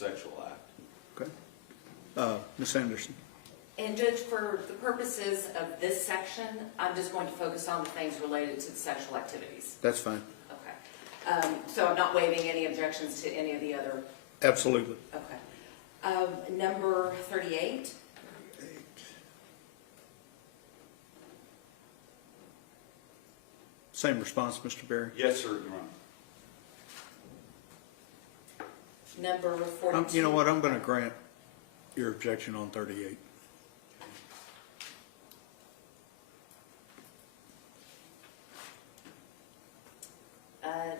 sexual act. Okay. Ms. Anderson. And Judge, for the purposes of this section, I'm just going to focus on the things related to the sexual activities. That's fine. Okay. So I'm not waiving any objections to any of the other. Absolutely. Okay. Number 38. Same response, Mr. Berry? Yes, sir, Your Honor. Number 42. You know what? I'm going to grant your objection on 38.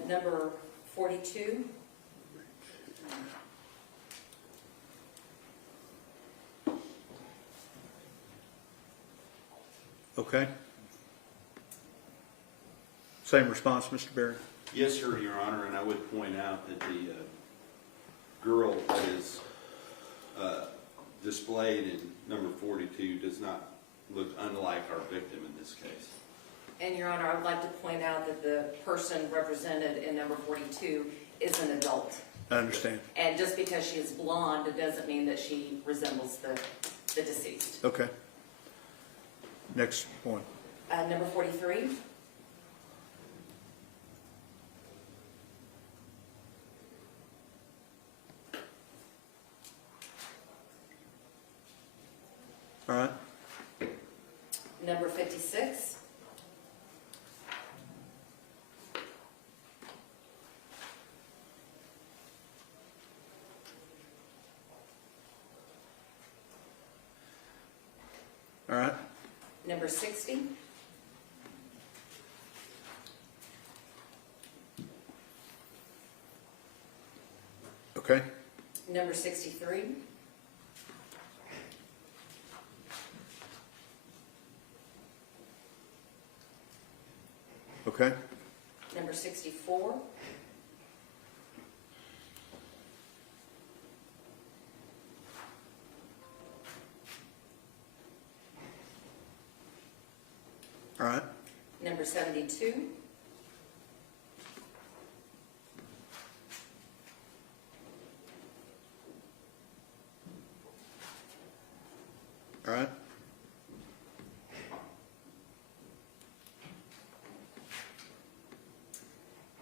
Number 42. Okay. Same response, Mr. Berry? Yes, sir, Your Honor, and I would point out that the girl that is displayed in number 42 does not look unlike our victim in this case. And Your Honor, I would like to point out that the person represented in number 42 is an adult. I understand. And just because she is blonde, it doesn't mean that she resembles the deceased. Okay. Next point. Number 43. All right. Number 56. All right. Number 60. Okay. Number 63. Okay. Number 64. All right. Number 72. All right.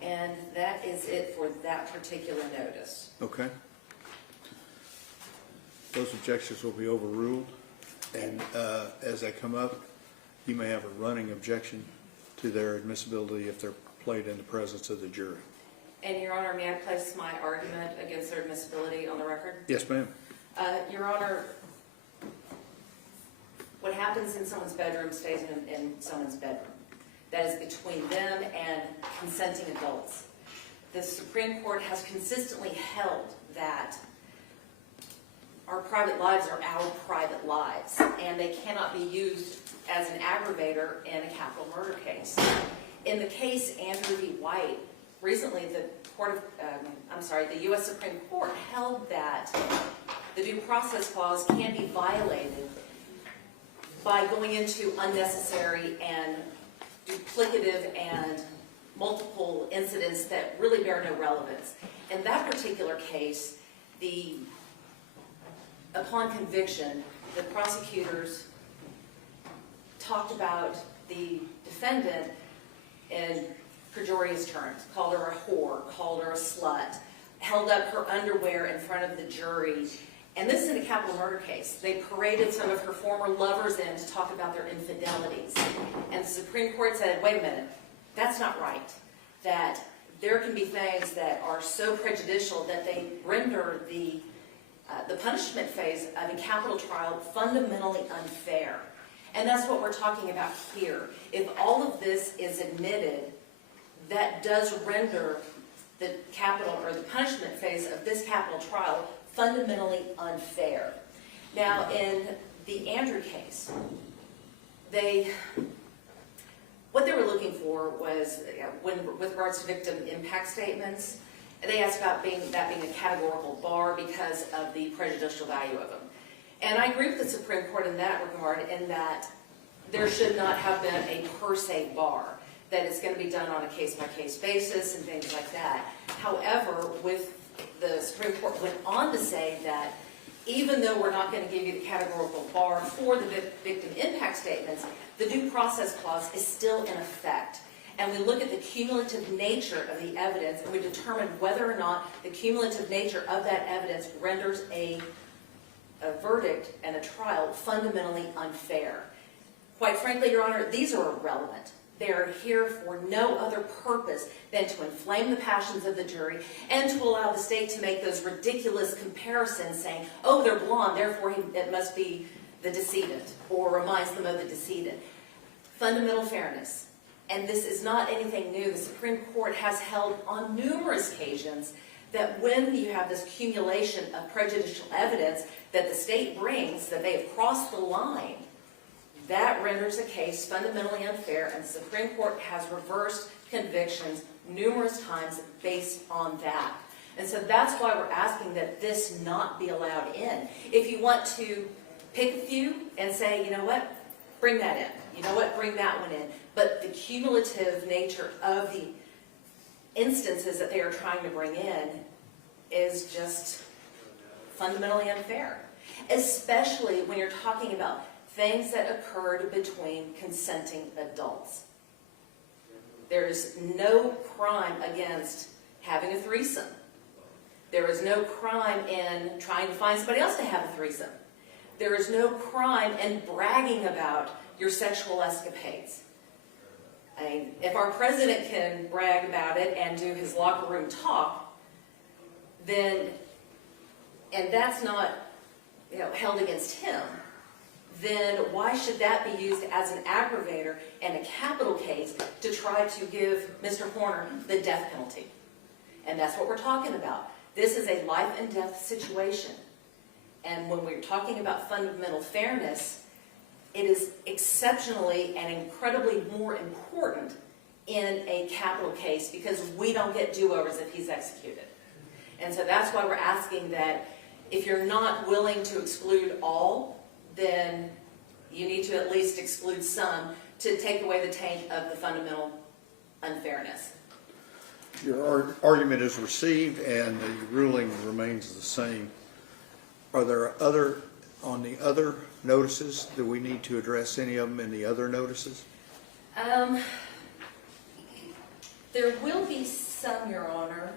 And that is it for that particular notice. Okay. Those objections will be overruled, and as they come up, you may have a running objection to their admissibility if they're played in the presence of the jury. And Your Honor, may I place my argument against their admissibility on the record? Yes, ma'am. Your Honor, what happens in someone's bedroom stays in someone's bedroom. That is between them and consenting adults. The Supreme Court has consistently held that our private lives are our private lives, and they cannot be used as an aggravator in a capital murder case. In the case Andrew v. White, recently the U.S. Supreme Court held that the due process clause can be violated by going into unnecessary and duplicative and multiple incidents that really bear no relevance. In that particular case, upon conviction, the prosecutors talked about the defendant in pejorious terms, called her a whore, called her a slut, held up her underwear in front of the jury. And this is in a capital murder case. They paraded some of her former lovers in to talk about their infidelities. And the Supreme Court said, wait a minute, that's not right. That there can be things that are so prejudicial that they render the punishment phase of a capital trial fundamentally unfair. And that's what we're talking about here. If all of this is admitted, that does render the capital or the punishment phase of this capital trial fundamentally unfair. Now, in the Andrew case, what they were looking for was, with regards to victim impact statements, they asked about that being a categorical bar because of the prejudicial value of them. And I agree with the Supreme Court in that regard, in that there should not have been a per se bar, that it's going to be done on a case-by-case basis and things like that. However, with the Supreme Court went on to say that even though we're not going to give you the categorical bar for the victim impact statements, the due process clause is still in effect. And we look at the cumulative nature of the evidence, and we determine whether or not the cumulative nature of that evidence renders a verdict and a trial fundamentally unfair. Quite frankly, Your Honor, these are irrelevant. They are here for no other purpose than to inflame the passions of the jury and to allow the state to make those ridiculous comparisons saying, oh, they're blonde, therefore it must be the decedent, or reminds them of the decedent. Fundamental fairness. And this is not anything new. The Supreme Court has held on numerous occasions that when you have this accumulation of prejudicial evidence that the state brings, that they have crossed the line, that renders a case fundamentally unfair, and the Supreme Court has reversed convictions numerous times based on that. And so that's why we're asking that this not be allowed in. If you want to pick a few and say, you know what, bring that in. You know what, bring that one in. But the cumulative nature of the instances that they are trying to bring in is just fundamentally unfair. Especially when you're talking about things that occurred between consenting adults. There's no crime against having a threesome. There is no crime in trying to find somebody else to have a threesome. There is no crime in bragging about your sexual escapades. I mean, if our president can brag about it and do his locker room talk, then, and that's not, held against him, then why should that be used as an aggravator in a capital case to try to give Mr. Horner the death penalty? And that's what we're talking about. This is a life and death situation. And when we're talking about fundamental fairness, it is exceptionally and incredibly more important in a capital case because we don't get do-overs if he's executed. And so that's why we're asking that if you're not willing to exclude all, then you need to at least exclude some to take away the taint of the fundamental unfairness. Your argument is received and the ruling remains the same. Are there on the other notices, do we need to address any of them in the other notices? There will be some, Your Honor.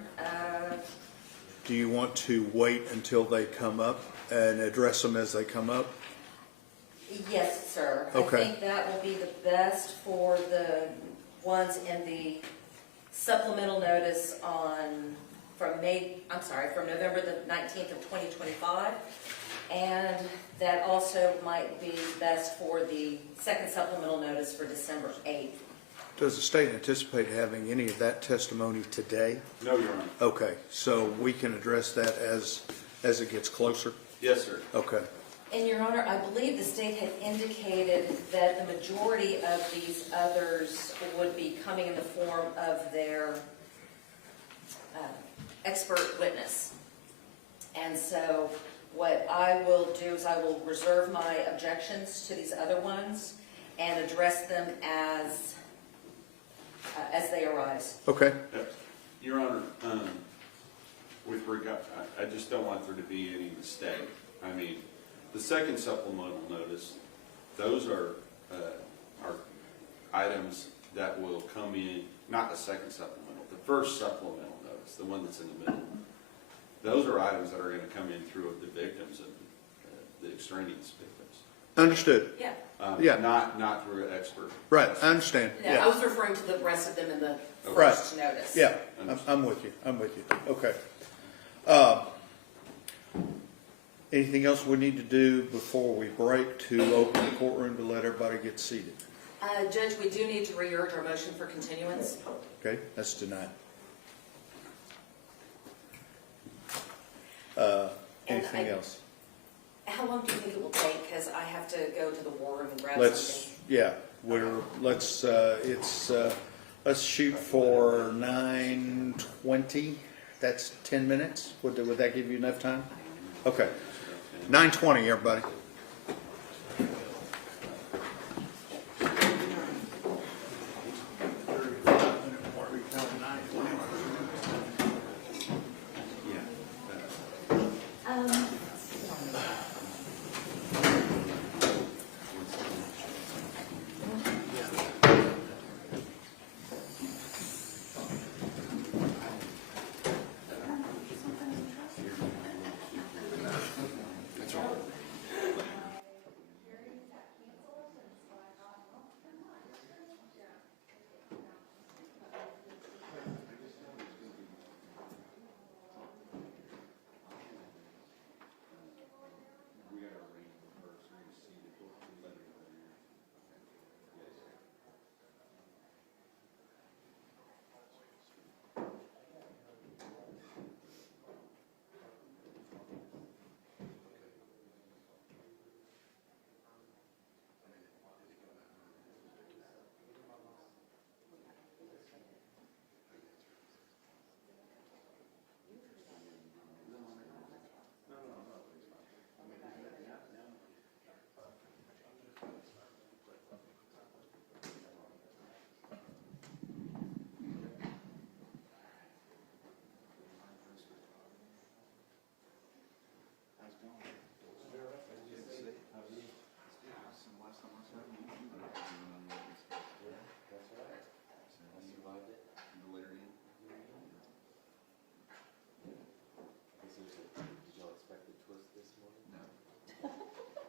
Do you want to wait until they come up and address them as they come up? Yes, sir. Okay. I think that will be the best for the ones in the supplemental notice from November the 19th of 2025. And that also might be best for the second supplemental notice for December 8th. Does the state anticipate having any of that testimony today? No, Your Honor. Okay, so we can address that as it gets closer? Yes, sir. Okay. And Your Honor, I believe the state had indicated that the majority of these others would be coming in the form of their expert witness. And so what I will do is I will reserve my objections to these other ones and address them as they arise. Okay. Your Honor, with regard, I just don't want there to be any mistake. I mean, the second supplemental notice, those are items that will come in, not the second supplemental, the first supplemental notice, the one that's in the middle. Those are items that are going to come in through the victims and the extraneous victims. Understood. Yeah. Yeah. Not through an expert. Right, I understand. No, Yeah. I was referring to the rest of them in the Right. first notice. Yeah, I'm with you. Okay. Anything else we need to do before we break to open the courtroom to let everybody get seated? Judge, we do need to re-urge our motion for continuance. Okay, that's denied. Anything else? How long do you think it will take? Because I have to go to the war room and grab something. Let's shoot for 9:20. That's 10 minutes. Would that give you enough time? Okay. 9:20, everybody.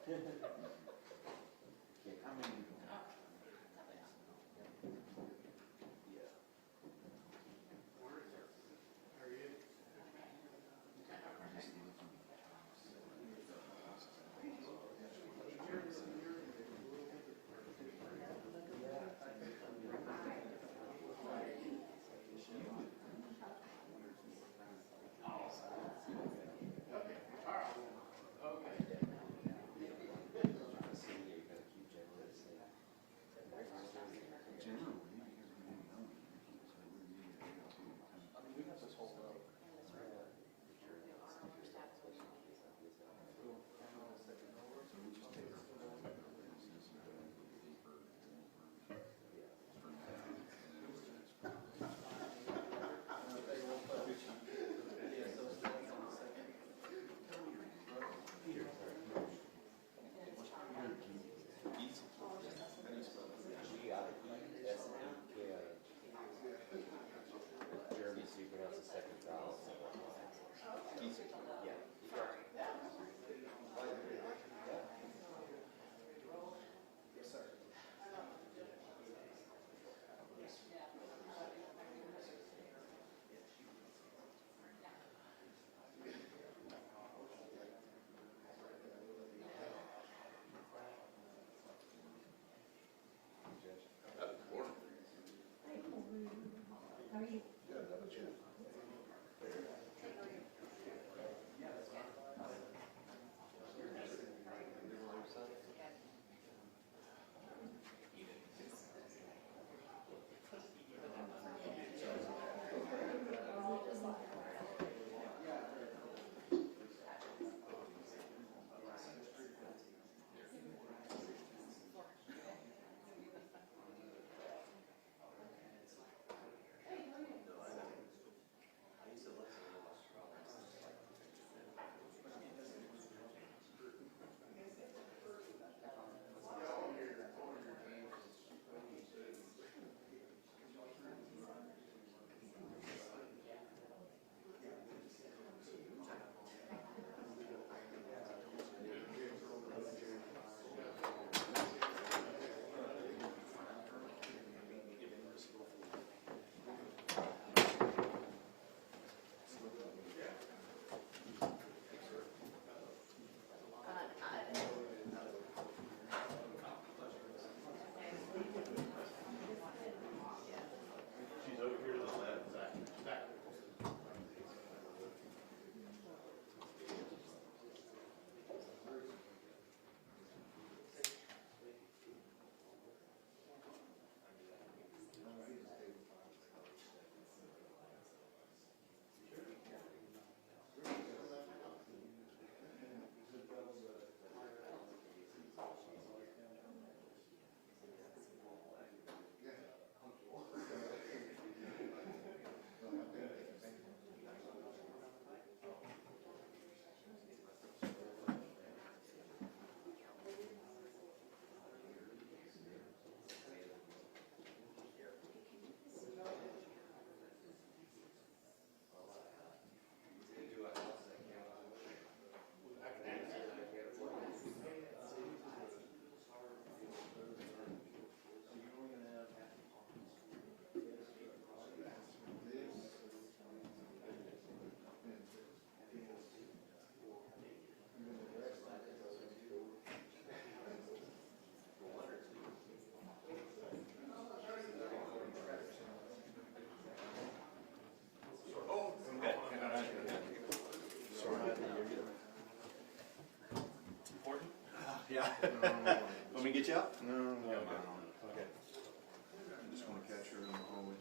Yeah. Want me to get you out? No, Okay. okay. I'm just gonna catch her in the hallway.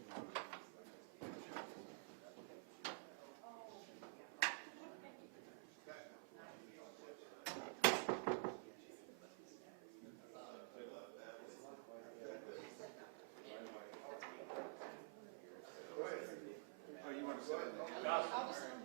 Oh, you want to sit in there?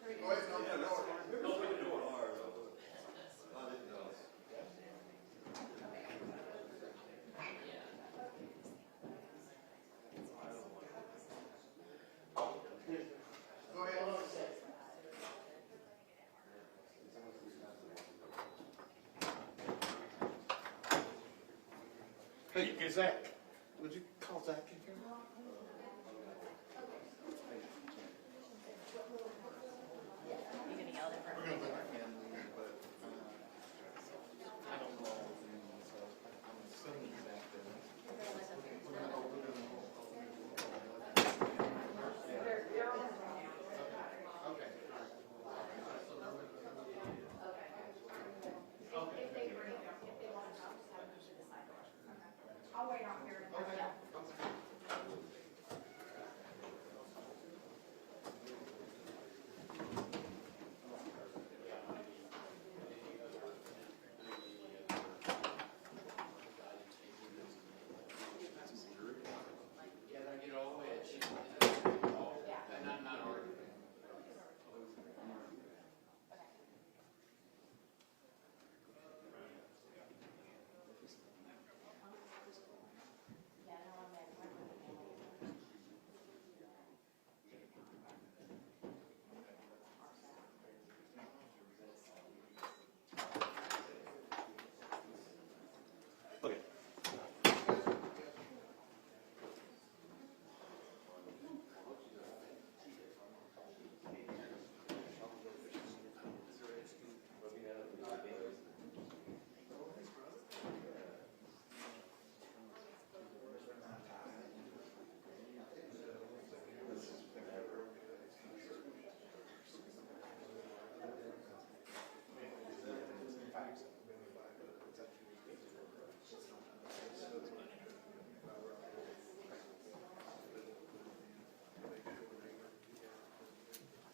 Hey, Zach, would you call Zach in here? You gonna yell at We're her? gonna let our family in, but I don't know all of them, so I'm assuming Zach does. We're gonna open them. Okay, all right. Okay. I'll wait out here. Okay.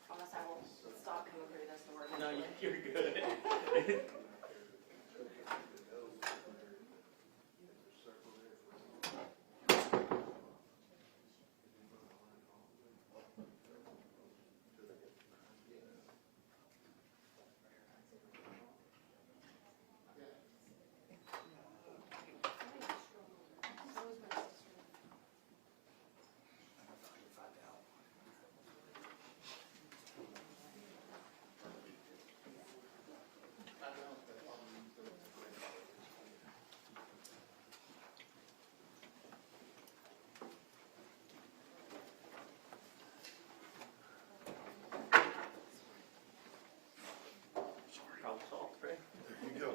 Promise I will stop coming through this door. No, you're good. Problem solved, right? There you go.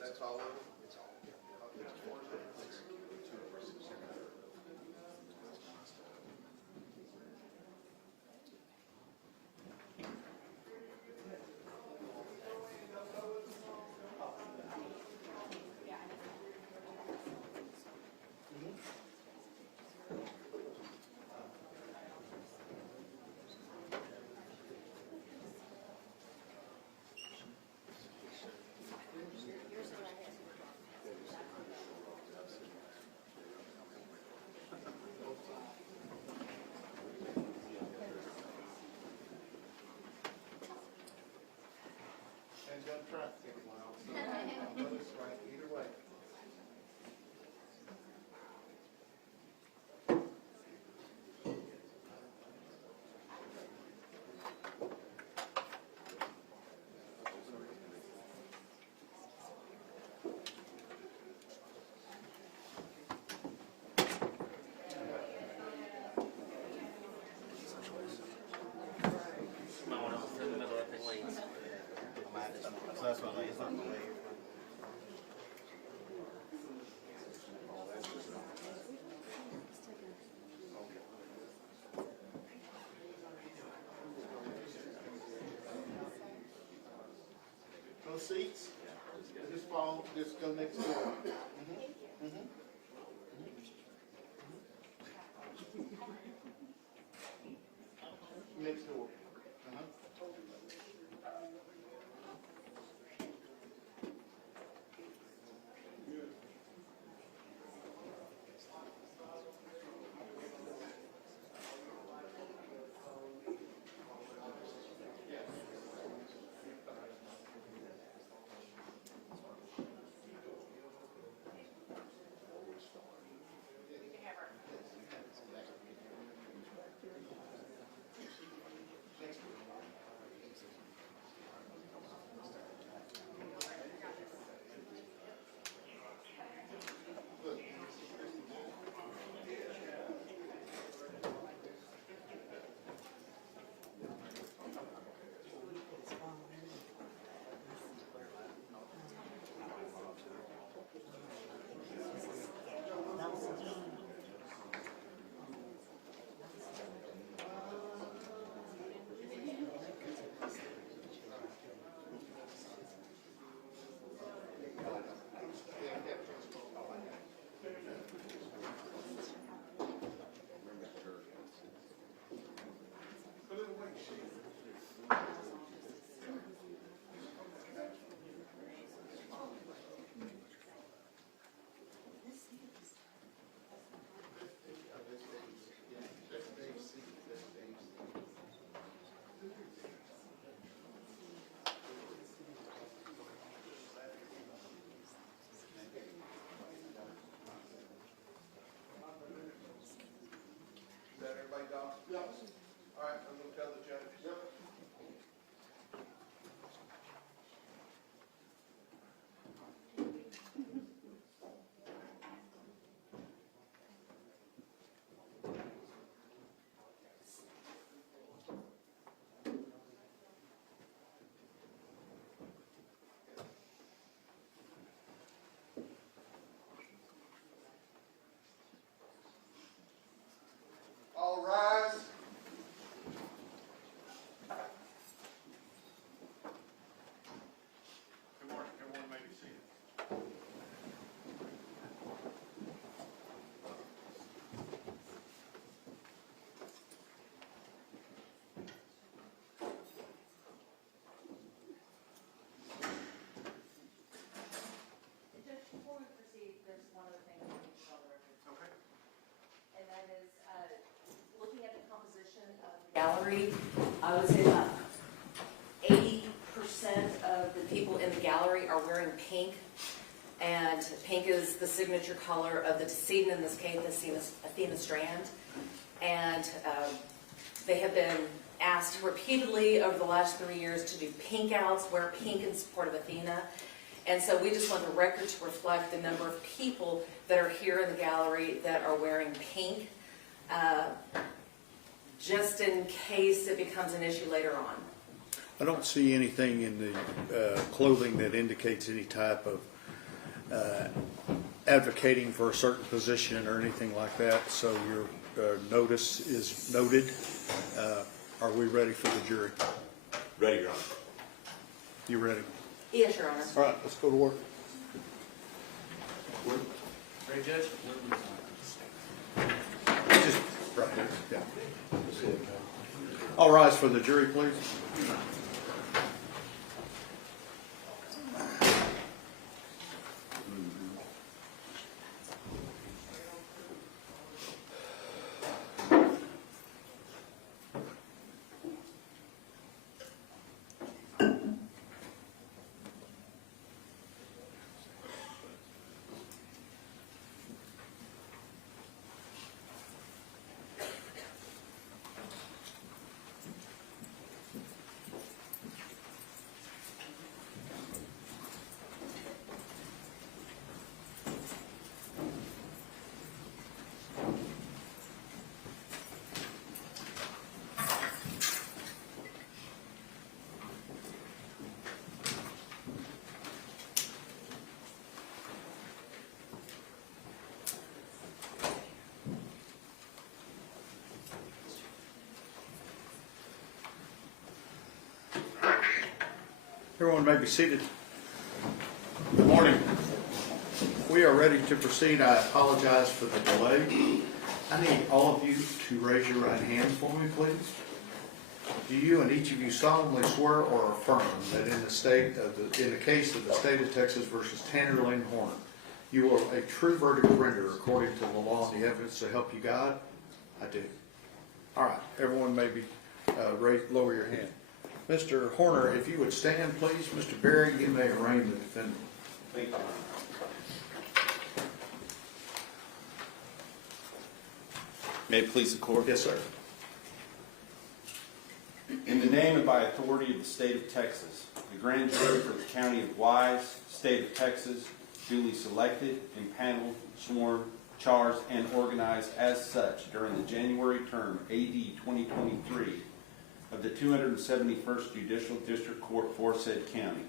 That's all of it? It's all. And don't trust anyone else. I'll do this right either way. Might want to through the middle of the lanes. So that's why it's not in the way. Those seats, just follow, just go next door. Next door. Is that everybody, Don? Yep. All right, I'm gonna tell the judge. Yep. All rise. Good morning. Everyone may be seated. Judge, before we proceed, there's one other thing I need to tell the record. Okay. And that is, looking at the composition of the gallery, I would say about 80% of the people in the gallery are wearing pink. And pink is the signature color of the decedent, in this case, Athena Strand. And they have been asked repeatedly over the last 3 years to do pink outs, wear pink in support of Athena. And so we just want the record to reflect the number of people that are here in the gallery that are wearing pink, just in case it becomes an issue later on. I don't see anything in the clothing that indicates any type of advocating for a certain position or anything like that, so your notice is noted. Are we ready for the jury? Ready, Your Honor. You ready? Yes, Your Honor. All right, let's go to work. Ready, Judge? Just right here, yeah. All rise for the jury, please. Everyone may be seated. Good morning. we are ready to proceed. I apologize for the delay. I need all of you to raise your right hands for me, please. Do you and each of you solemnly swear or affirm that in the case of the state of Texas versus Tanner Lynn Horner, you are a true verdict render according to the law and the evidence to help you God? I do. All right, everyone may be, lower your hand. Mr. Horner, if you would stand, please. Mr. Berry, you may arraign the defendant. Thank you. May it please the court? Yes, sir. In the name and by authority of the state of Texas, the grand jury for the county of Wise, state of Texas, duly selected, impaneled, sworn, charged, and organized as such during the January term AD 2023 of the 271st Judicial District Court for said county,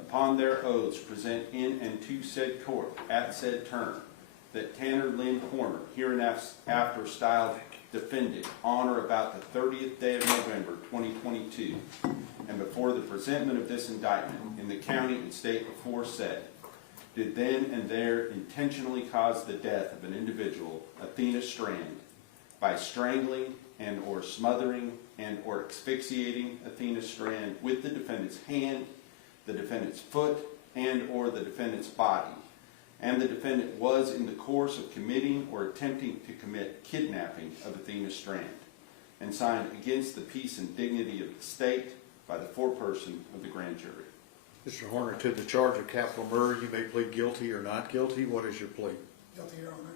upon their oaths present in and to said court at said term, that Tanner Lynn Horner, hereinafter styled defendant, on or about the 30th day of November 2022, and before the presentment of this indictment in the county and state aforesaid, did then and there intentionally cause the death of an individual, Athena Strand, by strangling and or smothering and or asphyxiating Athena Strand with the defendant's hand, the defendant's foot, and or the defendant's body, and the defendant was in the course of committing or attempting to commit kidnapping of Athena Strand, and signed against the peace and dignity of the state by the foreperson of the grand jury. Mr. Horner, to the charge of capital murder, you may plead guilty or not guilty. What is your plea? Guilty, Your Honor.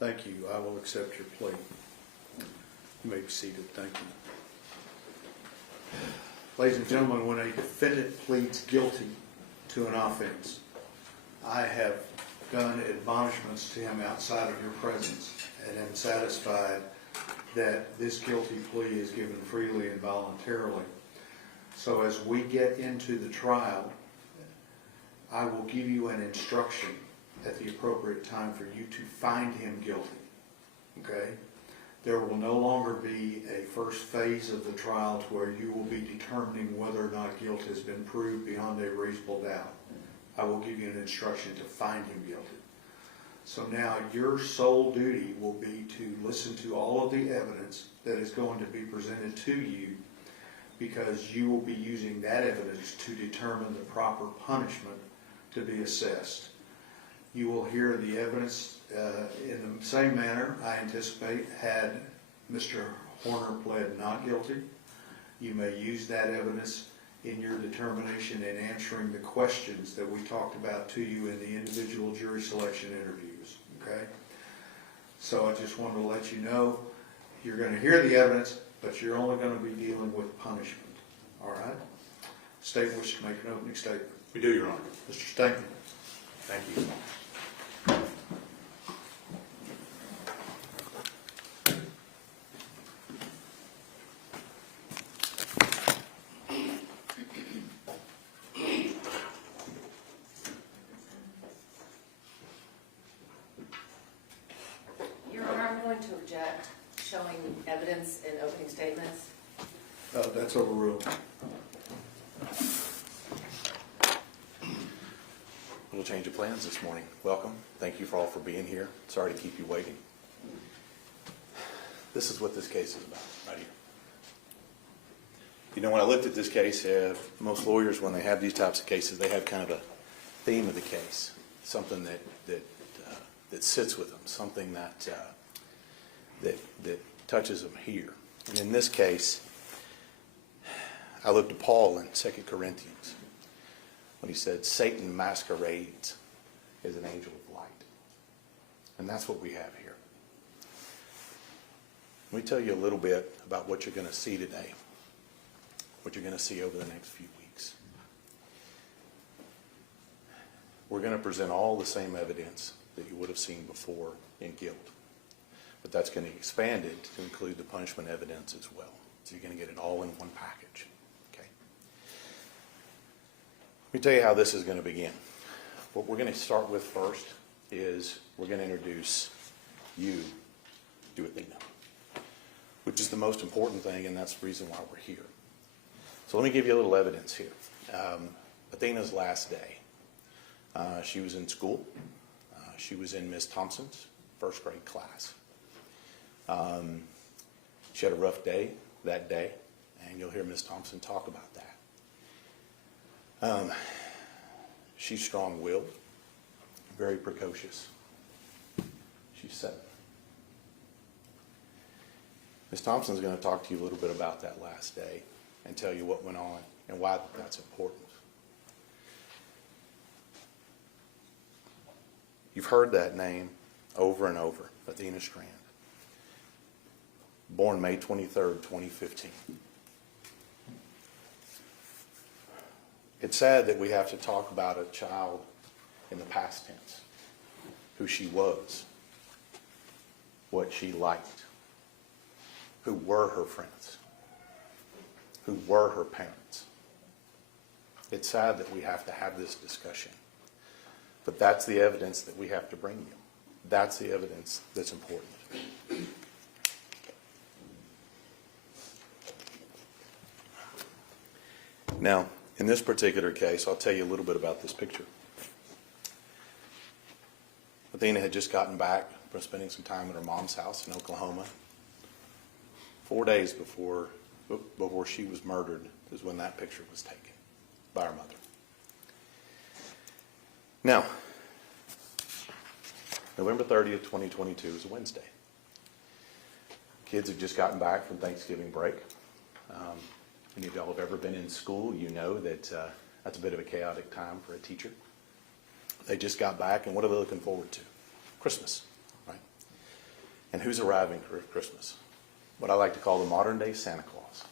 Thank you. I will accept your plea. You may be seated. Thank you. Ladies and gentlemen, when a defendant pleads guilty to an offense, I have done admonishments to him outside of your presence and am satisfied that this guilty plea is given freely and voluntarily. So as we get into the trial, I will give you an instruction at the appropriate time for you to find him guilty. Okay? There will no longer be a first phase of the trial to where you will be determining whether or not guilt has been proved beyond a reasonable doubt. I will give you an instruction to find him guilty. So now your sole duty will be to listen to all of the evidence that is going to be presented to you, because you will be using that evidence to determine the proper punishment to be assessed. You will hear the evidence in the same manner, I anticipate, had Mr. Horner pled not guilty. You may use that evidence in your determination in answering the questions that we talked about to you in the individual jury selection interviews. Okay? So I just wanted to let you know, you're going to hear the evidence, but you're only going to be dealing with punishment. All right? State wishes to make an opening statement. We do, Your Honor. Mr. Stanton. Thank you. Your Honor, I'm going to object showing evidence in opening statements. That's overruled. Little change of plans this morning. Welcome. Thank you all for being here. Sorry to keep you waiting. This is what this case is about, right here. You know, when I looked at this case, most lawyers, when they have these types of cases, they have kind of a theme of the case, something that sits with them, something that touches them here. And in this case, I looked at Paul in 2 Corinthians when he said, Satan masquerades as an angel of light. And that's what we have here. Let me tell you a little bit about what you're going to see today, what you're going to see over the next few weeks. We're going to present all the same evidence that you would have seen before in guilt. But that's going to be expanded to include the punishment evidence as well. So you're going to get it all in one package. Okay? Let me tell you how this is going to begin. What we're going to start with first is we're going to introduce you to Athena, which is the most important thing, and that's the reason why we're here. So let me give you a little evidence here. Athena's last day. She was in school. She was in Miss Thompson's first grade class. She had a rough day that day, and you'll hear Miss Thompson talk about that. She's strong-willed, very precocious. She's 7. Miss Thompson's going to talk to you a little bit about that last day and tell you what went on and why that's important. You've heard that name over and over, Athena Strand. Born May 23rd, 2015. It's sad that we have to talk about a child in the past tense, who she was, what she liked, who were her friends, who were her parents. It's sad that we have to have this discussion, but that's the evidence that we have to bring you. That's the evidence that's important. Now, in this particular case, I'll tell you a little bit about this picture. Athena had just gotten back from spending some time at her mom's house in Oklahoma. 4 days before she was murdered is when that picture was taken by her mother. Now, November 30th, 2022 is a Wednesday. Kids have just gotten back from Thanksgiving break. Any of y'all have ever been in school, you know that that's a bit of a chaotic time for a teacher. They just got back, and what are they looking forward to? Christmas, right? And who's arriving for Christmas? What I like to call the modern-day Santa Claus.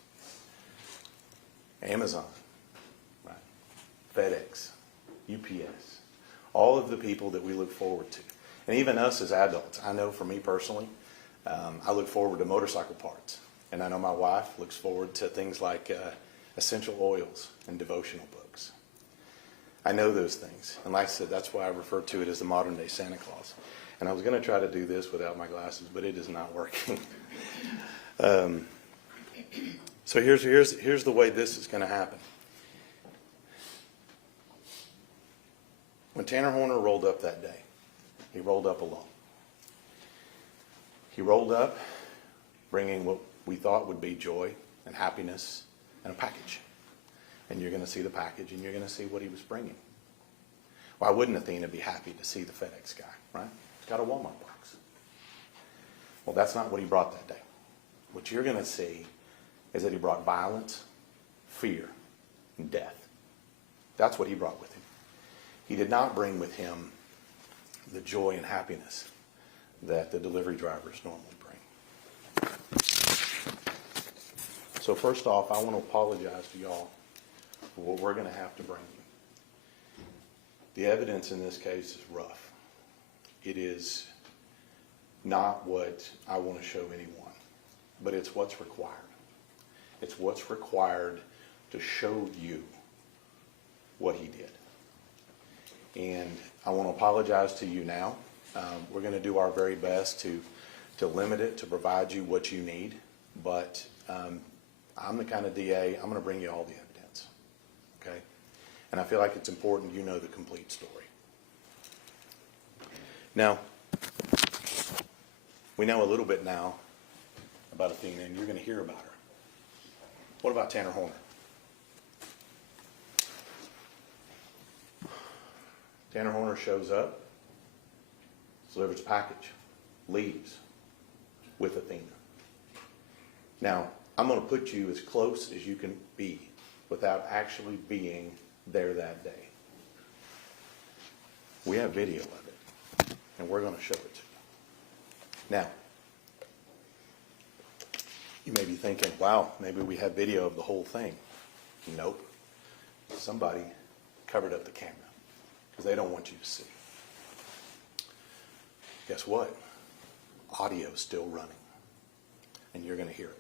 Amazon, right? FedEx, UPS, all of the people that we look forward to. And even us as adults, I know for me personally, I look forward to motorcycle parts. And I know my wife looks forward to things like essential oils and devotional books. I know those things. And like I said, that's why I refer to it as the modern-day Santa Claus. And I was going to try to do this without my glasses, but it is not working. So here's the way this is going to happen. When Tanner Horner rolled up that day, he rolled up alone. He rolled up bringing what we thought would be joy and happiness and a package. And you're going to see the package, and you're going to see what he was bringing. Why wouldn't Athena be happy to see the FedEx guy, right? He's got a Walmart box. Well, that's not what he brought that day. What you're going to see is that he brought violence, fear, and death. That's what he brought with him. He did not bring with him the joy and happiness that the delivery drivers normally bring. So first off, I want to apologize to y'all for what we're going to have to bring you. The evidence in this case is rough. It is not what I want to show anyone, but it's what's required. It's what's required to show you what he did. And I want to apologize to you now. We're going to do our very best to limit it, to provide you what you need, but I'm the kind of DA, I'm going to bring you all the evidence, okay? And I feel like it's important you know the complete story. Now, we know a little bit now about Athena, and you're going to hear about her. What about Tanner Horner? Tanner Horner shows up, delivers a package, leaves with Athena. Now, I'm going to put you as close as you can be without actually being there that day. We have video of it, and we're going to show it to you. Now, you may be thinking, wow, maybe we have video of the whole thing. Nope. Somebody covered up the camera because they don't want you to see. Guess what? Audio's still running, and you're going to hear it.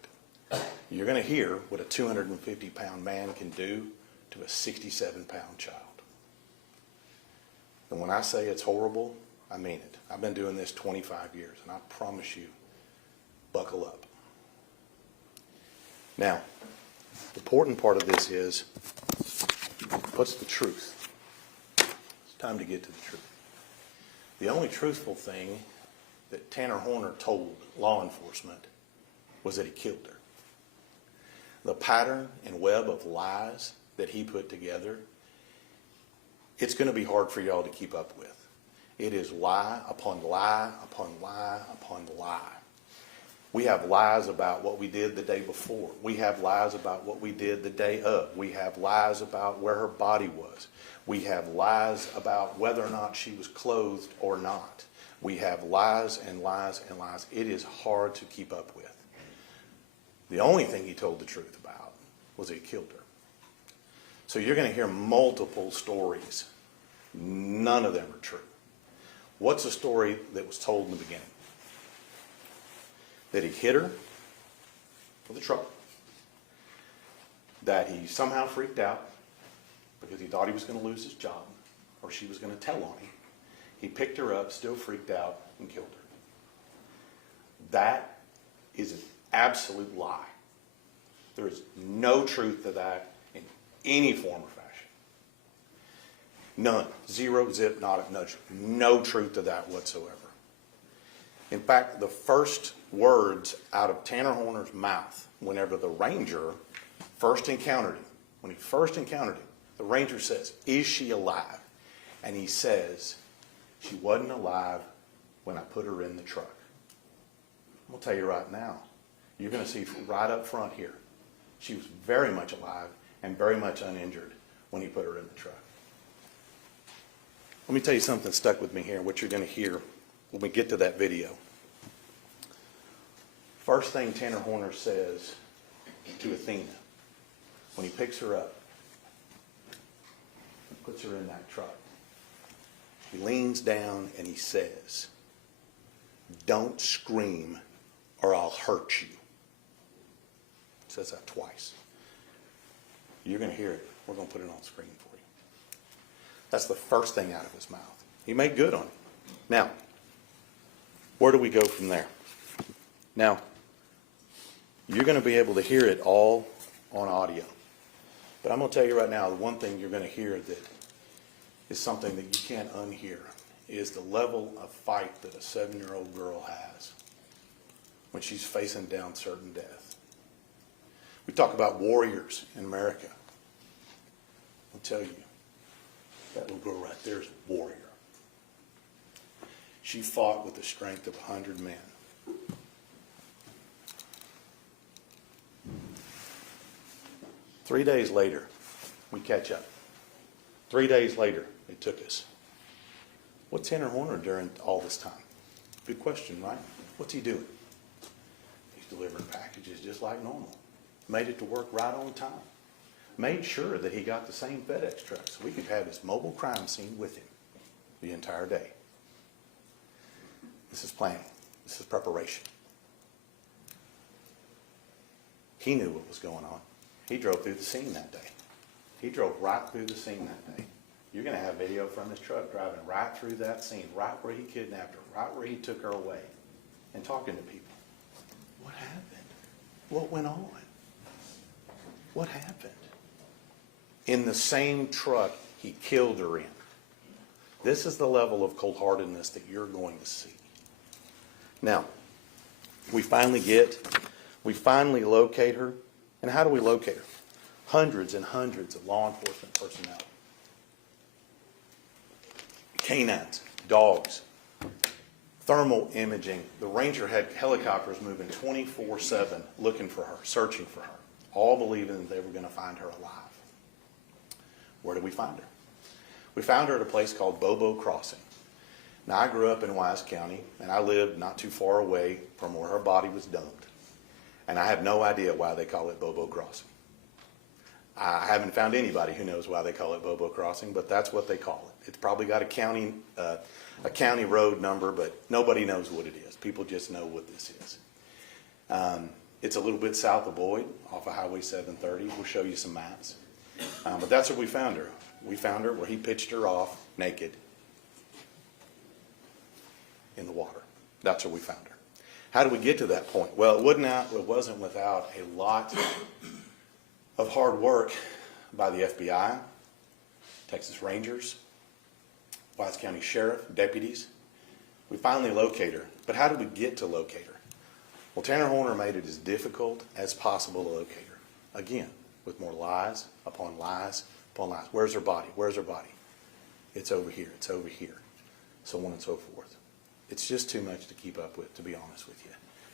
You're going to hear what a 250-pound man can do to a 67-pound child. And when I say it's horrible, I mean it. I've been doing this 25 years, and I promise you, buckle up. Now, the important part of this is, what's the truth? It's time to get to the truth. The only truthful thing that Tanner Horner told law enforcement was that he killed her. The pattern and web of lies that he put together, it's going to be hard for y'all to keep up with. It is lie upon lie upon lie upon lie. We have lies about what we did the day before. We have lies about what we did the day of. We have lies about where her body was. We have lies about whether or not she was clothed or not. We have lies and lies and lies. It is hard to keep up with. The only thing he told the truth about was that he killed her. So you're going to hear multiple stories. None of them are true. What's the story that was told in the beginning? That he hit her with a truck. That he somehow freaked out because he thought he was going to lose his job or she was going to tell on him. He picked her up, still freaked out, and killed her. That is an absolute lie. There is no truth to that in any form or fashion. None. Zero, zip, not nudge. No truth to that whatsoever. In fact, the first words out of Tanner Horner's mouth, whenever the ranger first encountered him, when he first encountered him, the ranger says, "Is she alive?" And he says, "She wasn't alive when I put her in the truck." I'm going to tell you right now, you're going to see right up front here, she was very much alive and very much uninjured when he put her in the truck. Let me tell you something stuck with me here, what you're going to hear when we get to that video. First thing Tanner Horner says to Athena when he picks her up and puts her in that truck, he leans down and he says, "Don't scream or I'll hurt you." He says that twice. You're going to hear it. We're going to put it on screen for you. That's the first thing out of his mouth. He made good on it. Now, where do we go from there? Now, you're going to be able to hear it all on audio. But I'm going to tell you right now, the one thing you're going to hear that is something that you can't unhear is the level of fight that a 7-year-old girl has when she's facing down certain death. We talk about warriors in America. I'll tell you, that little girl right there is a warrior. She fought with the strength of 100 men. Three days later, we catch up. 3 days later, it took us. What's Tanner Horner during all this time? Good question, right? What's he doing? He's delivering packages just like normal. Made it to work right on time. Made sure that he got the same FedEx truck so we could have his mobile crime scene with him the entire day. This is planning. This is preparation. He knew what was going on. He drove through the scene that day. He drove right through the scene that day. You're going to have video from his truck driving right through that scene, right where he kidnapped her, right where he took her away, and talking to people. What happened? What went on? What happened? In the same truck he killed her in. This is the level of cold-heartedness that you're going to see. Now, we finally locate her. And how do we locate her? Hundreds and hundreds of law enforcement personnel. Canines, dogs, thermal imaging. The ranger had helicopters moving 24/7 looking for her, searching for her, all believing that they were going to find her alive. Where did we find her? We found her at a place called Bobo Crossing. Now, I grew up in Wise County, and I lived not too far away from where her body was dumped. And I have no idea why they call it Bobo Crossing. I haven't found anybody who knows why they call it Bobo Crossing, but that's what they call it. It's probably got a county road number, but nobody knows what it is. People just know what this is. It's a little bit south of Boyd, off of Highway 730. We'll show you some maps. But that's where we found her. We found her where he pitched her off naked in the water. That's where we found her. How did we get to that point? Well, it wasn't without a lot of hard work by the FBI, Texas Rangers, Wise County Sheriff, deputies, We finally locate her. But how did we get to locate her? Well, Tanner Horner made it as difficult as possible to locate her. Again, with more lies upon lies upon lies. Where's her body? Where's her body? It's over here. It's over here. So on and so forth. It's just too much to keep up with, to be honest with you.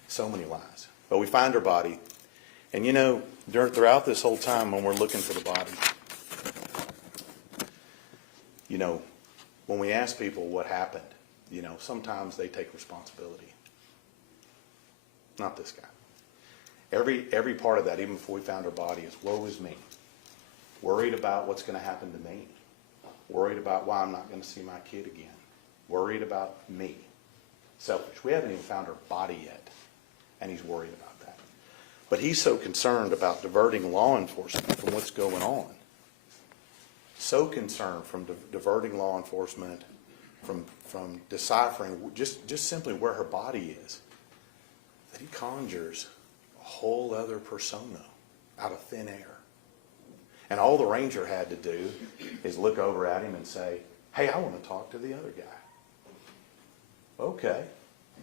So many lies. But we find her body. And you know, throughout this whole time when we're looking for the body, you know, when we ask people what happened, you know, sometimes they take responsibility. Not this guy. Every part of that, even before we found her body, is woe is me. Worried about what's going to happen to me. Worried about why I'm not going to see my kid again. Worried about me. Selfish. We haven't even found her body yet, and he's worried about that. But he's so concerned about diverting law enforcement from what's going on. So concerned from diverting law enforcement from deciphering just simply where her body is, that he conjures a whole other persona out of thin air. And all the ranger had to do is look over at him and say, hey, I want to talk to the other guy. Okay,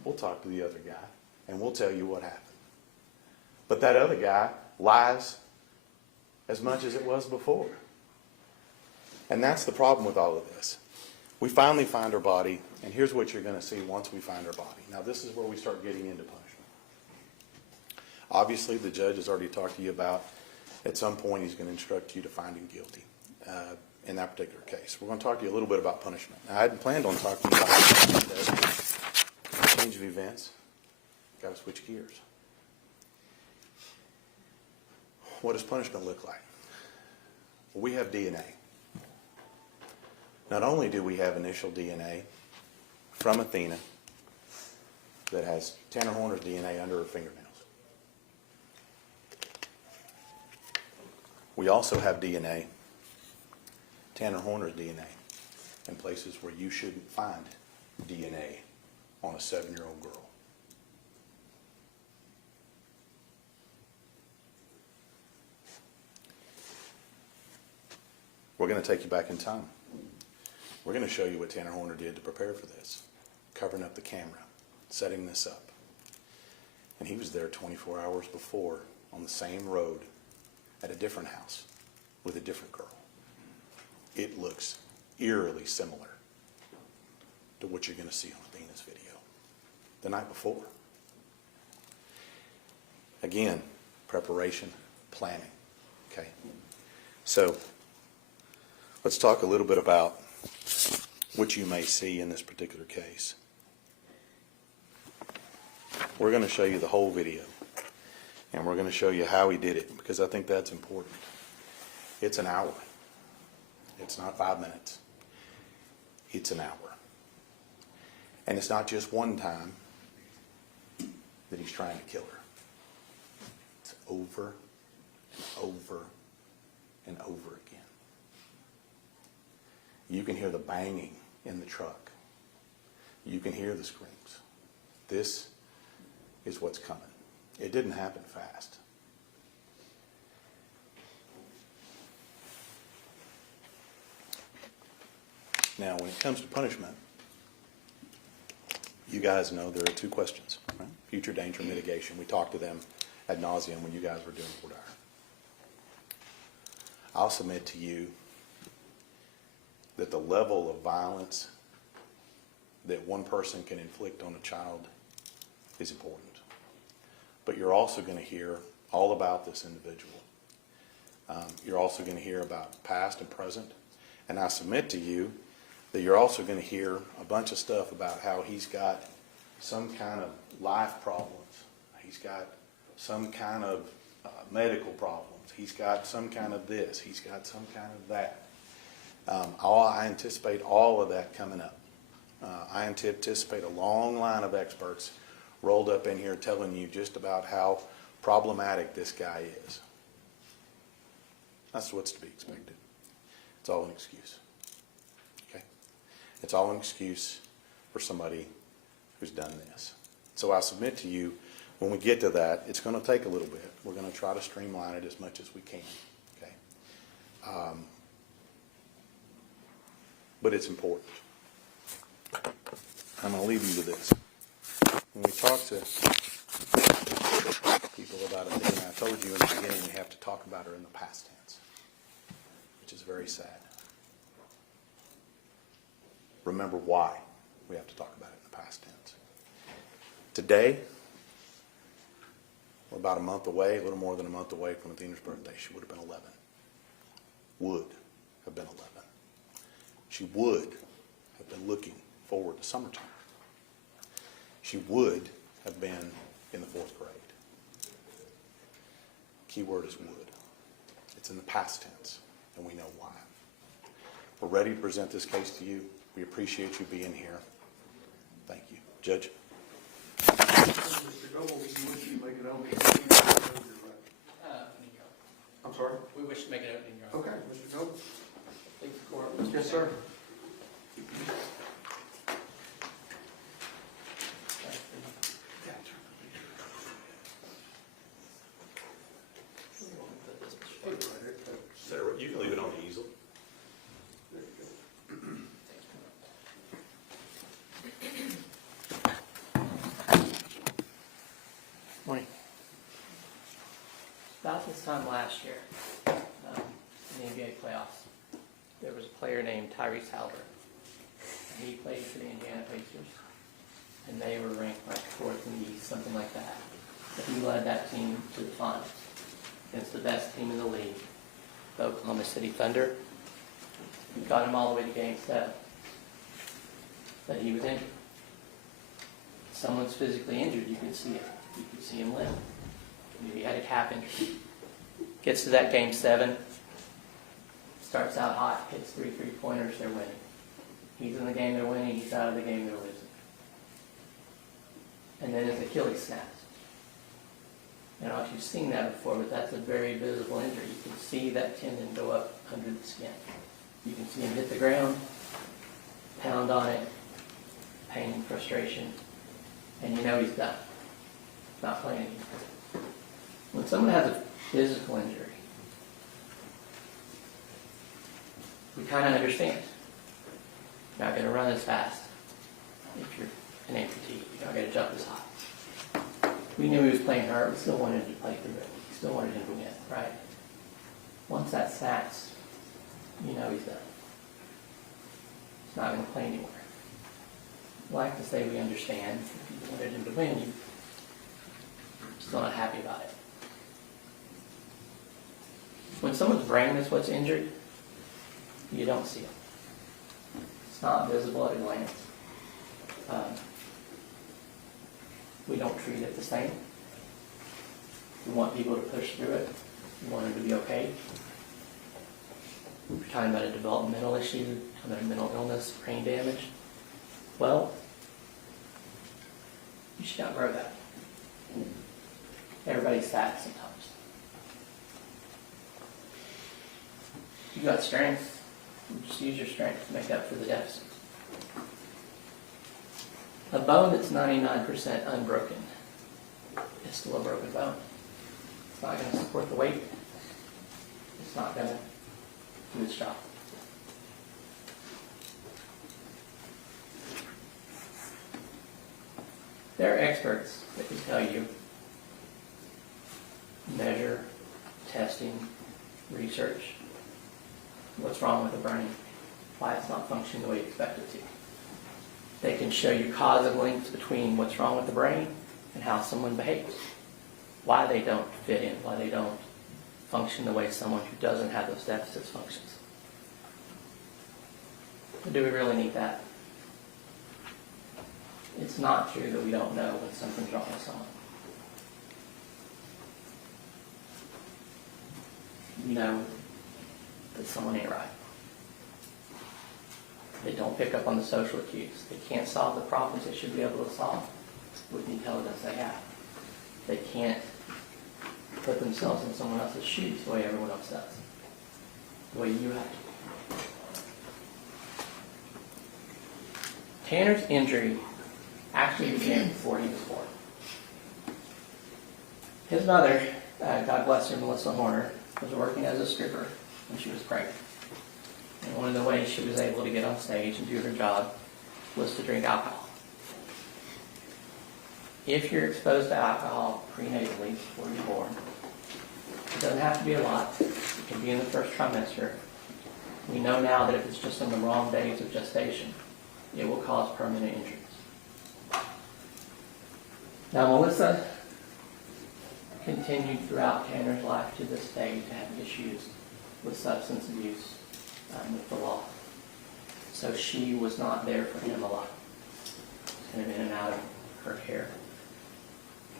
we'll talk to the other guy, and we'll tell you what happened. But that other guy lies as much as it was before. And that's the problem with all of this. We finally find her body, and here's what you're going to see once we find her body. Now, this is where we start getting into punishment. Obviously, the judge has already talked to you about, at some point, he's going to instruct you to find him guilty in that particular case. We're going to talk to you a little bit about punishment. Now, I hadn't planned on talking about punishment today. Change of events. Got to switch gears. What does punishment look like? Well, we have DNA. Not only do we have initial DNA from Athena that has Tanner Horner's DNA under her fingernails, we also have DNA, Tanner Horner's DNA, in places where you shouldn't find DNA on a 7-year-old girl. We're going to take you back in time. We're going to show you what Tanner Horner did to prepare for this. Covering up the camera, setting this up. And he was there 24 hours before on the same road at a different house with a different girl. It looks eerily similar to what you're going to see on Athena's video the night before. Again, preparation, planning. Okay? So, let's talk a little bit about what you may see in this particular case. We're going to show you the whole video, and we're going to show you how he did it, because I think that's important. It's an hour. It's not 5 minutes. It's an hour. And it's not just one time that he's trying to kill her. It's over and over and over again. You can hear the banging in the truck. You can hear the screams. This is what's coming. It didn't happen fast. Now, when it comes to punishment, you guys know there are two questions, right? Future danger mitigation. We talked to them ad nauseum when you guys were doing Fort Ire. I'll submit to you that the level of violence that one person can inflict on a child is important. But you're also going to hear all about this individual. You're also going to hear about past and present. And I submit to you that you're also going to hear a bunch of stuff about how he's got some kind of life problems. He's got some kind of medical problems. He's got some kind of this. He's got some kind of that. I anticipate all of that coming up. I anticipate a long line of experts rolled up in here telling you just about how problematic this guy is. That's what's to be expected. It's all an excuse. Okay? It's all an excuse for somebody who's done this. So I submit to you, when we get to that, it's going to take a little bit. We're going to try to streamline it as much as we can. Okay? But it's important. I'm going to leave you with this. When we talk to people about Athena, I told you in the beginning we have to talk about her in the past tense, which is very sad. Remember why we have to talk about it in the past tense. Today, we're about a month away, a little more than a month away from Athena's birthday. She would have been 11. Would have been 11. She would have been looking forward to summertime. She would have been in the 4th grade. Key word is would. It's in the past tense, and we know why. We're ready to present this case to you. We appreciate you being here. Thank you. Judge? Mr. Goble, we wish you make it open. I'm sorry? We wish to make it opening, Your Honor. Okay, Mr. Goble. Thank the court. Yes, sir. Sarah, you can leave it on the easel. Morning. About this time last year, in the NBA playoffs, there was a player named Tyrese Halliburton. He played for the Indiana Pacers, and they were ranked like 4th in the East, something like that. But he led that team to the finals against the best team in the league, the Oklahoma City Thunder. He got him all the way to Game 7. But he was injured. Someone's physically injured, you can see it. You can see him limp. Maybe he had a calf injury. Gets to that Game 7, starts out hot, hits 3 3-pointers, they're winning. He's in the game, they're winning. He's out of the game, they're losing. And then his Achilles snaps. I don't know if you've seen that before, but that's a very visible injury. You can see that tendon go up under the skin. You can see him hit the ground, pound on it, pain, frustration, and you know he's done. Not playing anymore. When someone has a physical injury, we kind of understand. You're not going to run as fast if you're an amputee. You're not going to jump as high. We knew he was playing hard. We still wanted him to play through it. We still wanted him to win, right? Once that snaps, you know he's done. He's not going to play anymore. I like to say we understand. If you wanted him to win, you're still not happy about it. When someone's brain is what's injured, you don't see it. It's not visible at a glance. We don't treat it the same. We want people to push through it. We want them to be okay. We're talking about a developmental issue, talking about a mental illness, brain damage. Well, you should outgrow that. Everybody's sad sometimes. You got strength, just use your strength to make up for the deficit. A bone that's 99% unbroken is still a broken bone. It's not going to support the weight. It's not going to do its job. There are experts that can tell you, measure, testing, research, what's wrong with the brain, why it's not functioning the way you expect it to. They can show you causal links between what's wrong with the brain and how someone behaves, why they don't fit in, why they don't function the way someone who doesn't have those deficits functions. But do we really need that? It's not true that we don't know when something's wrong with someone. You know that someone ain't right. They don't pick up on the social cues. They can't solve the problems they should be able to solve with the intelligence they have. They can't put themselves in someone else's shoes the way everyone else does. The way you have to. Tanner's injury actually began before he was born. His mother, God bless her, Melissa Horner, was working as a stripper when she was pregnant. And one of the ways she was able to get on stage and do her job was to drink alcohol. if you're exposed to alcohol prenatally before you're born, it doesn't have to be a lot. It can be in the first trimester. We know now that if it's just on the wrong days of gestation, it will cause permanent injuries. Now, Melissa continued throughout Tanner's life to this day to have issues with substance abuse with the law. So she was not there for him a lot. Kind of in and out of her care.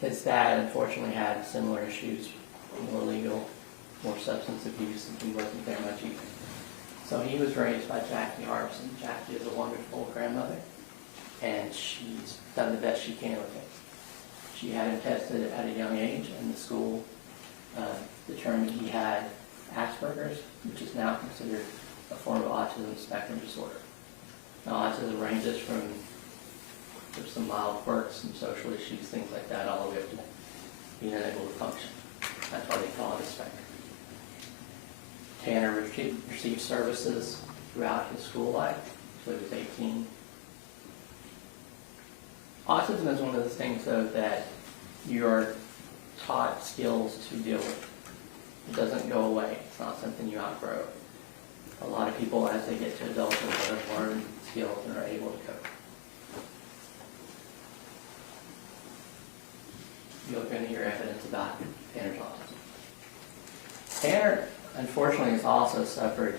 His dad, unfortunately, had similar issues, more legal, more substance abuse, and he wasn't there much either. So he was raised by Jackie Harbison. Jackie is a wonderful grandmother, and she's done the best she can with him. She had him tested at a young age, and the school determined he had Asperger's, which is now considered a form of autism spectrum disorder. Now, autism ranges from some mild quirks, some social issues, things like that, all the way up to being unable to function. That's why they call it a spectrum. Tanner received services throughout his school life until he was 18. Autism is one of those things, though, that you're taught skills to deal with. It doesn't go away. It's not something you outgrow. A lot of people, as they get to adulthood, have learned skills and are able to cope. You're going to hear evidence about Tanner's autism. Tanner, unfortunately, has also suffered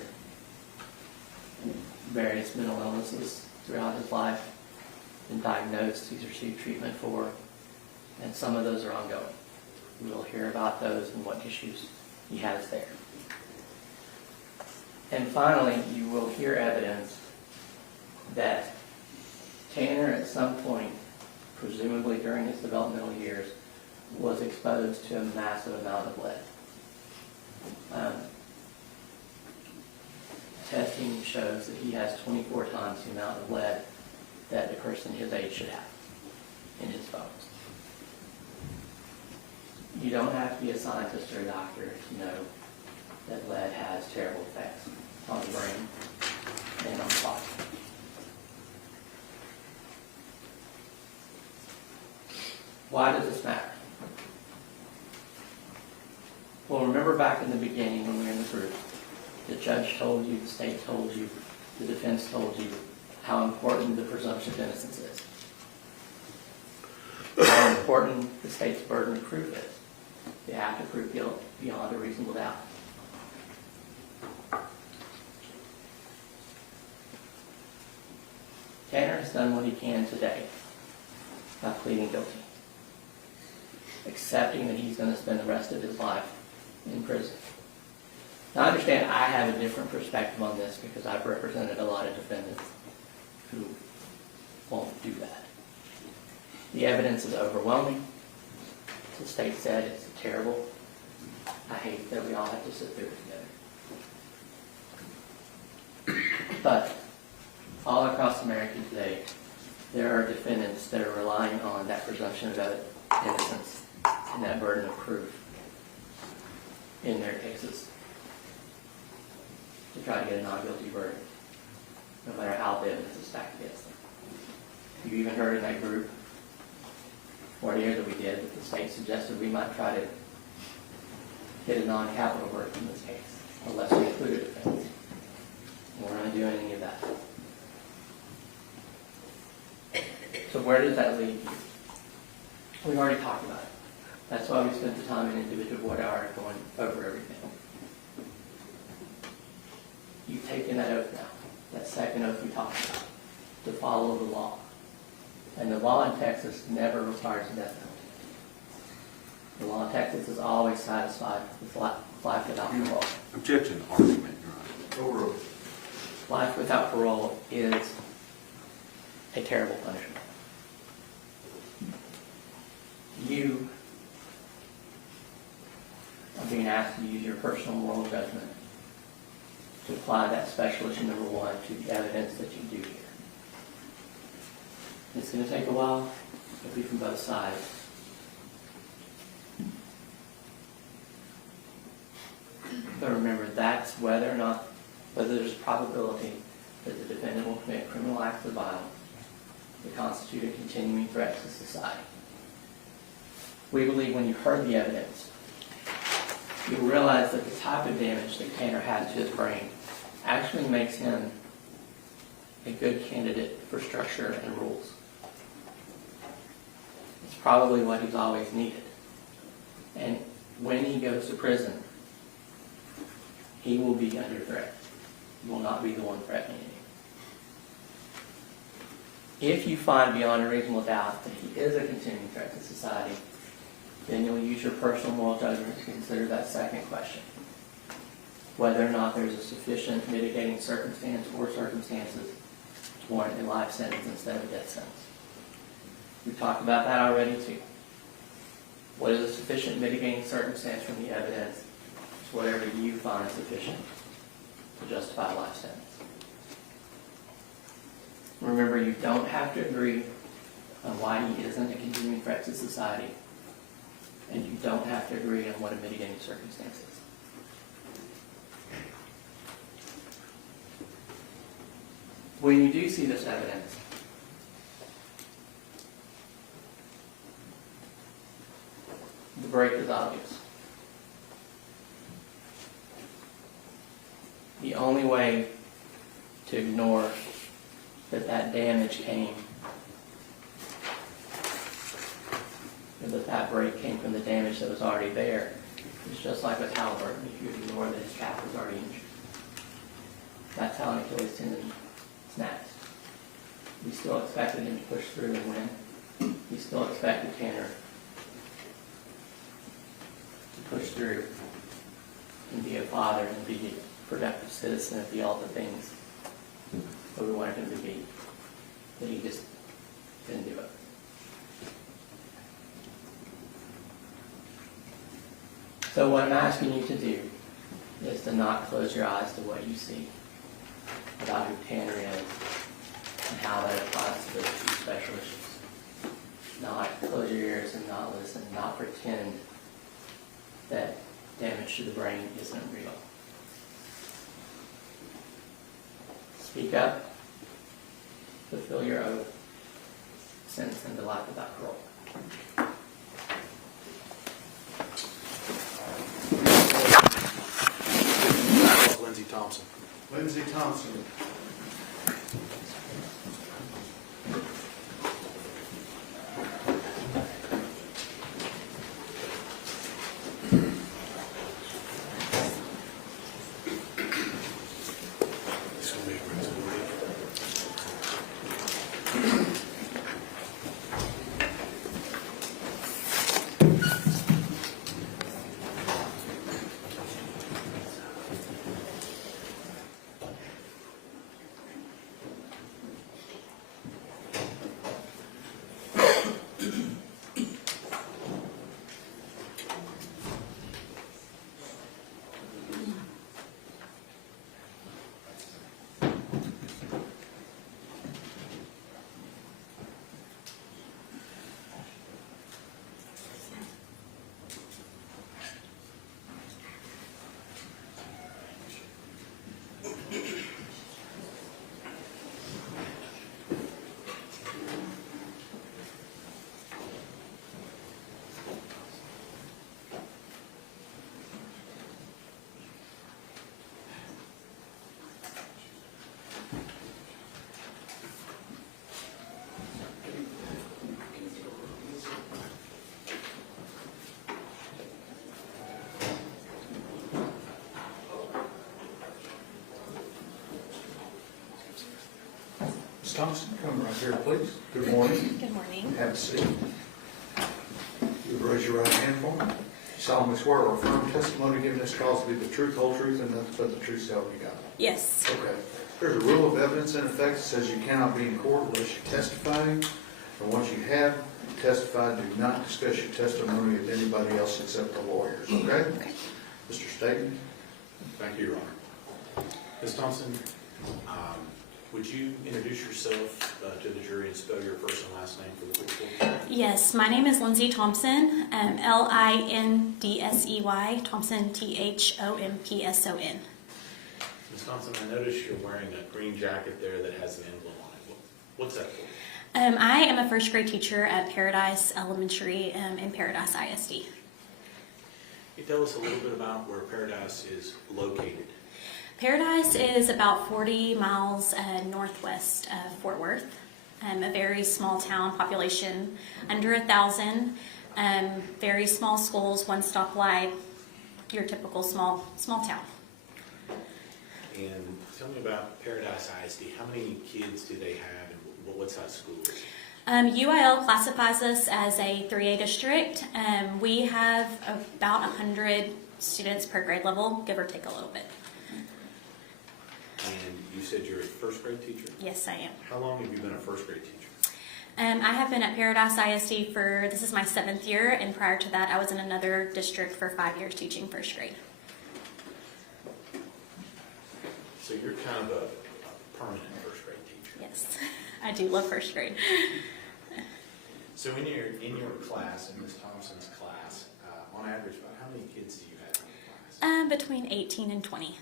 various mental illnesses throughout his life, been diagnosed, he's received treatment for, and some of those are ongoing. We will hear about those and what issues he has there. And finally, you will hear evidence that Tanner, at some point, presumably during his developmental years, was exposed to a massive amount of lead. Testing shows that he has 24 times the amount of lead that a person his age should have in his bones. You don't have to be a scientist or a doctor to know that lead has terrible effects on the brain and on the body. Why does this matter? Well, remember back in the beginning when we were in the group, the judge told you, the state told you, the defense told you how important the presumption of innocence is. How important the state's burden of proof is. They have to prove guilt beyond a reasonable doubt. Tanner has done what he can today by pleading guilty, accepting that he's going to spend the rest of his life in prison. Now, I understand I have a different perspective on this because I've represented a lot of defendants who won't do that. The evidence is overwhelming. The state said it's terrible. I hate that we all have to sit through it together. But all across America today, there are defendants that are relying on that presumption of innocence and that burden of proof in their cases to try to get a non-guilty verdict, no matter how the evidence is stacked against them. You even heard in that group 4 years that we did that the state suggested we might try to get a non-capital verdict in this case, a lesser included offense. We're not doing any of that. So where does that lead you? We've already talked about it. That's why we spent the time in individual board hour going over everything. You've taken that oath now, that second oath we talked about, to follow the law. And the law in Texas never requires a death penalty. The law in Texas is always satisfied with life without parole. Objection to argument, Your Honor. Overruled. Life without parole is a terrible punishment. You are being asked to use your personal moral judgment to apply that special issue number 1 to the evidence that you do here. It's going to take a while. It'll be from both sides. But remember, that's whether there's a probability that the defendant will commit criminal acts of violence that constitute a continuing threat to society. We believe when you heard the evidence, you'll realize that the type of damage that Tanner had to his brain actually makes him a good candidate for structure and rules. It's probably what he's always needed. And when he goes to prison, he will be under threat. He will not be the one threatening you. If you find beyond a reasonable doubt that he is a continuing threat to society, then you'll use your personal moral judgment to consider that second question. Whether or not there's a sufficient mitigating circumstance or circumstances to warrant a life sentence instead of a death sentence. We talked about that already too. What is a sufficient mitigating circumstance from the evidence? It's whatever you find sufficient to justify a life sentence. Remember, you don't have to agree on why he isn't a continuing threat to society, and you don't have to agree on what a mitigating circumstance is. When you do see this evidence, the break is obvious. The only way to ignore that damage came, or that break came from the damage that was already there, is just like with Halliburton, if you ignore that his calf was already injured. That's how an Achilles tendon snaps. We still expected him to push through and win. We still expected Tanner to push through and be a father and be a productive citizen and be all the things that we wanted him to be. But he just didn't do it. So what I'm asking you to do is to not close your eyes to what you see about who Tanner is and how that applies to those two special issues. Not close your ears and not listen, not pretend that damage to the brain isn't real. Speak up, fulfill your oath, sentence him to life without parole. Lindsay Thompson. Lindsay Thompson. Ms. Thompson, come right here, please. Good morning. Good morning. Have a seat. You would raise your right hand for me. Solemnly swear or affirm testimony given this cause to be the truth, whole truth, and nothing but the truth, so help you God. Yes. Okay. There's a rule of evidence in effect that says you cannot be in court unless you're testifying. And once you have testified, do not discuss your testimony with anybody else except the lawyers, okay? Okay. Mr. Staten? Thank you, Your Honor. Ms. Thompson, would you introduce yourself to the jury and spell your first and last name for the court? Yes, my name is Lindsay Thompson, Lindsey, Thompson, Thompson. Ms. Thompson, I noticed you're wearing a green jacket there that has an emblem on it. What's that for? I am a first grade teacher at Paradise Elementary in Paradise ISD. Can you tell us a little bit about where Paradise is located? Paradise is about 40 miles northwest of Fort Worth. A very small town, population under 1,000. Very small schools, one stoplight, your typical small town. And tell me about Paradise ISD. How many kids do they have, and what size school is it? UIL classifies us as a 3A district. We have about 100 students per grade level, give or take a little bit. And you said you're a first grade teacher? Yes, I am. How long have you been a first grade teacher? I have been at Paradise ISD this is my 7th year, and prior to that I was in another district for 5 years teaching first grade. So you're kind of a permanent first grade teacher. Yes, I do love first grade. So in your class, in Ms. Thompson's class, on average, about how many kids do you have in your class? Between 18 and 20.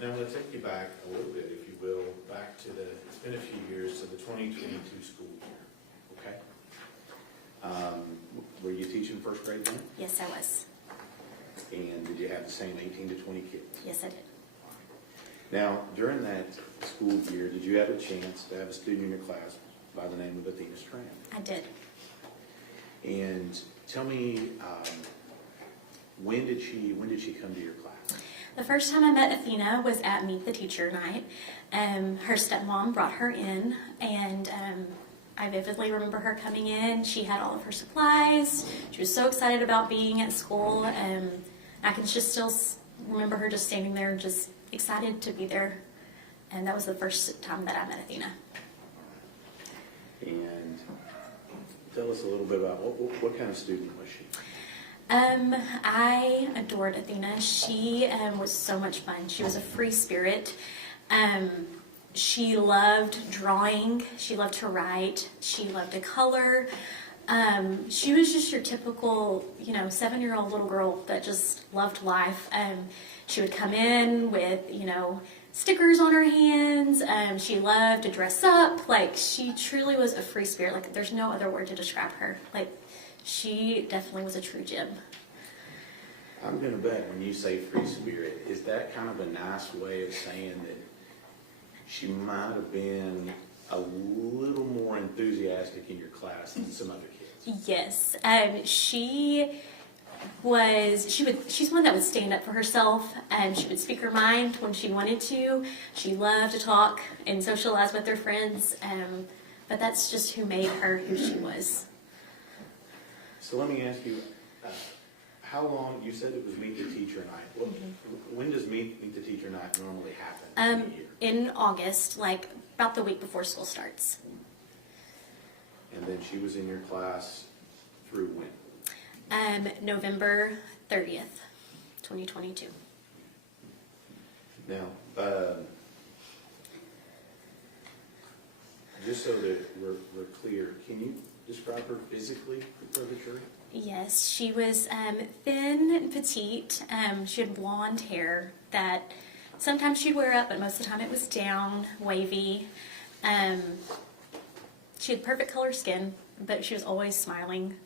Now I'm going to take you back a little bit, if you will, back to it's been a few years, to the 2022 school year, okay? Were you teaching first grade then? Yes, I was. And did you have the same 18 to 20 kids? Yes, I did. Now, during that school year, did you have a chance to have a student in your class by the name of Athena Strand? I did. And tell me, when did she come to your class? The first time I met Athena was at Meet the Teacher night. Her stepmom brought her in, and I vividly remember her coming in. She had all of her supplies. She was so excited about being at school. I can just still remember her just standing there, just excited to be there. And that was the first time that I met Athena. And tell us a little bit about what kind of student was she? I adored Athena. She was so much fun. She was a free spirit. She loved drawing. She loved to write. She loved to color. She was just your typical, 7-year-old little girl that just loved life. She would come in with, stickers on her hands. She loved to dress up. Like, she truly was a free spirit. Like, there's no other word to describe her. Like, she definitely was a true gem. I'm going to bet when you say free spirit, is that kind of a nice way of saying that she might have been a little more enthusiastic in your class than some other kids? Yes. She's one that would stand up for herself. She would speak her mind when she wanted to. She loved to talk and socialize with her friends. But that's just who made her who she was. So let me ask you, how long, you said it was Meet the Teacher Night. When does Meet the Teacher Night normally happen in a year? In August, like about the week before school starts. And then she was in your class through when? November 30th, 2022. Now, just so that we're clear, can you describe her physically for the jury? Yes, she was thin and petite. She had blonde hair that sometimes she'd wear up, but most of the time it was down, wavy. She had perfect color skin, but she was always smiling.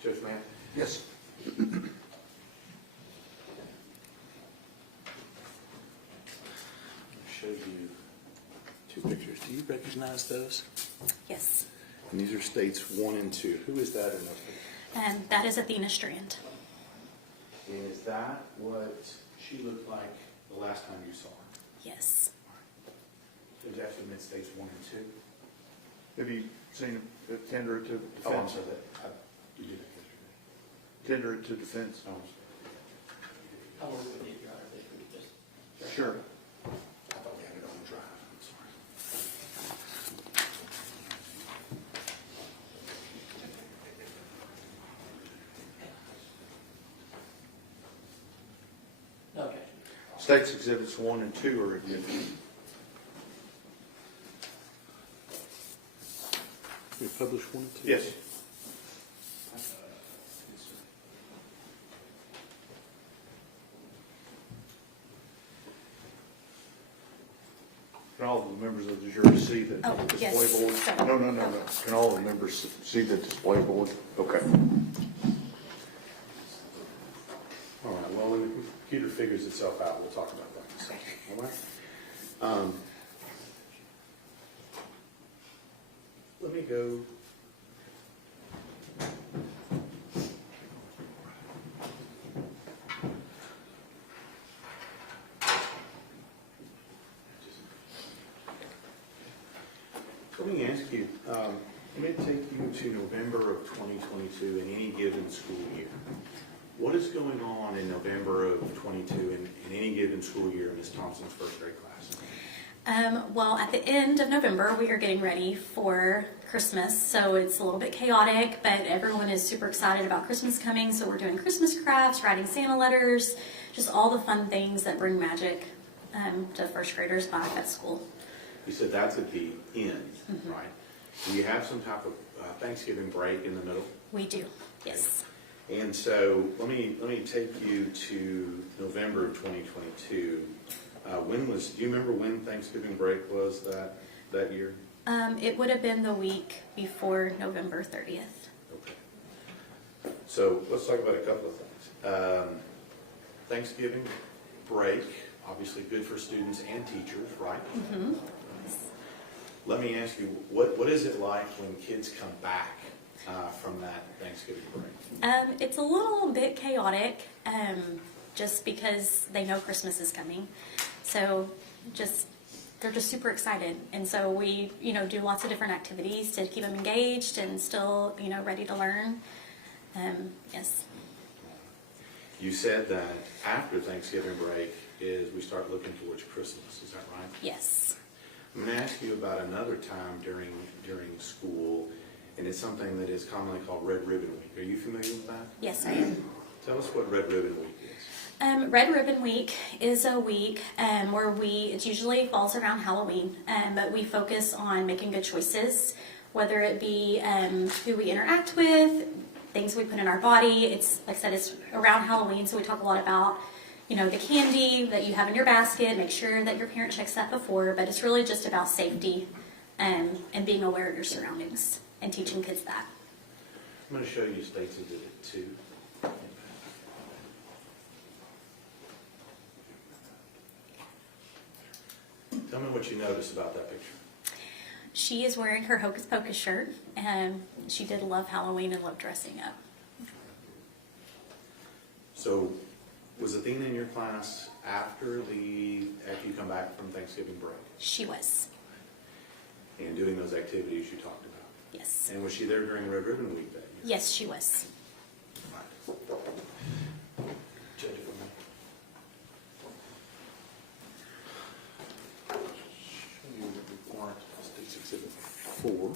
Judge Matt? Yes. Showed you two pictures. Do you recognize those? Yes. And these are states 1 and 2. Who is that in those pictures? That is Athena Strand. And is that what she looked like the last time you saw her? Yes. So that's what mid states 1 and 2? Have you seen it tender to Oh, I'm defense? sorry. You did that yesterday. Tender it to defense? Oh, I'm I'll work with you, Your Honor, if we could just. Sure. sorry. I thought we had it on drive. I'm sorry. Okay. States Exhibits 1 and 2 are exhibits. We published 1 and 2? Yes. Can all the members of the jury see the Oh, display yes. board? Sorry. No. Can all the members see the display board? Okay. All right, well, when the computer figures itself out, we'll talk about that in a second, all right? Let me go. Let me ask you, let me take you to November of 2022 in any given school year. What is going on in November of 22 in any given school year in Ms. Thompson's first grade class? Well, at the end of November, we are getting ready for Christmas, so it's a little bit chaotic, but everyone is super excited about Christmas coming, so we're doing Christmas crafts, writing Santa letters, just all the fun things that bring magic to first graders back at school. You said that's at the end, right? Do you have some type of Thanksgiving break in the middle? We do, yes. And so let me take you to November of 2022. Do you remember when Thanksgiving break was that year? It would have been the week before November 30th. Okay. So let's talk about a couple of things. Thanksgiving break, obviously good for students and teachers, right? Mm-hmm. Let me ask you, what is it like when kids come back from that Thanksgiving break? It's a little bit chaotic, just because they know Christmas is coming. So they're just super excited. And so we, do lots of different activities to keep them engaged and still, ready to learn. Yes. You said that after Thanksgiving break is we start looking towards Christmas, is that right? Yes. I'm going to ask you about another time during school, and it's something that is commonly called Red Ribbon Week. Are you familiar with that? Yes, I am. Tell us what Red Ribbon Week is. Red Ribbon Week is a week where it usually falls around Halloween, but we focus on making good choices, whether it be who we interact with, things we put in our body. It's, like I said, it's around Halloween, so we talk a lot about, the candy that you have in your basket, make sure that your parent checks that before, but it's really just about safety and being aware of your surroundings and teaching kids that. I'm going to show you States Exhibit 2. Tell me what you notice about that picture. She is wearing her Hocus Pocus shirt, and she did love Halloween and love dressing up. So, was Athena in your class after you come back from Thanksgiving break She was, and doing those activities you talked about? yes. And was she there during Red Ribbon Week that year? Yes, she was. Right. Judge it for me. Show you the warrant, States Exhibit 4.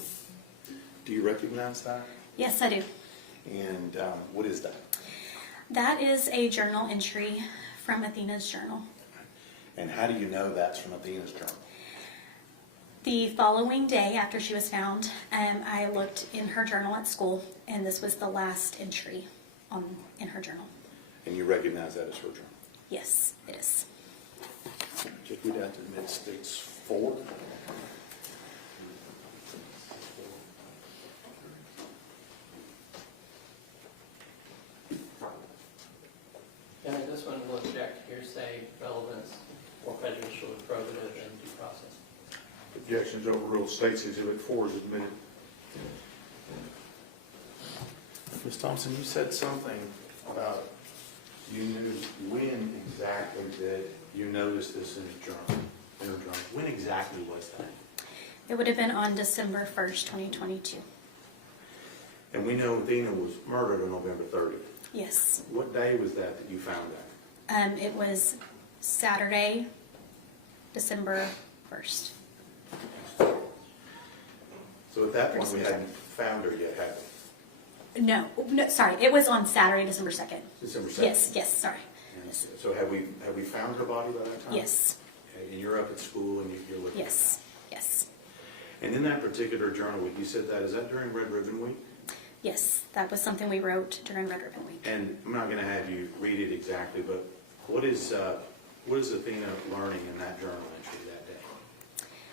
Do you recognize that? Yes, I do. And what is that? That is a journal entry from Athena's journal. And how do you know that's from Athena's journal? The following day after she was found, I looked in her journal at school, and this was the last entry in her journal. And you recognize that as her journal? Yes, it is. Take me down to Mid-States 4. And this one will object hearsay, relevance, or prejudicial, probative, and due process. Objections overruled. States Exhibit 4 is admitted. Ms. Thompson, you said something about you knew when exactly that you noticed this in her journal. When exactly was that? It would have been on December 1st, 2022. And we know Athena was murdered on November 30th. Yes. What day was that you found that? It was Saturday, December 1st. So at that point, we hadn't found her yet, had we? No, sorry. It was on Saturday, December 2nd. December 2nd? Yes, sorry. And so have we found her body by that time? Yes. Okay, and you're up at school and you're looking at Yes. Yes. that. And in that particular journal week, you said that, is that during Red Ribbon Week? Yes, that was something we wrote during Red Ribbon Week. And I'm not going to have you read it exactly, but what is Athena learning in that journal entry that day?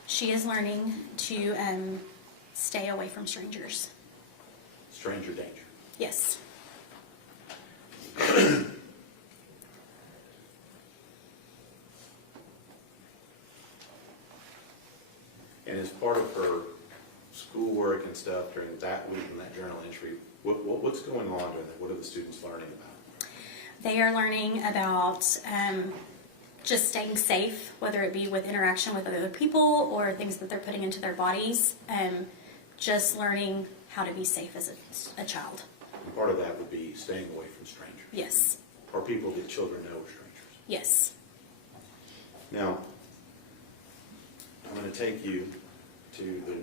She is learning to stay away from strangers. Stranger danger. Yes. And as part of her schoolwork and stuff during that week and that journal entry, what's going on during that? What are the students learning about? They are learning about just staying safe, whether it be with interaction with other people or things that they're putting into their bodies. Just learning how to be safe as a child. And part of that would be staying away from strangers. Yes. Or people that children know are strangers. Yes. Now, I'm going to take you to the...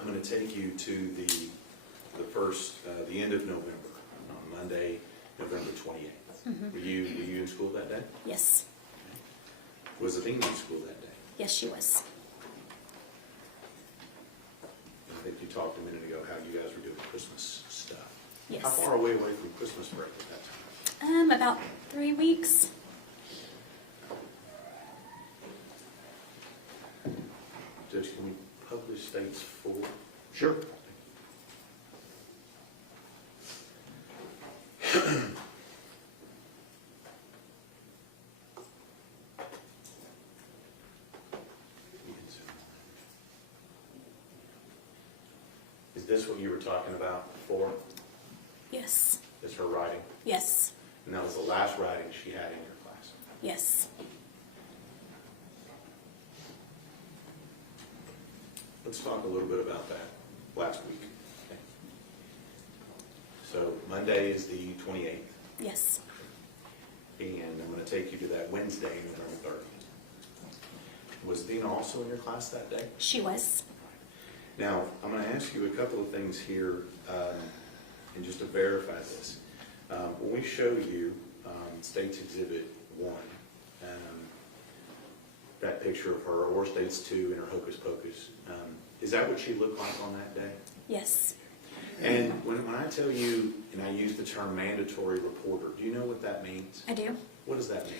I'm going to take you to the end of November, on Monday, November 28th. Mm-hmm. Were you in school that day? Yes. Was Athena in school that day? Yes, she was. I think you talked a minute ago how you guys were doing Christmas stuff. Yes. How far away from Christmas break at that time? About 3 weeks. Judge, can we publish states 4? Sure. Is this what you were talking about before? Yes. Is her writing? Yes. And that was the last writing she had in your class? Yes. Let's talk a little bit about that last week. Okay. So Monday is the 28th, Yes. and I'm going to take you to that Wednesday, November 30th. Was Athena also in your class that day? She was. Now, I'm going to ask you a couple of things here, and just to verify this. When we show you States Exhibit 1, that picture of her, or States 2 in her Hocus Pocus, is that what she looked like on that day? Yes. And when I tell you, and I use the term mandatory reporter, do you know what that means? I do. What does that mean?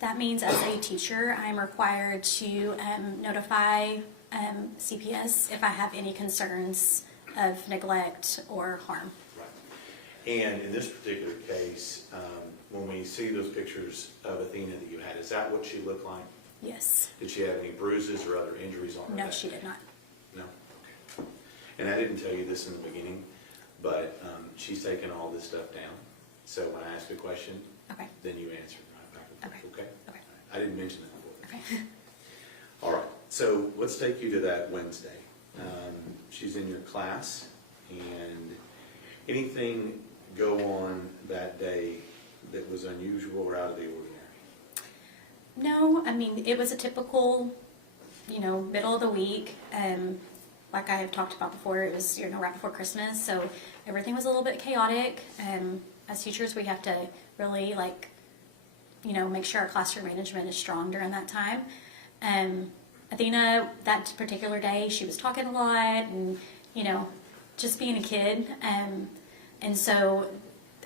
That means as a teacher, I'm required to notify CPS if I have any concerns of neglect or harm. Right. And in this particular case, when we see those pictures of Athena that you had, is that what she looked like? Yes. Did she have any bruises or other injuries on her No, back? she did not. No? Okay. And I didn't tell you this in the beginning, but she's taken all this stuff down. So when I ask a question, Okay. then you answer right back and forth, Okay. okay? Okay. I didn't mention that before. Okay. All right, so let's take you to that Wednesday. She's in your class, and anything go on that day that was unusual or out of the ordinary? No, I mean, it was a typical, middle of the week. Like I have talked about before, it was, right before Christmas, so everything was a little bit chaotic. As teachers, we have to really, make sure our classroom management is strong during that time. Athena, that particular day, she was talking a lot and, just being a kid. And so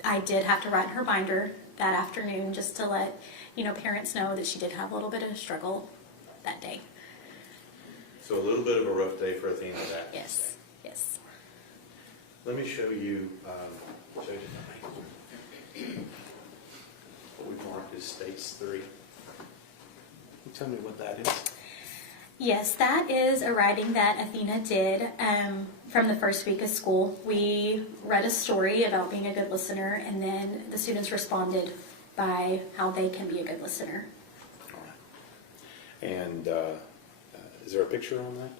I did have to write her binder that afternoon just to let, parents know that she did have a little bit of struggle that day. So a little bit of a rough day for Athena that Yes, yes. Let me show you, what we marked as States 3. Can you tell me what that is? Yes, that is a writing that Athena did from the first week of school. We read a story about being a good listener, and then the students responded by how they can be a good listener. All right. And is there a picture on that?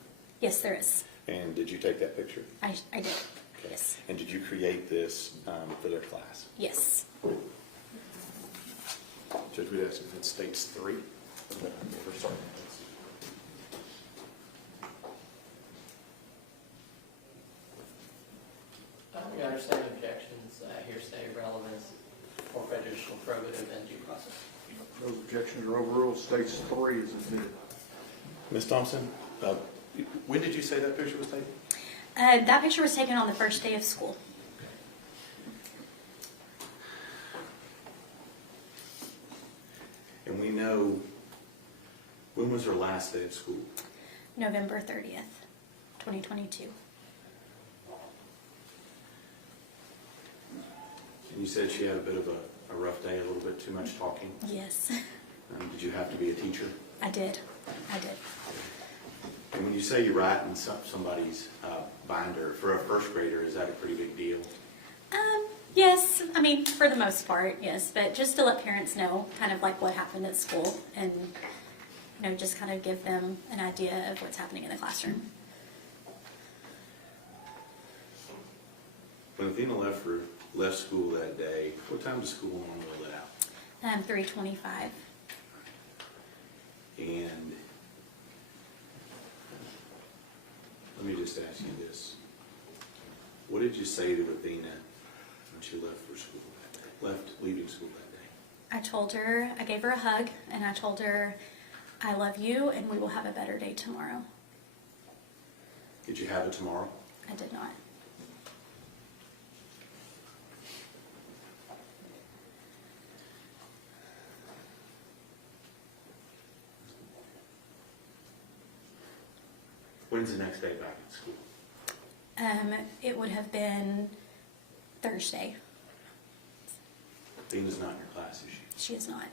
Yes, there is. And did you take that picture? I did. Okay. Yes. And did you create this for their class? Yes. Judge, we'd ask if it's States 3. Sorry. We understand objections, hearsay, relevance, or prejudicial, probative, and due process. Those objections are overruled. States 3 is admitted. Ms. Thompson, when did you say that picture was taken? That picture was taken on the first day of school. know, when was her last day of school? November 30th, 2022. And you said she had a bit of a rough day, a little bit too much talking. Yes, Did you have to be a teacher? I did. And when you say you write in somebody's binder, for a first grader, is that a pretty big deal? Yes, I mean, for the most part, yes, but just to let parents know kind of like what happened at school and, just kind of give them an idea of what's happening in the classroom. When Athena left school that day, what time does school normally let out? 3:25. And let me just ask you this. What did you say to Athena when she left for school that day, leaving school that day? I gave her a hug, and I told her, I love you, and we will have a better day tomorrow. Did you have it tomorrow? I did not. When's the next day back at school? It would have been Thursday. Athena's not in your class, is she? She is not.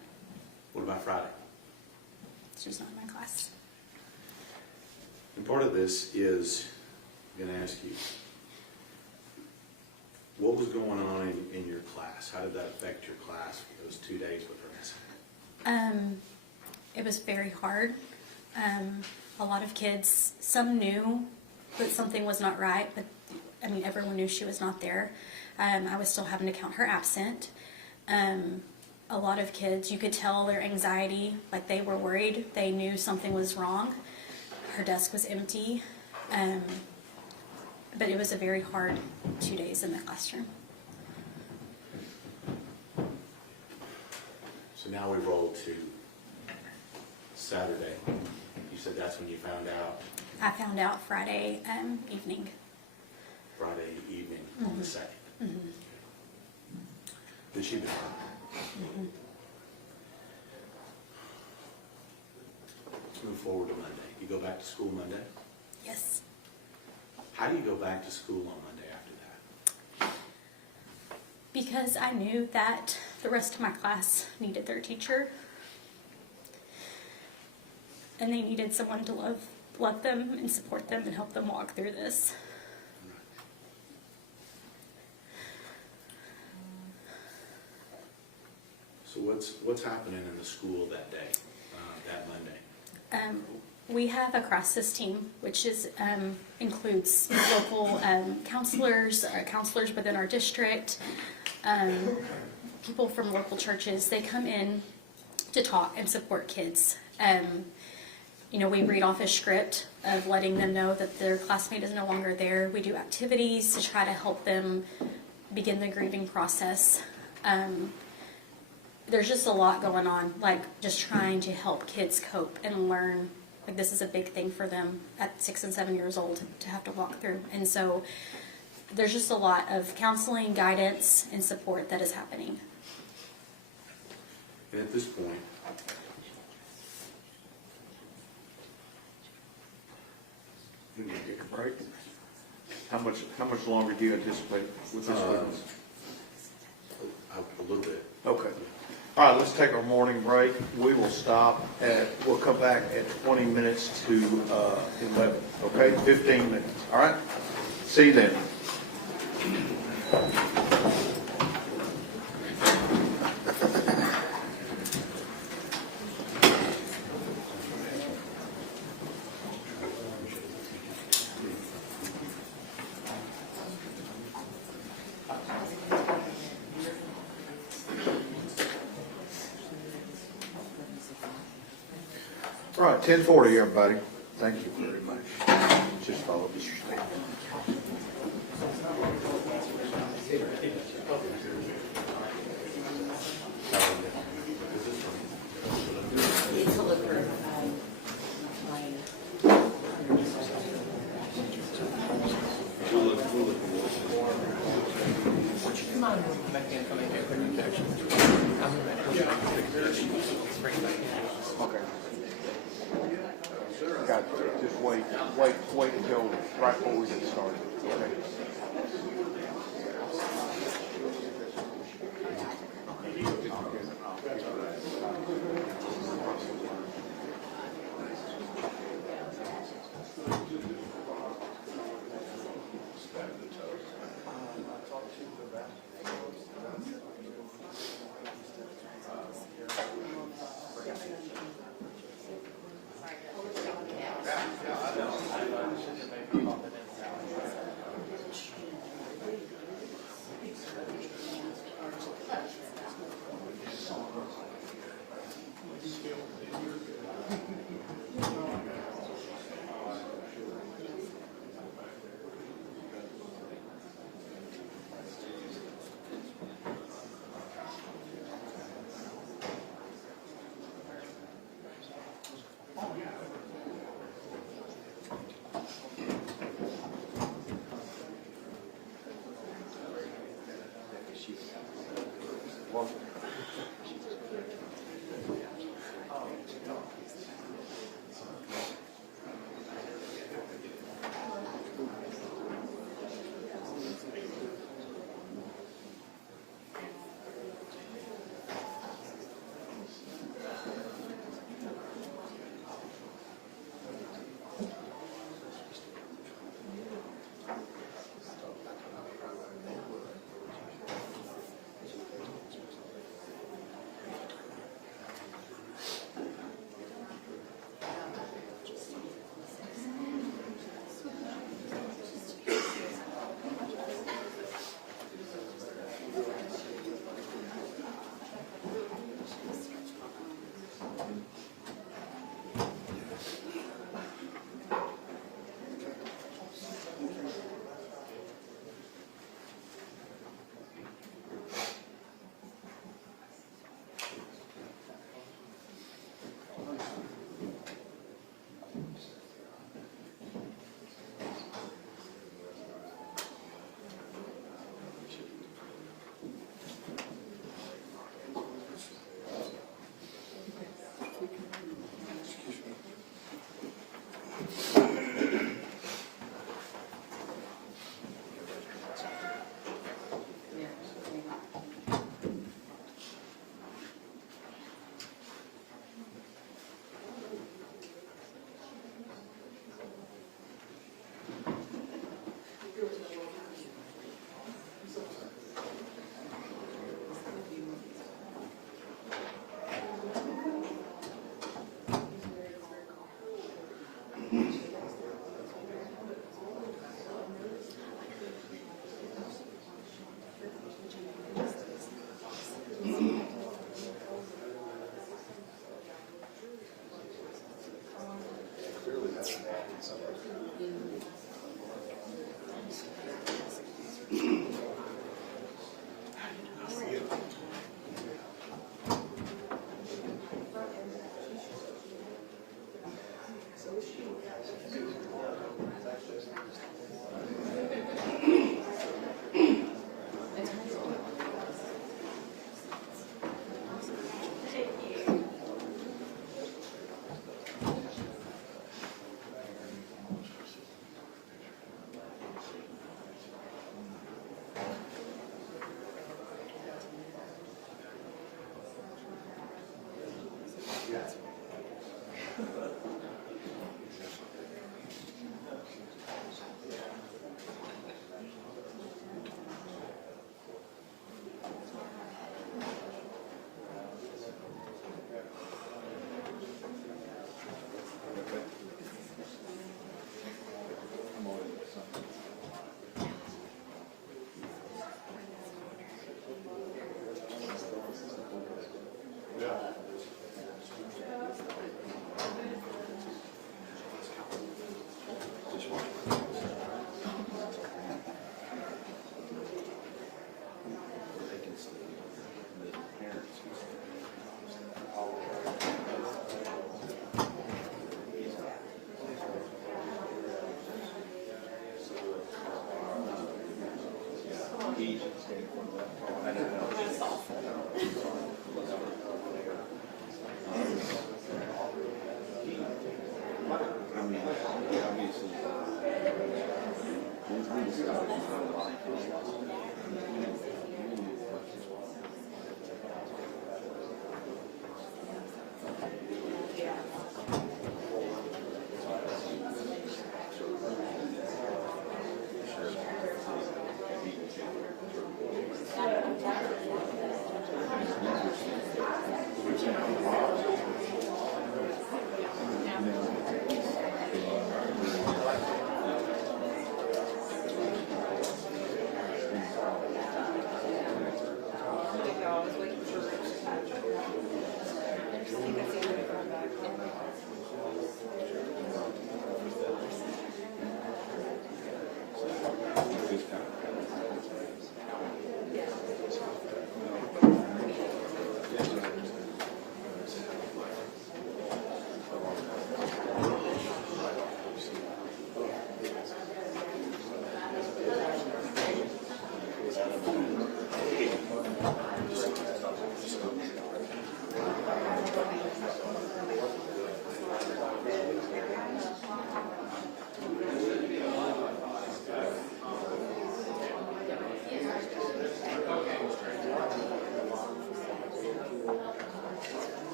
What about Friday? She's not in my class. And part of this is, I'm going to ask you, what was going on in your class? How did that affect your class for those 2 days with her missing? It was very hard. A lot of kids, some knew that something was not right, but everyone knew she was not there. I was still having to count her absent. A lot of kids, you could tell their anxiety, like they were worried. They knew something was wrong. Her desk was empty. But it was a very hard 2 days in the classroom. So now we roll to Saturday. You said that's when you found out? I found out Friday evening. Friday evening on the 2nd. Mm-hmm. Did she be? Mm-hmm. Let's move forward to Monday. You go back to school Monday? Yes. How do you go back to school on Monday after that? Because I knew that the rest of my class needed their teacher. And they needed someone to love them and support them and help them walk through this. So what's happening in the school that day, that Monday? We have a crisis team, which includes local counselors within our district, people from local churches. They come in to talk and support kids. We read off a script of letting them know that their classmate is no longer there. We do activities to try to help them begin the grieving process. There's just a lot going on, like just trying to help kids cope and learn. Like this is a big thing for them at 6 and 7 years old to have to walk through. And so there's just a lot of counseling, guidance, and support that is happening. And at this point, You need to take a break. How much longer do you anticipate with this witness? a little bit. Okay. All right, let's take our morning break. We will we'll come back at 20 minutes to 11, okay? 15 minutes, all right? See you then. All right, 10:40, everybody. Thank you very much. Just follow this statement. To look for Come on, back in. come in here for an objection. I'm Okay. Got you. Just wait until right before we get started. Okay.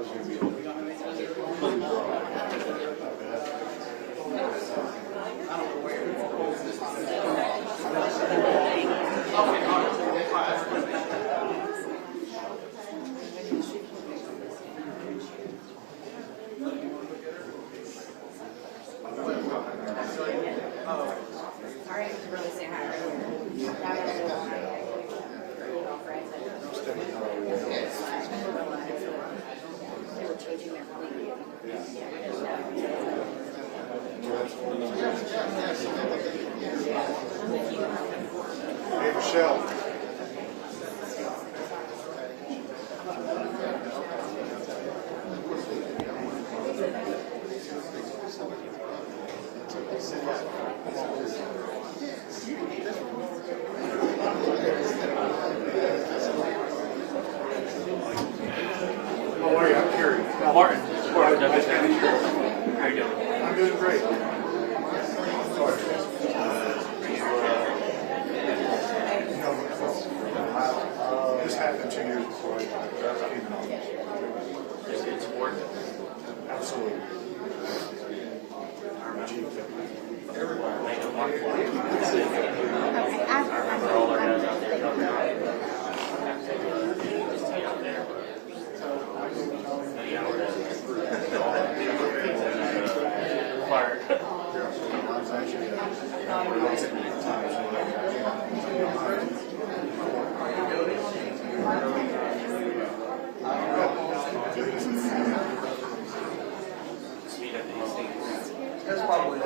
Hey, Michelle. How are you? I'm Kerry. Martin. Martin. How you doing? I'm doing great. Sorry. This happened 2 years before I came in office. Is it support? Absolutely. Chief. I remember all our guys out there helping out. Out there, but many hours. Fire. I was actually Speed up these things. That's probably I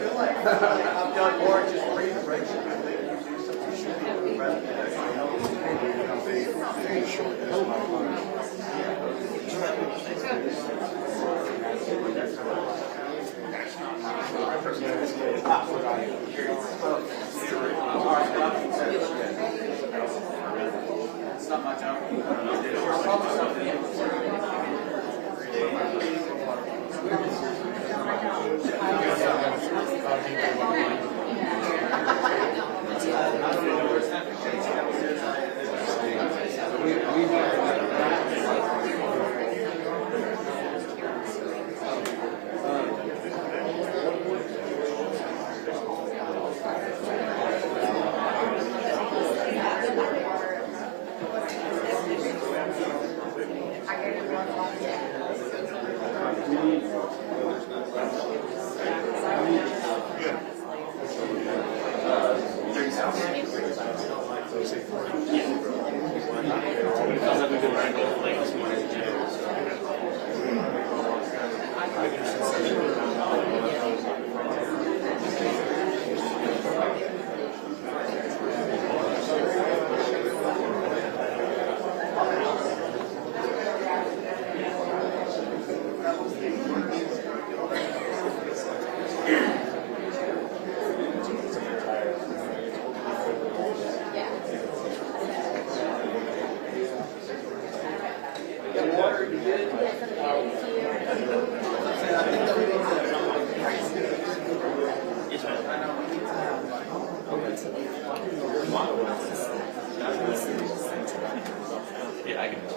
feel like I've done more just reiteration. I think you do something you should be rather than actually It's not my job. Yeah, I can just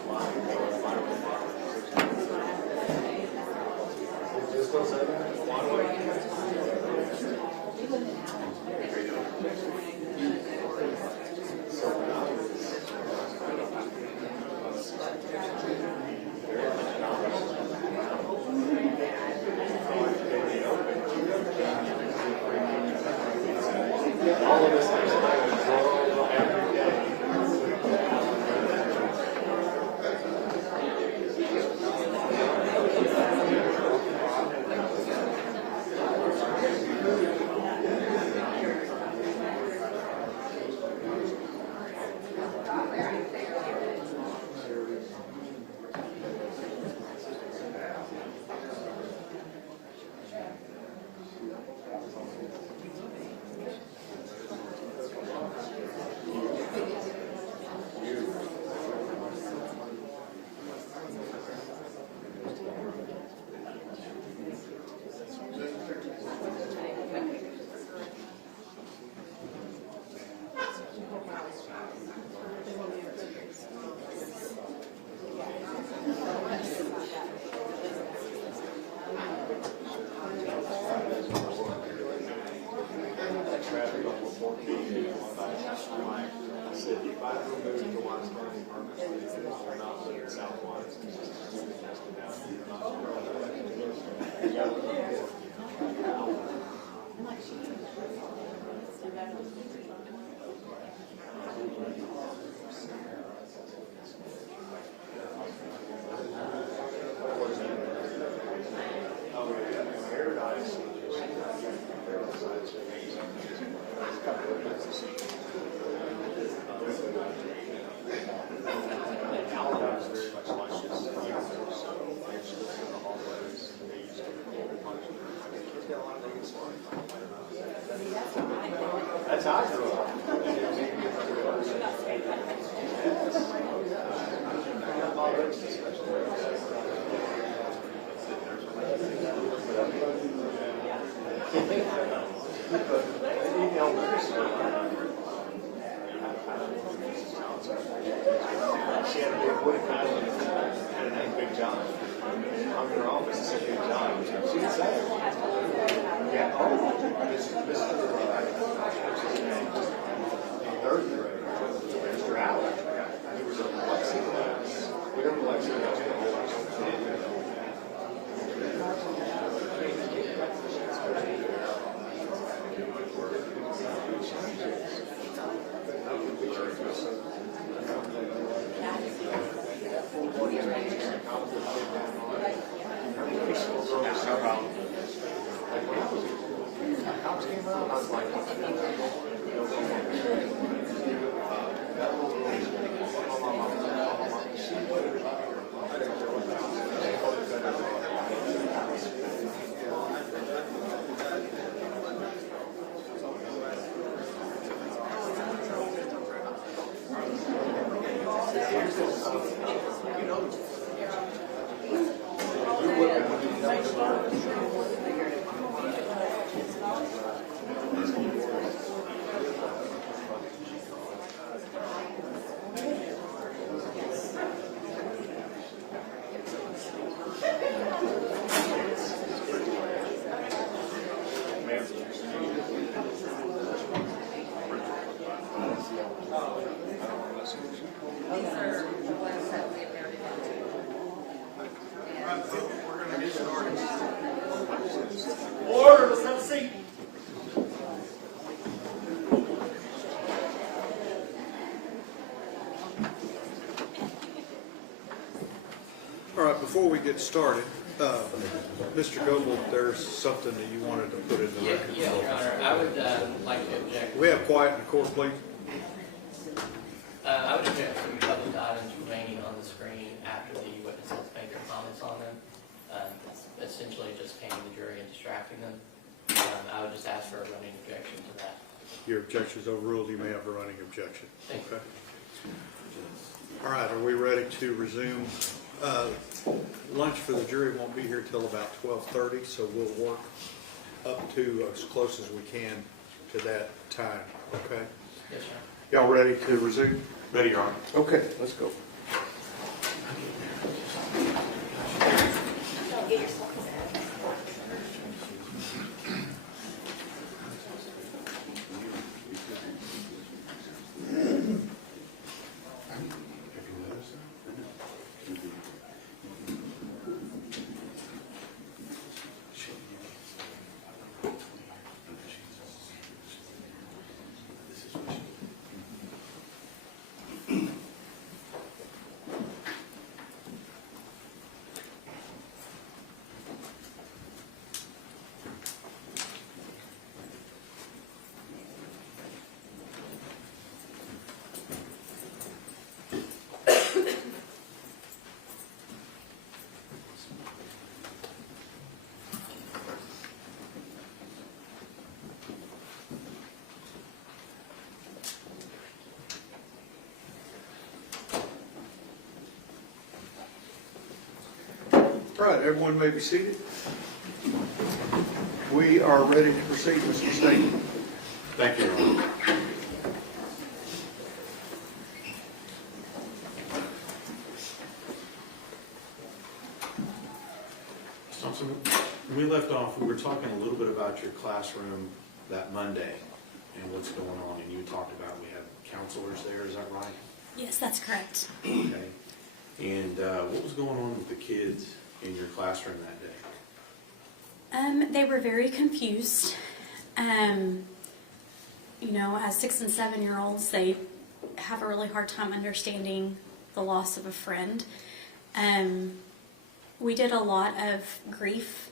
That's how I grew up. She had a big wood pile and had a name, Big John. I'm in her office and said Big John. She didn't say it. Yeah, oh, this is in third grade. Mr. Allen, there was a plexiglass. We don't know plexiglass. Cops came out, I was like, order, let's have a seat. All right, before we get started, Mr. Goble, there's something that you wanted to put in the record. Yeah, Your Honor, I would like to object. We have quiet in the court, please. I would object to public items remaining on the screen after the witnesses make their comments on them. It's essentially just painting the jury and distracting them. I would just ask for a running objection to that. Your objection is overruled. You may have a running objection. Thank you. Okay. All right, are we ready to resume? Lunch for the jury won't be here till about 12:30, so we'll work up to as close as we can to that time, okay? Yes, sir. Y'all ready to resume? Ready, Your Honor. Okay, let's go. All right, everyone may be seated. We are ready to proceed, Mr. State. Thank you, Your Honor. Thompson, when we left off, we were talking a little bit about your classroom that Monday and what's going on, and you talked about we had counselors there, is that right? Yes, that's correct. Okay. And what was going on with the kids in your classroom that day? They were very confused. You know, as 6 and 7-year-olds, they have a really hard time understanding the loss of a friend. We did a lot of grief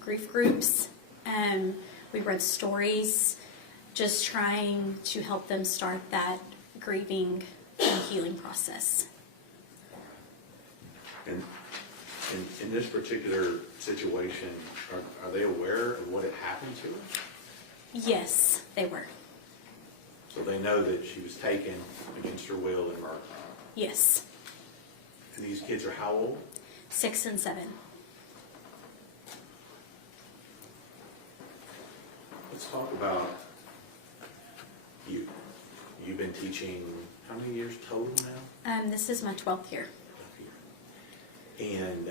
groups. We read stories, just trying to help them start that grieving and healing process. And in this particular situation, are they aware of what had happened to her? Yes, they were. So they know that she was taken against her will and murdered. Yes, And these kids are how old? 6 and 7. Let's talk about you. You've been teaching how many years total now? This is my 12th year. And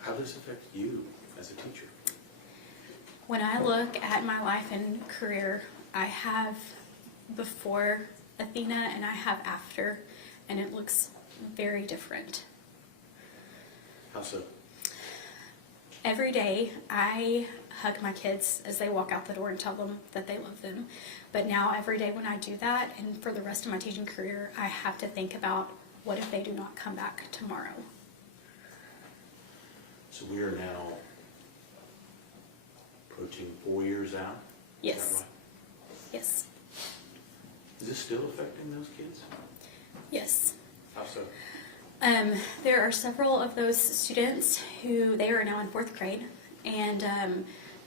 how does this affect you as a teacher? When I look at my life and career, I have before Athena and I have after, and it looks very different. How so? Every day I hug my kids as they walk out the door and tell them that they love them. But now every day when I do that, and for the rest of my teaching career, I have to think about what if they do not come back tomorrow. So we are now approaching 4 years out? Yes. Is that right? Yes. Is this still affecting those kids? Yes. How so? There are several of those students who, they are now in 4th grade, and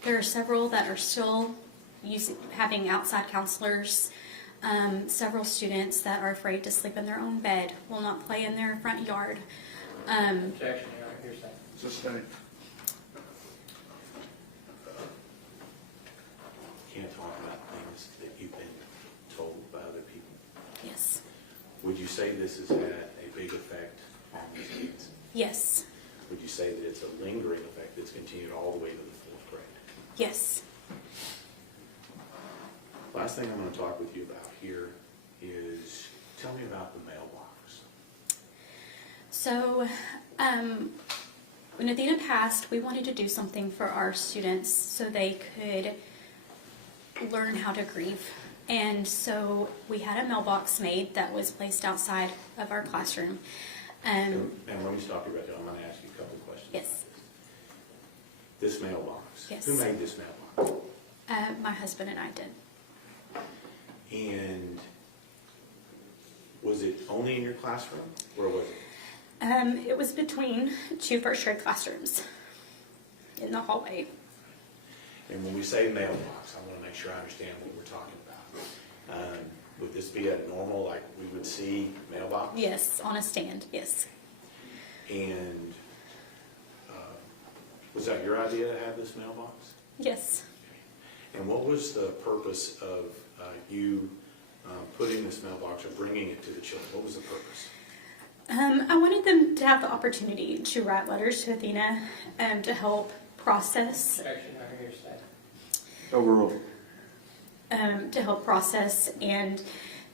there are several that are still having outside counselors. Several students that are afraid to sleep in their own bed, will not play in their front yard. Objection, Your Honor, hearsay. Sustained. Can't talk about things that you've been told by other people. Yes. Would you say this has had a big effect on these kids? Yes. Would you say that it's a lingering effect that's continued all the way to the 4th grade? Yes. Last thing I'm going to talk with you about here is, tell me about the mailbox. So, when Athena passed, we wanted to do something for our students so they could learn how to grieve. And so we had a mailbox made that was placed outside of our classroom. And let me stop you right there. I'm going to ask you a couple of questions. Yes. This mailbox. Yes. Who made this mailbox? My husband and I did. And was it only in your classroom? Where was it? It was between 2 first grade classrooms in the hallway. And when we say mailbox, I want to make sure I understand what we're talking about. Would this be a normal, like we would see mailbox? Yes, on a stand, yes. And was that your idea to have this mailbox? Yes. And what was the purpose of you putting this mailbox or bringing it to the children? What was the purpose? I wanted them to have the opportunity to write letters to Athena to help process. Objection, Your Honor, hearsay. Overruled. To help process, and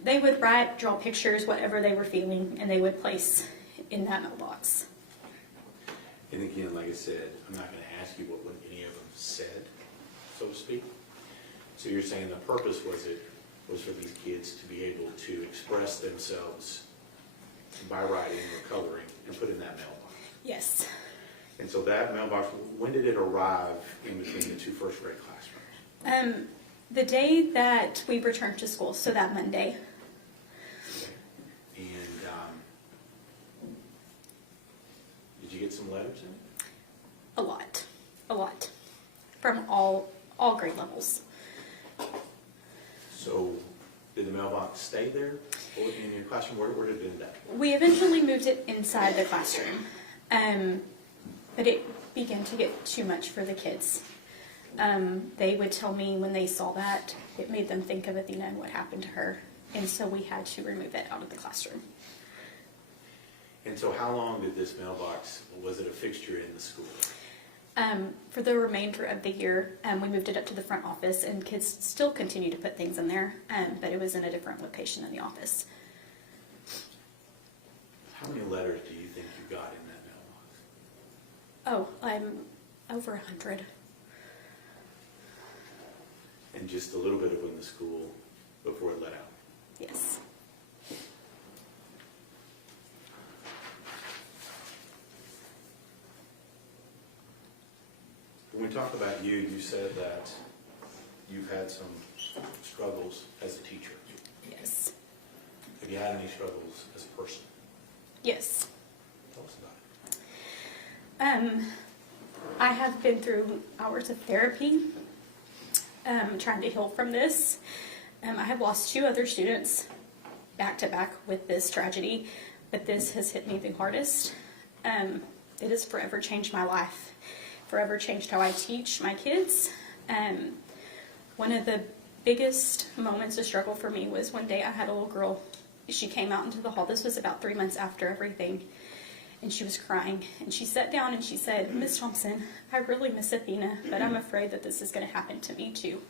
they would write, draw pictures, whatever they were feeling, and they would place in that mailbox. And again, like I said, I'm not going to ask you what any of them said, so to speak. So you're saying the purpose was for these kids to be able to express themselves by writing or coloring and put in that mailbox. Yes. And so that mailbox, when did it arrive in between the 2 first grade classrooms? The day that we returned to school, so that Monday. Okay. And did you get some letters in? A lot, from all grade levels. So did the mailbox stay there in your classroom? Where did it end up? We eventually moved it inside the classroom, but it began to get too much for the kids. They would tell me when they saw that, it made them think of Athena and what happened to her, and so we had to remove it out of the classroom. And so how long did this mailbox, was it a fixture in the school? For the remainder of the year, we moved it up to the front office, and kids still continue to put things in there, but it was in a different location in the office. How many letters do you think you got in that Oh, I'm over 100. And just a little bit of in the school before it let out. Yes. When we talk about you, you said that you've had some struggles as a teacher. Yes. Have you had any struggles as a person? Yes. Tell us about it. I have been through hours of therapy, trying to heal from this. I have lost 2 other students back to back with this tragedy, but this has hit me the hardest. It has forever changed my life, forever changed how I teach my kids. One of the biggest moments of struggle for me was one day I had a little girl. She came out into the hall. This was about 3 months after everything. And she was crying. And she sat down and she said, "Miss Thompson, I really miss Athena, but I'm afraid that this is going to happen to me too."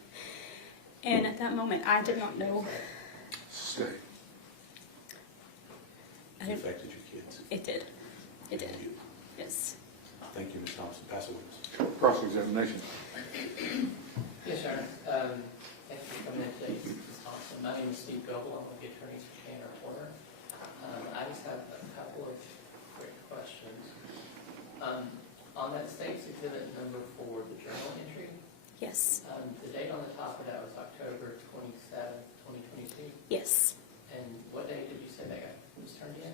And at that moment, I did not know. Stay. I It didn't, affected your kids. it did. It did. And you. Yes. Thank you, Ms. Thompson. Pass it with us. Cross-examination. Yes, Sharon. Thank you for coming in today, Ms. Thompson. My name is Steve Goebel. I'm with the attorneys for Tanner Porter. I just have a couple of quick questions. On that state's exhibit number 4, the journal entry, Yes. the date on the top of that was October 27th, 2022. Yes. And what day did you say that was turned in?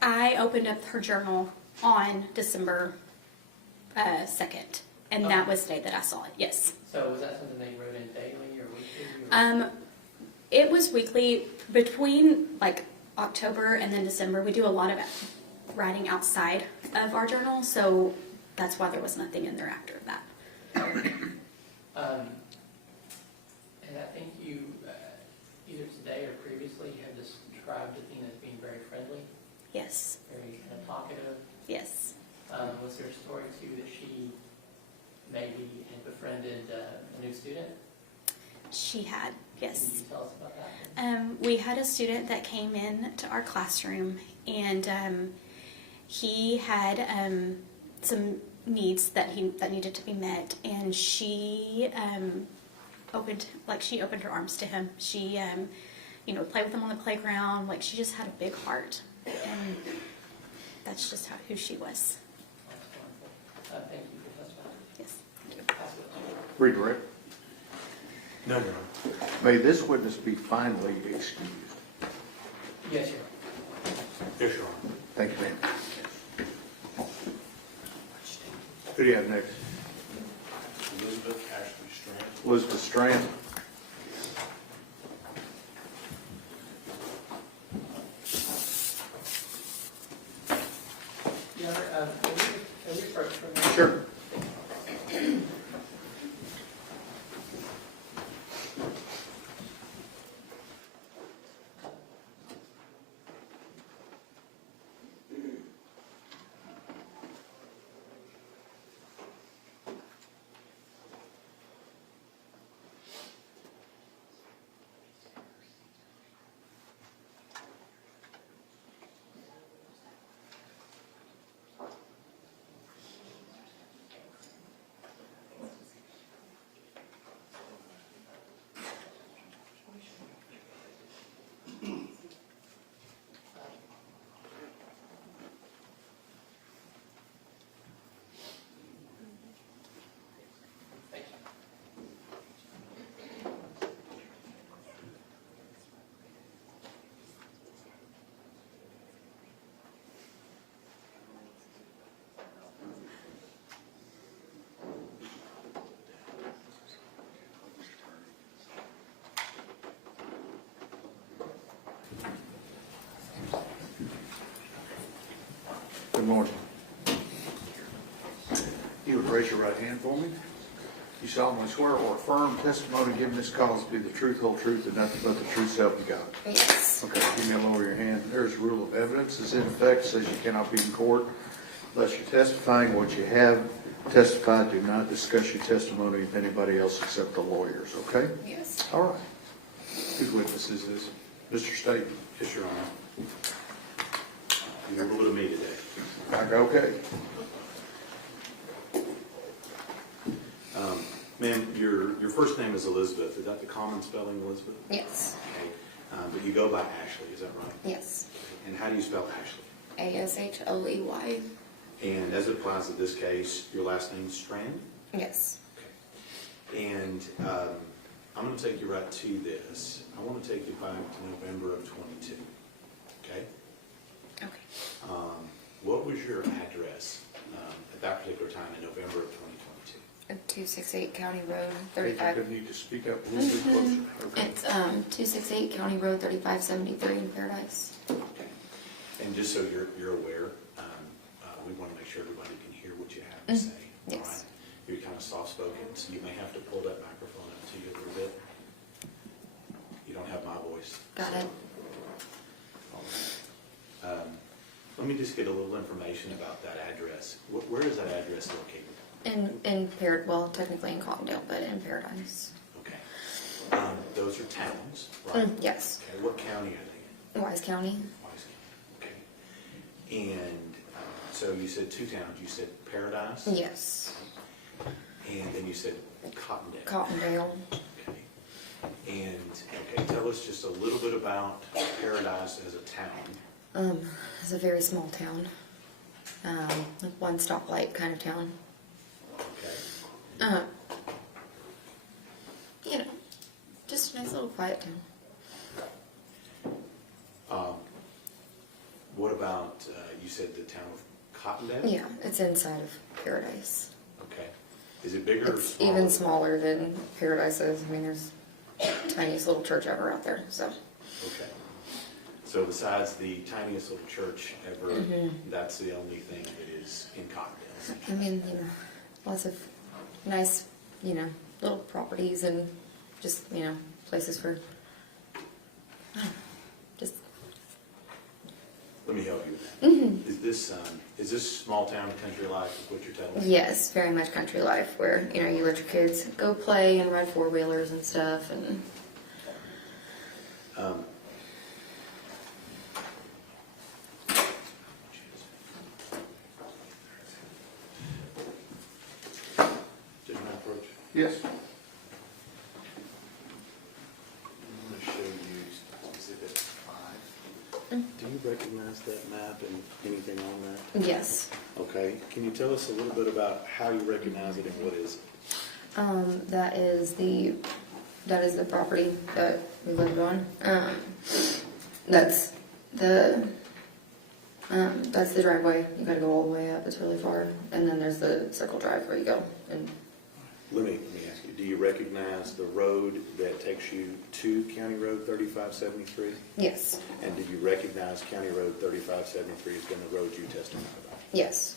I opened up her journal on December 2nd, and that was the day that I saw it. Yes. So was that something they wrote in daily or weekly? Or? It was weekly. Between like October and then December, we do a lot of writing outside of our journal, so that's why there was nothing in there after that. And I think you, either today or previously, have described Athena as being very friendly, Yes. very kind of talkative. Yes. Was there a story too that she maybe had befriended a new student? She had. Can Yes. you tell us about that? We had a student that came in to our classroom, and he had some needs that needed to be met, and she opened her arms to him. She played with him on the playground. Like, she just had a big heart, and that's just who she was. That's wonderful. Thank you for testifying. Yes. Pass it on. Redirect. No, Your Honor. May this witness be finally excused? Yes, sir. Yes, Your Honor. Thank you, ma'am. Who do you have next? Elizabeth Ashley Strand. Elizabeth Strand. Your Honor, can we approach from there? Sure. Thank you. Good morning. You would raise your right hand for me. You solemnly swear or affirm testimony given this cause to be the truth, whole truth, and nothing but the truth, so help you God. Yes. Okay, give me a lower your hand. There's a rule of evidence that's in effect, says you cannot be in court unless you're testifying what you have testified. Do not discuss your testimony with anybody else except the lawyers, okay? Yes. All right. Whose witness is this? Mr. State. Yes, Your Honor. You have a little bit of me today. Okay. Ma'am, your first name is Elizabeth. Is that the common spelling, Elizabeth? Yes. Okay. But you go by Ashley, is that right? Yes. And how do you spell Ashley? ASHLEY. And as it applies to this case, your last name's Strand? Yes. Okay. And I'm going to take you right to this. I want to take you back to November of 22. Okay? Okay. What was your address at that particular time in November of 2022? 268 County Road, You 35. need to speak up a little bit closer. Okay. It's 268 County Road, 3573 in Paradise. Okay. And just so you're aware, we want to make sure everybody can hear what you have to say. Yes. All right? You're kind of soft-spoken, so you may have to pull that microphone up to you a little bit. You don't have my voice. Got it. All right. Let me just get a little information about that address. Where is that address located? In well, technically in Cottondale, but in Paradise. Okay. Those are towns, right? Yes. Okay. What county are they in? Wise County. Wise County. Okay. And so you said two towns. You said Paradise? Yes. And then you said Cottondale. Cottondale. Okay. And tell us just a little bit about Paradise as a town. It's a very small town. Like one stoplight kind of town. Okay. You know, just a nice little quiet town. What about, you said the town of Cottondale? Yeah, it's inside of Paradise. Okay. Is it bigger or It's smaller? even smaller than Paradise is. I mean, there's tiniest little church ever out there, so. Okay. So besides the tiniest little church ever, that's the only thing that is in Cottondale? I mean, you know, lots of nice, you know, little properties and just, you know, places for, I don't know, just, Let me help you with that. Is this small town country life is what you're telling me? yes, very much country life where, you know, you let your kids go play and ride four-wheelers and stuff and. Did I approach? Yes. I'm going to show you Exhibit 5. Do you recognize that map and anything on that? Yes. Okay. Can you tell us a little bit about how you recognize it and what is it? That is the property that we lived on. That's the driveway. You gotta go all the way up. It's really far. And then there's the circle drive where you go. And Let me ask you, do you recognize the road that takes you to County Road 3573? yes, And do you recognize County Road 3573 as being the road you testified about? yes.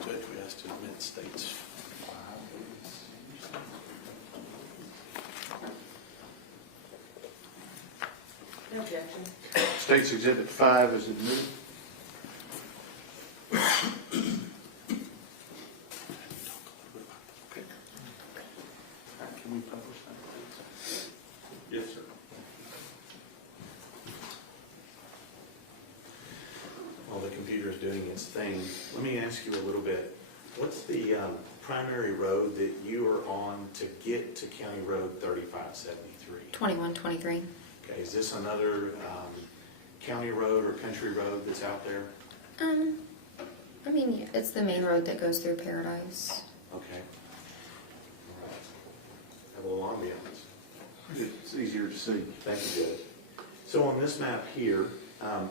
Judge, we asked to admit states 5. No objection. State's Exhibit 5 is admitted. Okay. Can we publish that, please? Yes, sir. While the computer is doing its thing, let me ask you a little bit. What's the primary road that you are on to get to County Road 3573? 2123. Okay, is this another county road or country road that's out there? I mean, yeah, it's the main road that goes through Paradise. Okay. All right. Have a little ambiance. It's easier to see. Thank you, Judge. So on this map here,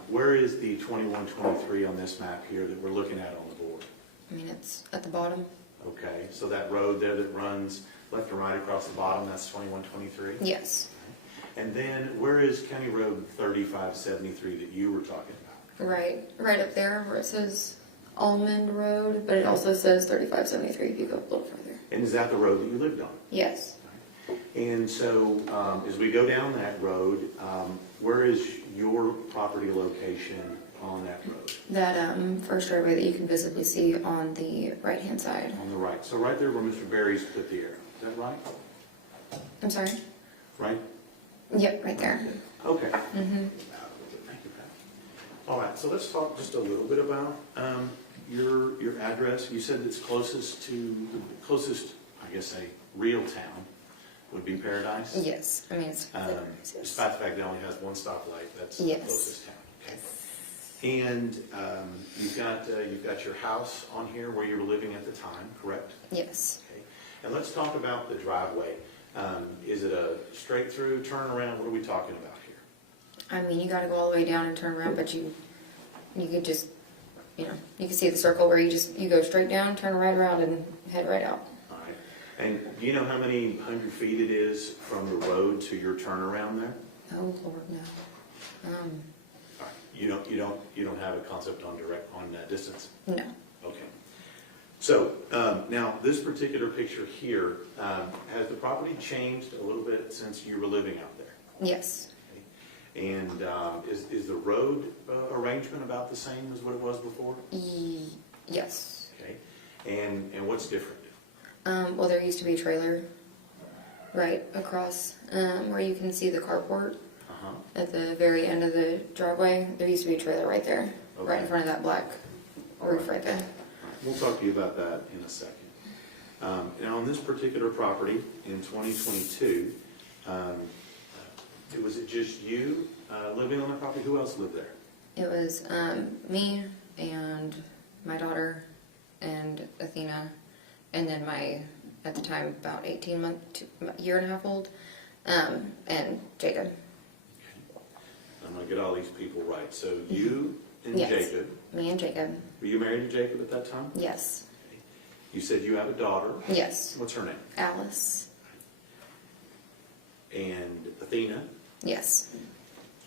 where is the 2123 on this map here that we're looking at on the board? I mean, it's at the bottom. Okay, so that road there that runs left and right across the bottom, that's 2123? Yes. And then where is County Road 3573 that you were talking about? Right up there where it says Almond Road, but it also says 3573 if you go a little further. And is that the road that you lived on? Yes. And so as we go down that road, where is your property location on that road? That first driveway that you can visibly see on the right-hand side. On the right. So right there where Mr. Berry's put the arrow. Is that right? I'm sorry? Right? Yep, right there. Okay. Thank you, Pat. All right, so let's talk just a little bit about your address, you said it's closest to, the closest, I guess, a real town would be Paradise? Yes, I mean, it's. Despite the fact that it only has one stoplight, that's the Yes. closest town. Okay. And you've got your house on here where you were living at the time, correct? Yes. Okay. And let's talk about the driveway. Is it a straight through turnaround? What are we talking about here? I mean, you gotta go all the way down and turn around, but you could just, you can see the circle where you go straight down, turn right around and head right out. All right. And do you know how many 100 feet it is from the road to your turnaround there? Oh, Lord, no. All right. You don't have a concept on distance? No. Okay. So now this particular picture here, has the property changed a little bit since you were living out there? Yes. Okay. And is the road arrangement about the same as what it was before? Yes. Okay. And what's different? Well, there used to be a trailer right across where you can see the carport. At the very end of the driveway, there used to be a trailer right there, right in front of that black roof right there. We'll talk to you about that in a second. Now, on this particular property in 2022, was it just you living on the property? Who else lived there? It was me and my daughter and Athena, and then my, at the time, about year and a half old, and Jacob. I'm going to get all these people right. So you and Yes. Jacob. Me and Jacob. Were you married to Jacob at that time? Yes. Okay. You said you have a daughter. Yes. What's her name? Alice. And Athena. Yes.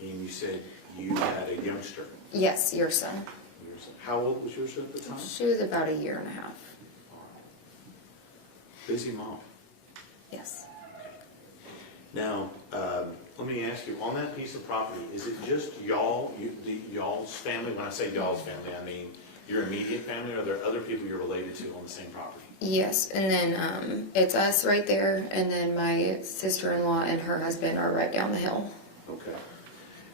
And you said you had a youngster. Yes, your son. How old was yours at the time? She was about a year and a half. Busy mom. Yes. Now, let me ask you, on that piece of property, is it just y'all, y'all's family? When I say y'all's family, I mean your immediate family, or are there other people you're related to on the same property? Yes, and then it's us right there, and then my sister-in-law and her husband are right down the hill. Okay.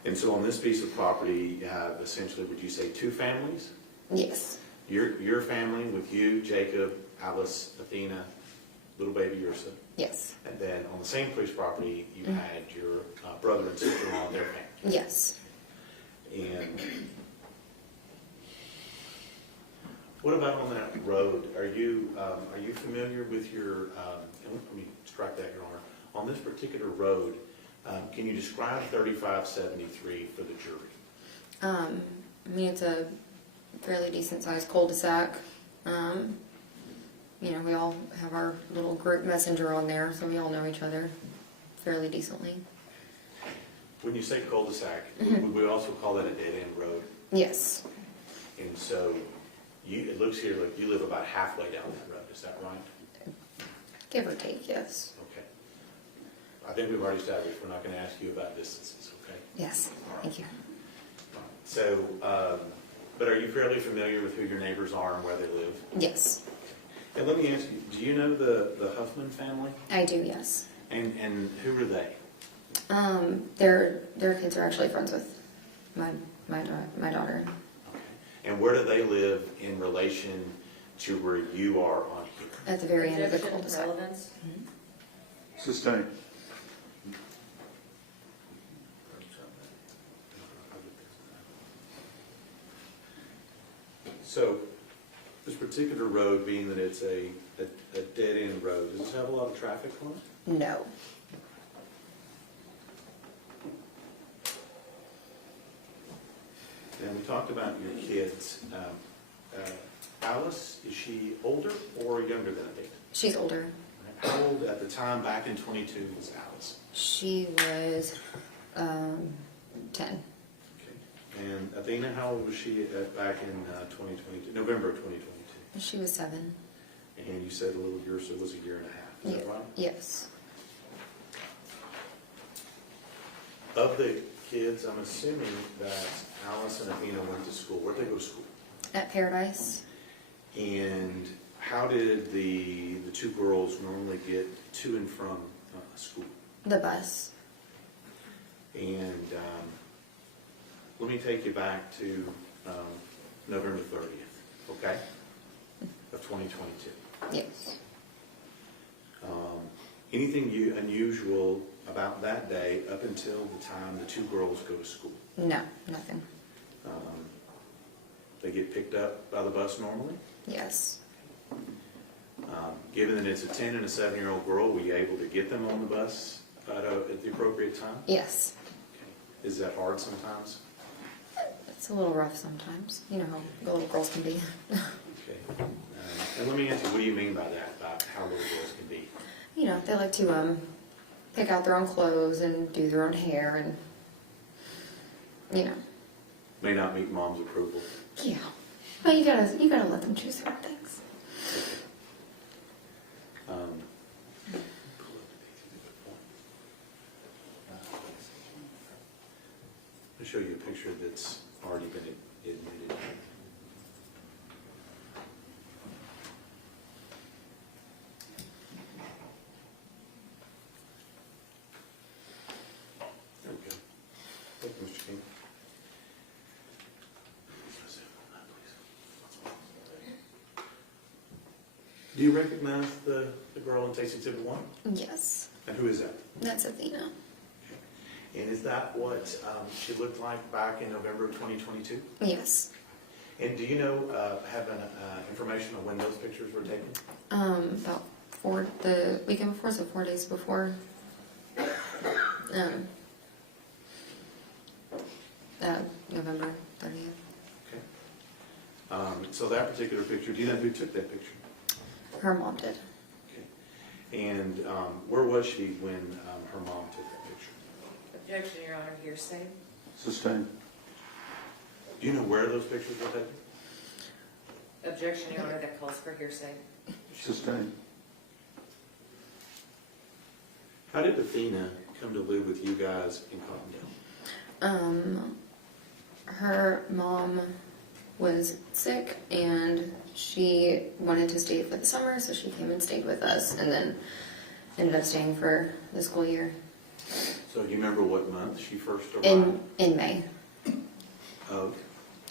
And so on this piece of property, you have essentially, would you say, two families? Yes. Your family with you, Jacob, Alice, Athena, little baby Ursa. Yes. And then on the same piece of property, you had your brother and sister-in-law and their family. Yes. And what about on that road? Are you familiar with your, let me strike that, Your Honor. On this particular road, can you describe 3573 for the jury? I mean, it's a fairly decent-sized cul-de-sac. We all have our little group messenger on there, so we all know each other fairly decently. When you say cul-de-sac, would we also call that a dead-end road? Yes. And so it looks here like you live about halfway down that road, is that right? Give or take, yes. Okay. I think we've already established we're not going to ask you about distances, okay? Yes, thank you. So, but are you fairly familiar with who your neighbors are and where they live? Yes. And let me ask you, do you know the Huffman family? I do, yes. And who are they? Their kids are actually friends with my daughter. Okay. And where do they live in relation to where you are on here? At the very end of the Objection, cul-de-sac. relevance. Sustained. So, this particular road, being that it's a dead-end road, does this have a lot of traffic on it? No. And we talked about your kids. Alice, is she older or younger than Athena? She's older. How old at the time back in 22 was Alice? She was 10. Okay. And Athena, how old was she back in 2022, November of 2022? She was 7. And you said a little Ursa was a year and a half, is that right? Yes. Of the kids, I'm assuming that Alice and Athena went to school. Where'd they go to school? At Paradise. And how did the two girls normally get to and from school? The bus. And let me take you back to November 30th. okay, of 2022. Yes. Anything unusual about that day up until the time the two girls go to school? No, nothing. They get picked up by the bus normally? Yes. Given that it's a 10 and a 7-year-old girl, were you able to get them on the bus at the appropriate time? Yes. Okay. Is that hard sometimes? It's a little rough sometimes. You know how the little girls can be. Okay. And let me ask you, what do you mean by that, about how little girls can be? You know, they like to pick out their own clothes and do their own hair and, you know. May not meet mom's approval. Yeah. But you gotta let them choose their own things. I'll show you a picture that's already been admitted. There we go. Thank you, Mr. King. Do you recognize the girl in Taste Exhibit 1? Yes. And who is that? That's Athena. And is that what she looked like back in November of 2022? Yes. And do you know, have information on when those pictures were taken? About the weekend before, so 4 days before. November 30th. Okay. So that particular picture, do you know who took that picture? Her mom did. Okay. And where was she when her mom took that picture? Objection, Your Honor, hearsay. Sustained. Do you know where those pictures were taken? Objection, Your Honor, that calls for hearsay. Sustained. How did Athena come to live with you guys in Cottondale? Her mom was sick and she wanted to stay for the summer, so she came and stayed with us and then ended up staying for the school year. So do you remember what month she first arrived? In May Of?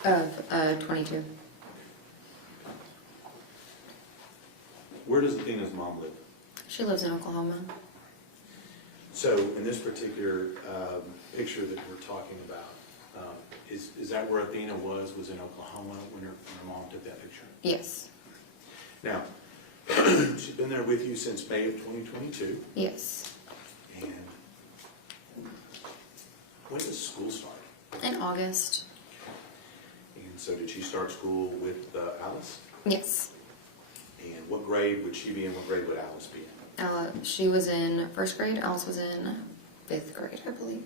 of 22. Where does Athena's mom live? She lives in Oklahoma. So in this particular picture that we're talking about, is that where Athena was in Oklahoma when her mom took that picture? Yes. Now, she's been there with you since May of 2022. Yes. And when does school start? In August. And so did she start school with Alice? Yes. And what grade would she be in? What grade would Alice be in? She was in first grade. Alice was in 5th grade, I believe.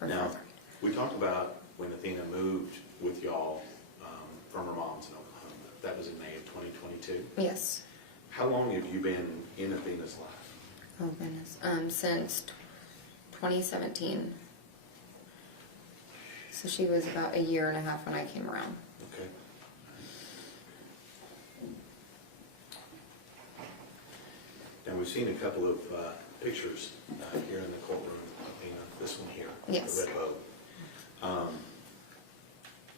Or Now, 4th grade. we talked about when Athena moved with y'all from her mom's in Oklahoma. That was in May of 2022. Yes. How long have you been in Athena's life? Oh goodness. Since 2017. So she was about a year and a half when I came around. Okay. Now, we've seen a couple of pictures here in the courtroom. Athena, this one here, Yes. the red bow.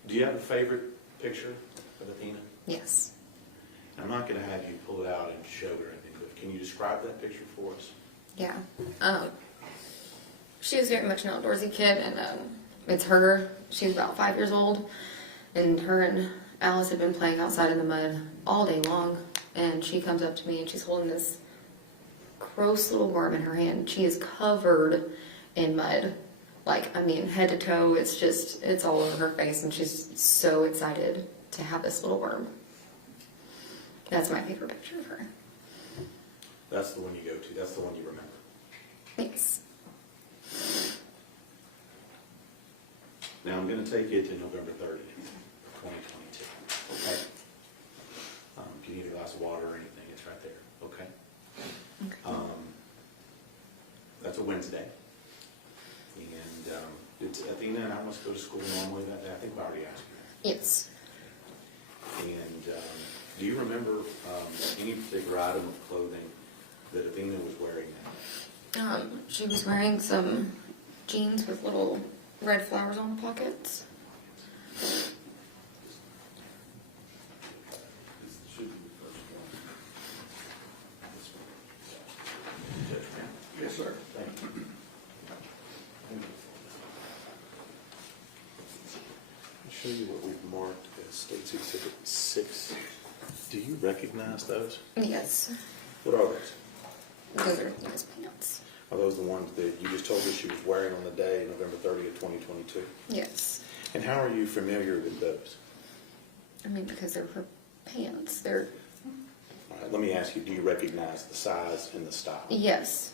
Do you have a favorite picture of Athena? Yes. I'm not going to have you pull it out and show it or anything, but can you describe that picture for us? Yeah. She was very much an outdoorsy kid, and it's her. She's about 5 years old, and her and Alice had been playing outside in the mud all day long, and she comes up to me and she's holding this gross little worm in her hand. She is covered in mud. Like, I mean, head to toe, it's all over her face, and she's so excited to have this little worm. That's my favorite picture of her. That's the one you go to. That's the one you remember. Thanks. Now, I'm going to take you to November 30th, 2022. Okay? If you need a glass of water or anything, it's right there. Okay? That's a Wednesday. And did Athena and Alice go to school normally that day? I think I already asked you that. Yes. And do you remember any particular item of clothing that Athena was wearing that day? She was wearing some jeans with little red flowers on the pockets. sir. Thank you. I'll show you what we've marked as State's Exhibit 6. Do you recognize those? Yes. What are those? Those are his pants. Are those the ones that you just told us she was wearing on the day, November 30th, 2022? Yes. And how are you familiar with those? I mean, because they're her pants. They're, All right, let me ask you, do you recognize the size and the style? yes.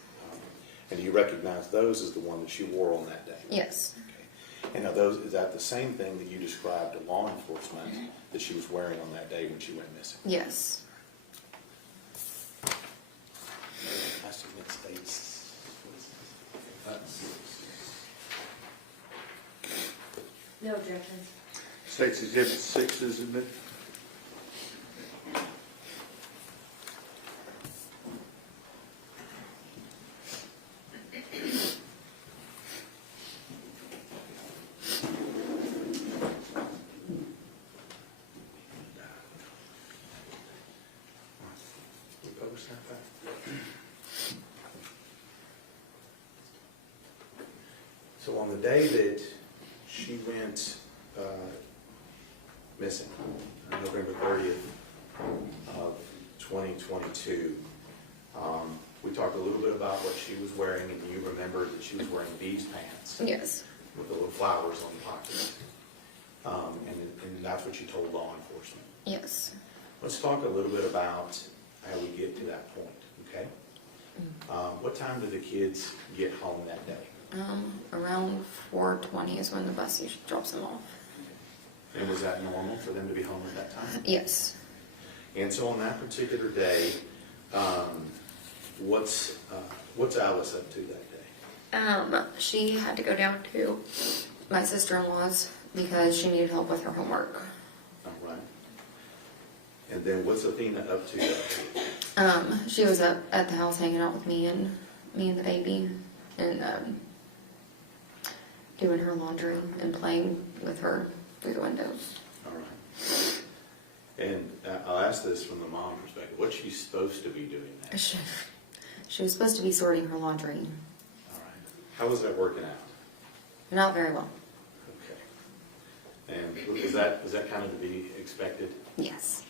And do you recognize those as the one that she wore on that day? Yes. Okay. And are those, is that the same thing that you described to law enforcement that she was wearing on that day when she went missing? Yes. I submit States. No objections. State's Exhibit 6, isn't it? We publish that back. So on the day that she went missing, November 30th of 2022, we talked a little bit about what she was wearing, and you remembered that she was wearing these pants Yes. with the little flowers on the pocket. And that's what you told law enforcement. Yes. Let's talk a little bit about how we get to that point, okay? What time did the kids get home that day? Around 4:20 is when the bus usually drops them off. And was that normal for them to be home at that time? Yes. And so on that particular day, what's Alice up to that day? She had to go down to my sister-in-law's because she needed help with her homework. All right. And then what's Athena up to that day? She was up at the house hanging out with me and the baby, and doing her laundry and playing with her through the windows. All right. And I'll ask this from the mom perspective. What's she supposed to be doing now? She was supposed to be sorting her laundry. All right. How was that working out? Not very well. Okay. And is that kind of to be expected? Yes.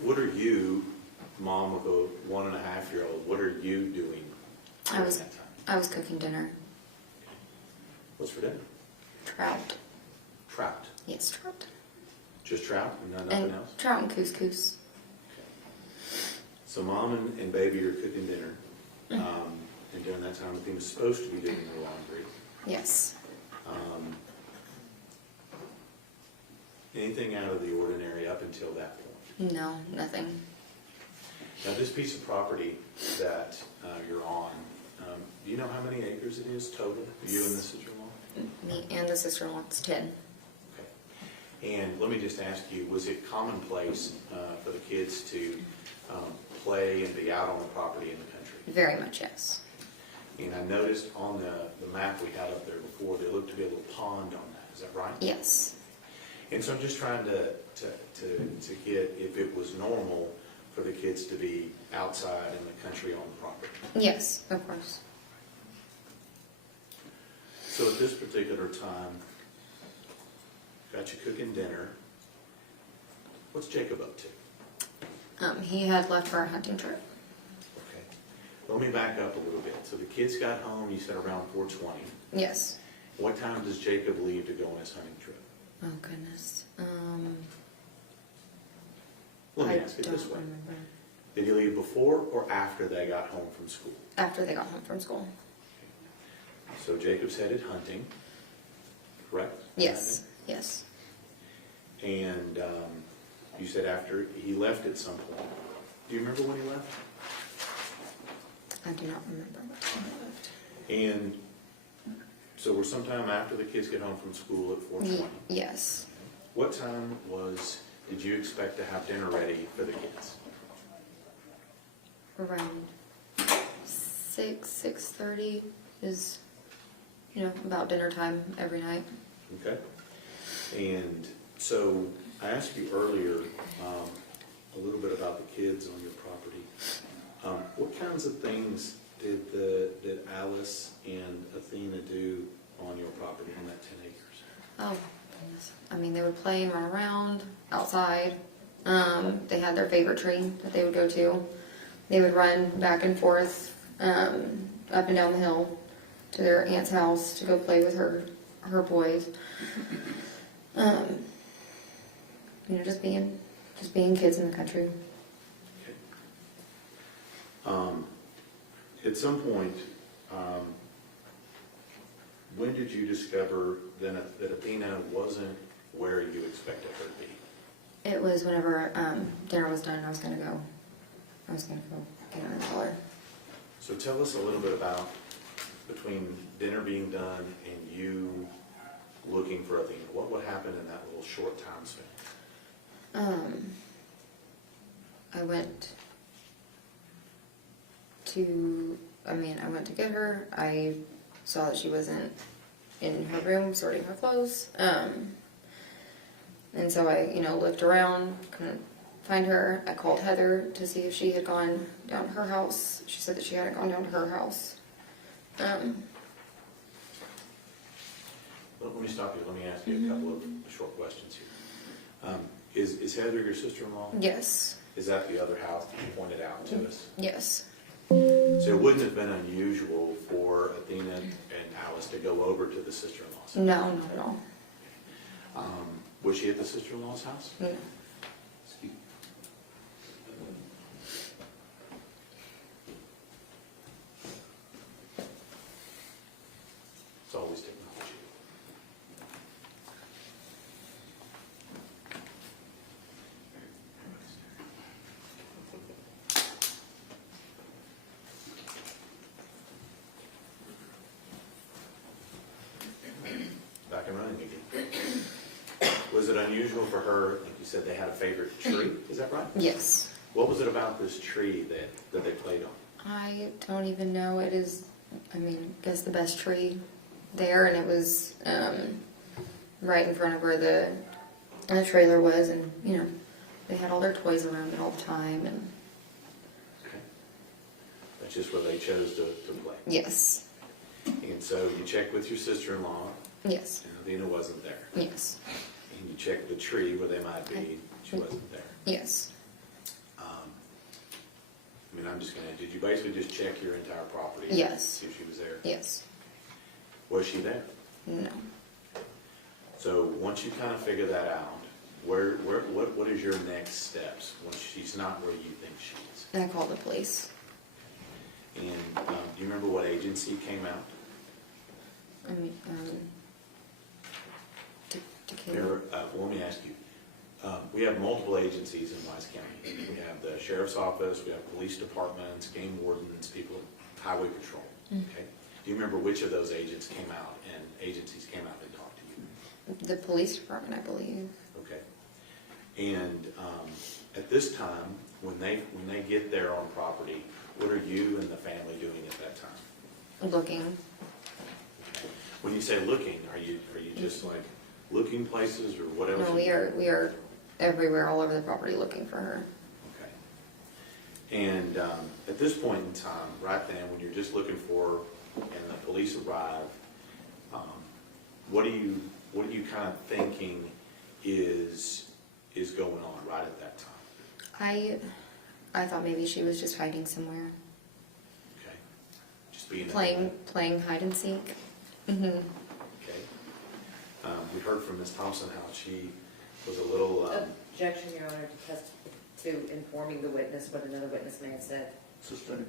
What are you, mom of a 1.5-year-old, what are you doing during that time? I was cooking dinner. What's for dinner? Trout. Trout. Yes, trout. Just trout and nothing And else? trout and couscous. So mom and baby are cooking dinner. And during that time, Athena's supposed to be doing her laundry. Yes. Anything out of the ordinary up until that point? No, nothing. Now, this piece of property that you're on, do you know how many acres it is total, you and the sister-in-law? Me and the sister-in-law's 10. Okay. And let me just ask you, was it commonplace for the kids to play and be out on the property in the country? Very much, yes. And I noticed on the map we had up there before, there looked to be a little pond on that, is that right? Yes. And so I'm just trying to get if it was normal for the kids to be outside in the country on the property. Yes, of course. So at this particular time, got you cooking dinner. What's Jacob up to? He had left for a hunting trip. Okay. Let me back up a little bit. So the kids got home, you said around 4:20. Yes. What time does Jacob leave to go on his hunting trip? Oh, goodness. Let me I ask it don't this way. remember. Did he leave before or after they got home from school? After they got home from school. So Jacob's headed hunting, correct? Yes. Yes. And you said after he left at some point. Do you remember when he left? I do not remember what time I left. And so we're sometime after the kids get home from school at 4:20. Yes. What time did you expect to have dinner ready for the kids? Around 6:30 is, about dinner time every night. Okay. And so I asked you earlier a little bit about the kids on your property. kinds of things did Alice and Athena do on your property on that 10 acres? Oh, goodness. I mean, they would play and run around outside. They had their favorite tree that they would go to. They would run back and forth, up and down the hill to their aunt's house to go play with her boys. You know, just being kids in the country. Okay. At some point, when did you discover that Athena wasn't where you expected her to be? It was whenever dinner was done. I was gonna go get her and tell her. So tell us a little bit about between dinner being done and you looking for Athena. What happened in that little short time span? I went to get her. I saw that she wasn't in her room sorting her clothes. And so I, looked around, couldn't find her. I called Heather to see if she had gone down to her house. She said that she hadn't gone down to her house. Let me stop you. Let me ask you a couple of short questions here. Is Heather your sister-in-law? Yes. Is that the other house that you pointed out to us? Yes. So it wouldn't have been unusual for Athena and Alice to go over to the sister-in-law's? No, not at all. Was she at the sister-in-law's house? No. It's always technology. Back and running again. Was it unusual for her, like you said, they had a favorite tree, is that right? Yes. What was it about this tree that they played on? I don't even know. It is, I guess the best tree there, and it was right in front of where the trailer was, and they had all their toys around it all the time, and Okay. That's just where they chose to play. yes, And so you checked with your sister-in-law, yes, and Athena wasn't there. yes, And you checked the tree where they might be, she wasn't there. yes, Did you basically just check your entire property? Yes. See if she was there? yes, Was she there? no. So once you kind of figure that out, what is your next steps when she's not where you think she is? I called the police. And do you remember what agency came out? Let me ask you. We have multiple agencies in Wise County. We have the sheriff's office, we have police departments, game wardens, people, highway patrol. Okay. Do you remember which of those agents came out and agencies came out and talked to you? The police department, I believe. Okay. And at this time, when they get there on property, what are you and the family doing at that time? Looking. When you say looking, are you just like looking places or what else? No, we are everywhere, all over the property, looking for her. Okay. And at this point in time, right then, when you're just looking for, and the police arrive, what are you kind of thinking is going on right at that time? I thought maybe she was just hiding somewhere, Okay. Just being playing hide and seek. Mm-hmm. Okay. We heard from Ms. Thompson how she was a little. Objection, Your Honor, to informing the witness what another witness may have said. Sustained.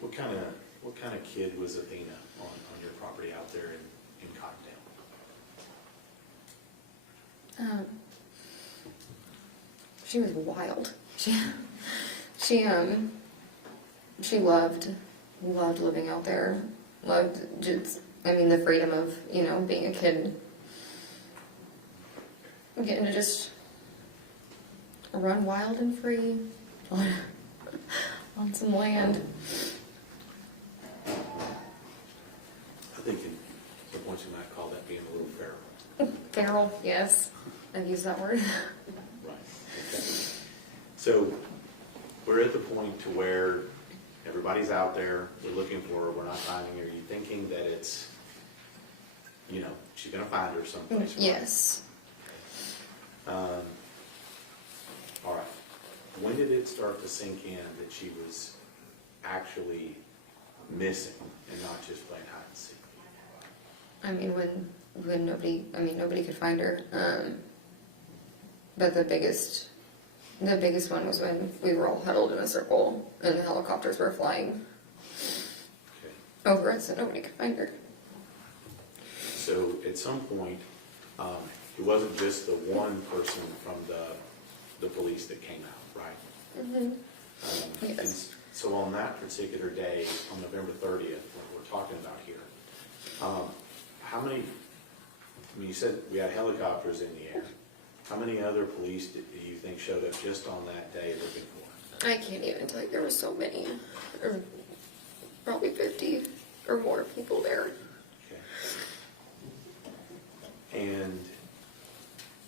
What kind of kid was Athena on your property out there in Cottondale? She was wild. She loved living out there. Loved just, the freedom of, being a kid. Getting to just run wild and free on some land. I think at some points you might call that being a little feral. Feral, yes. I've used that word. Right. Okay. So we're at the point to where everybody's out there, we're looking for her, we're not finding her. Are you thinking that it's, you know, she's gonna find her someplace? right? Yes. All right. When did it start to sink in that she was actually missing and not just playing hide and seek? I mean, when nobody could find her. But the biggest one was when we were all huddled in a circle and the helicopters were flying Okay. over us and nobody could find her. So at some point, it wasn't just the one person from the police that came out, right? Mm-hmm. And Yes. so on that particular day, on November 30th, what we're talking about here, how many, I mean, you said we had helicopters in the air. How many other police do you think showed up just on that day looking for her? I can't even tell you, there were so many. Probably 50 or more people there. Okay. And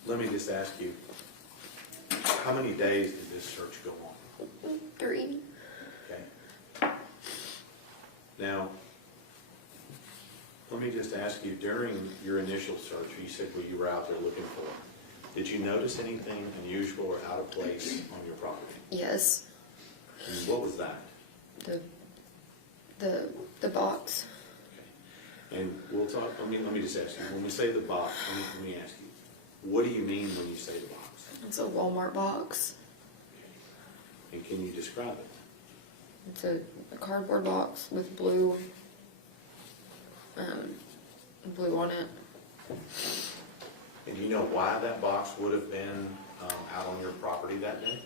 let me just ask you, how many days did this search go on? 3. Okay. Now, let me just ask you, during your initial search, you said where you were out there looking for her, did you notice anything unusual or out of place on your property? Yes. And what was that? The box. Okay. And we'll talk, let me just ask you, when we say the box, let me ask you, what do you mean when you say the box? It's a Walmart box. And can you describe it? It's a cardboard box with blue on it. And do you know why that box would have been out on your property that day?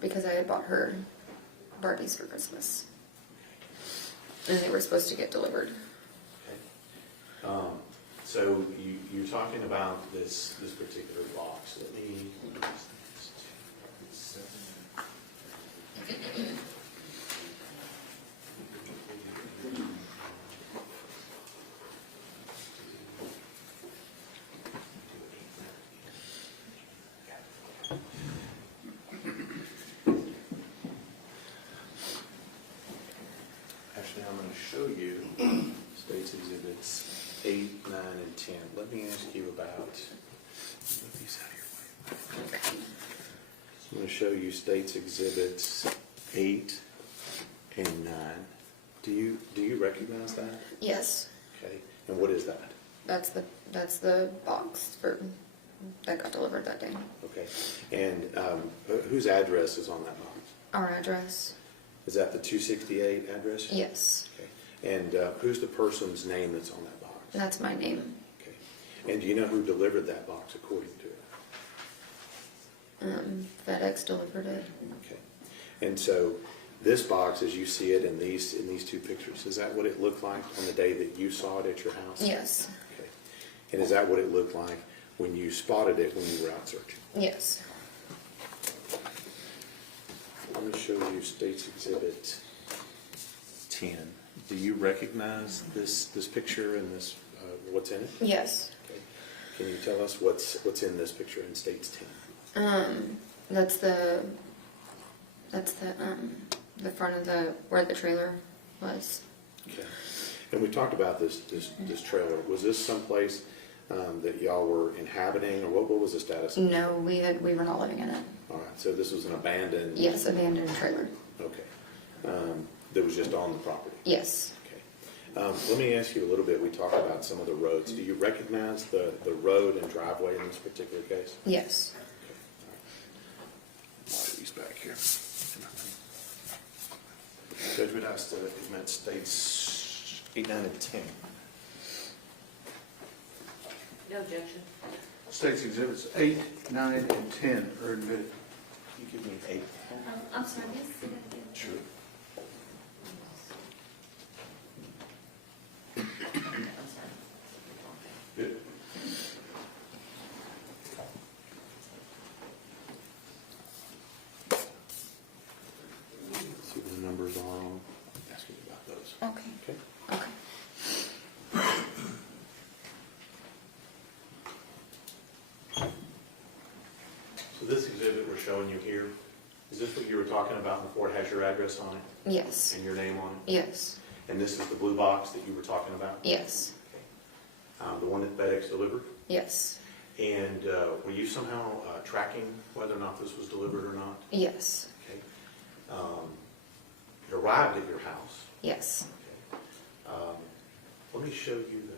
Because I had bought her Barbies for Christmas. And they were supposed to get delivered. Okay. So you're talking about this particular box. Let me. Actually, I'm going to show you States Exhibits 8, 9, and 10. Let me ask you about. Move these out of your way. I'm going to show you States Exhibits 8 and 9. Do you recognize that? Yes. Okay. And what is that? That's the box that got delivered that day. Okay. And whose address is on that box? Our address. Is that the 268 address? Yes. Okay. And who's the person's name that's on that box? That's my name. Okay. And do you know who delivered that box according to it? FedEx delivered it. Okay. And so this box, as you see it in these two pictures, is that what it looked like on the day that you saw it at your house? Yes. Okay. And is that what it looked like when you spotted it when you were out searching? Yes. Let me show you States Exhibit 10. Do you recognize this picture and this what's in it? Yes. Okay. Can you tell us what's in this picture in States 10? That's the front of where the trailer was. Okay. And we talked about this trailer. Was this someplace that y'all were inhabiting, or what was the status? No, we were not living in it. All right. So this was an abandoned. Yes, abandoned trailer. Okay. That was just on the property. Yes. Okay. Let me ask you a little bit. We talked about some of the roads. Do you recognize the road and driveway in this particular case? Yes. These back here. Judge, would ask to admit States 8, 9, and 10. No objection. States Exhibits 8, 9, and 10 are admitted. You give me 8. I'm sorry, miss. Sure. Good. See what the numbers are on. Ask you about those. Okay. Okay. Okay. So this exhibit we're showing you here Is this what you were talking about before? It has your address on it Yes. and your name on it? Yes. And this is the blue box that you were talking about? Yes. The one that FedEx delivered? Yes. And were you somehow tracking whether or not this was delivered or not? Yes. Okay. It arrived at your house. Yes. Okay. Let me show you the.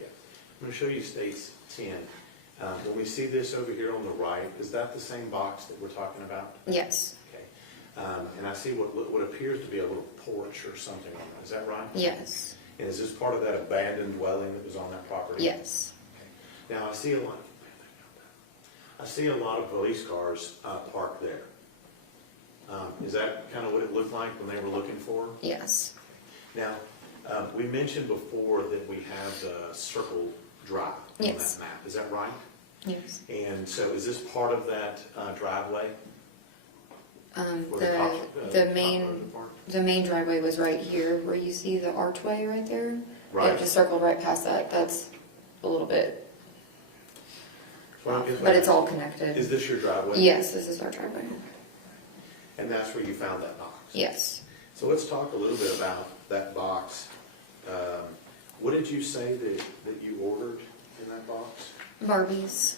Yeah. I'm going to show you states 10. When we see this over here on the right, is that the same box that we're talking about? Yes. Okay. And I see what appears to be a little porch or something on that. Is that right? Yes. And is this part of that abandoned dwelling that was on that property? Yes. Okay. Now, I see a lot of police cars parked there. Is that kind of what it looked like when they were looking for? Yes. Now, we mentioned before that we have the circle drive on Yes. that map. Is that right? Yes. And so is this part of that driveway? Where The cop main parked? the main driveway was right here, where you see the archway right there. Right. It just circled right past that. That's a little bit, Well, but it's all connected. Is this your driveway? Yes, this is our driveway. And that's where you found that box? Yes. So let's talk a little bit about that box. What did you say that you ordered in that box? Barbies.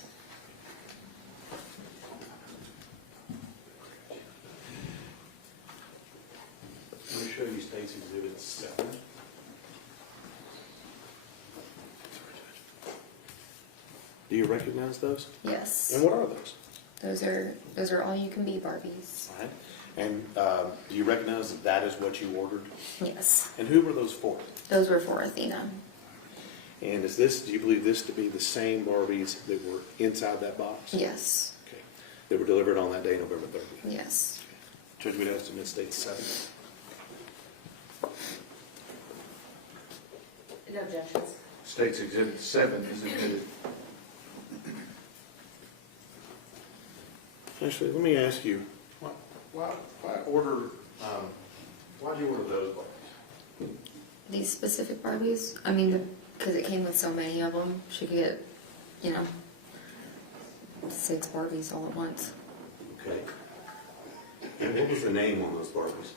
Let me show you State's Exhibit 7. Do you recognize those? Yes. And what are those? Those are all you can be Barbies. All right. And do you recognize that that is what you ordered? Yes. And who were those for? Those were for Athena. And do you believe this to be the same Barbies that were inside that box? Yes. Okay. They were delivered on that day, November 30th. Yes. Judge, we'd have to submit State 7. No objections. State's Exhibit 7 is admitted. Actually, let me ask you, why did you order those Barbies? These specific Barbies, I mean, because it came with so many of them, she could get, 6 Barbies all at once. Okay. And what was the name on those Barbies?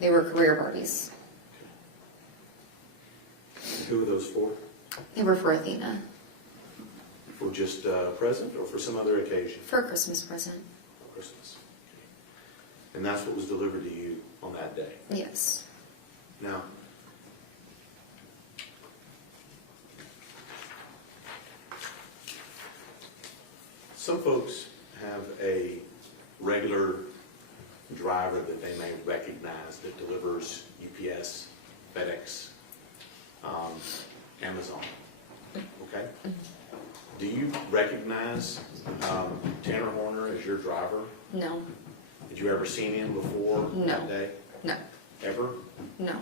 They were career Barbies. And who were those for? They were for Athena, For just a present or for some other occasion? for a Christmas present. For Christmas. And that's what was delivered to you on that day? Yes. Now, some folks have a regular driver that they may recognize that delivers UPS, FedEx, Amazon. Okay? Do you recognize Tanner Horner as your driver? No. Did you ever seen him before No. that day? No. Ever? No.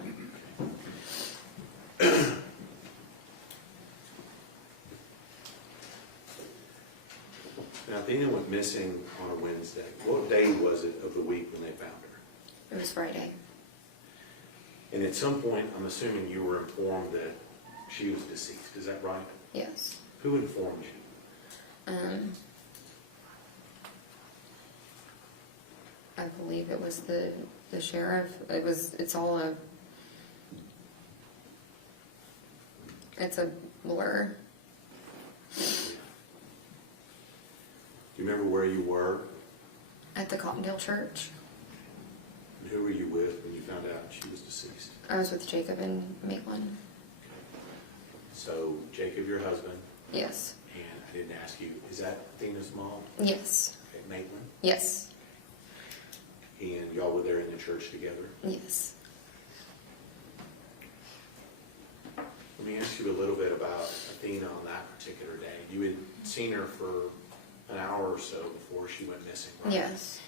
Now, Athena went missing on a Wednesday. What day was it of the week when they found her? It was Friday. And at some point, I'm assuming you were informed that she was deceased. Is that right? Yes. Who informed you? I believe it was the sheriff. It's a blur. Do you remember where you were? At the Cottondale Church. And who were you with when you found out she was deceased? I was with Jacob and Maitland. So, Jacob, your husband, Yes. and I didn't ask you, is that Athena's mom? Yes. Okay, Maitland? Yes. And y'all were there in the church together? Yes. Let me ask you a little bit about Athena on that particular day. You had seen her for an hour or so before she went missing, right? Yes.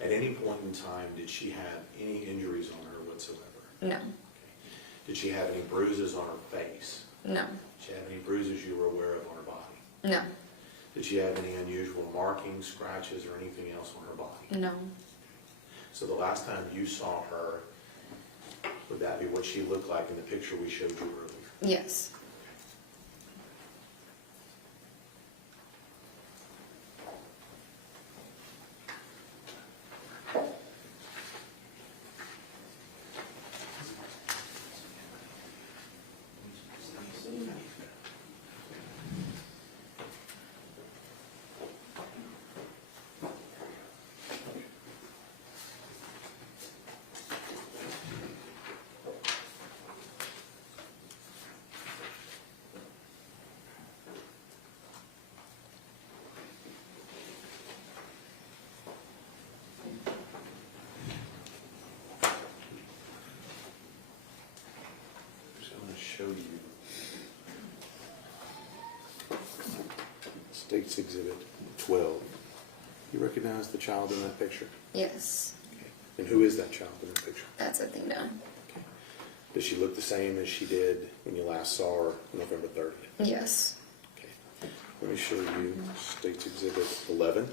Okay. At any point in time, did she have any injuries on her whatsoever? No. Okay. Did she have any bruises on her face? No. Did she have any bruises you were aware of on her body? No. Did she have any unusual markings, scratches, or anything else on her body? No. So the last time you saw her, would that be what she looked like in the picture we showed you earlier? Yes. I'm going to show you State's Exhibit 12. You recognize the child in that picture? Yes. Okay. And who is that child in that picture? That's Athena. Okay. Does she look the same as she did when you last saw her November 30th? Yes. Okay. Let me show you State's Exhibit 11.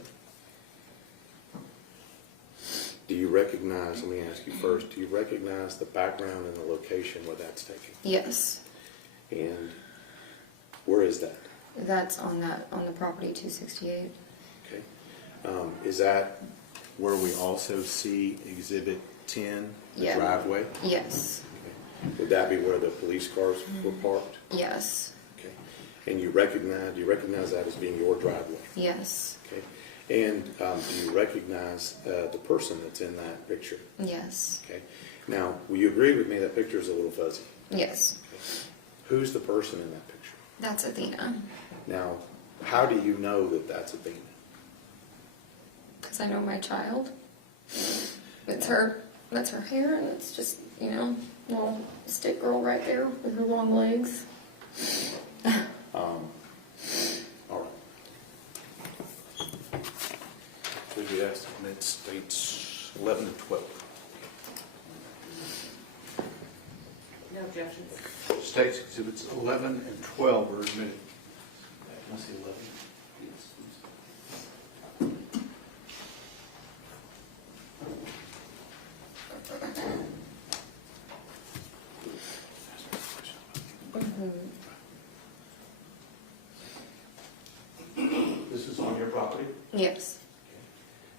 Do you recognize, let me ask you first, do you recognize the background and the location where that's taken? Yes. And where is that? That's on the property 268. Okay. Is that where we also see Exhibit 10, the Yeah. driveway? Yes. Okay. Would that be where the police cars were parked? Yes. Okay. And do you recognize that as being your driveway? Yes. Okay. And do you recognize the person that's in that picture? Yes. Okay. Now, will you agree with me that picture is a little fuzzy? Yes. Okay. Who's the person in that picture? That's Athena. Now, how do you know that that's Athena? Because I know my child. It's her. That's her hair, and it's just, little stick girl right there with her long legs. All right. So you estimate States 11 and 12. No objections. State's Exhibits 11 and 12 are admitted. Can I see 11? This is on your property? Yes.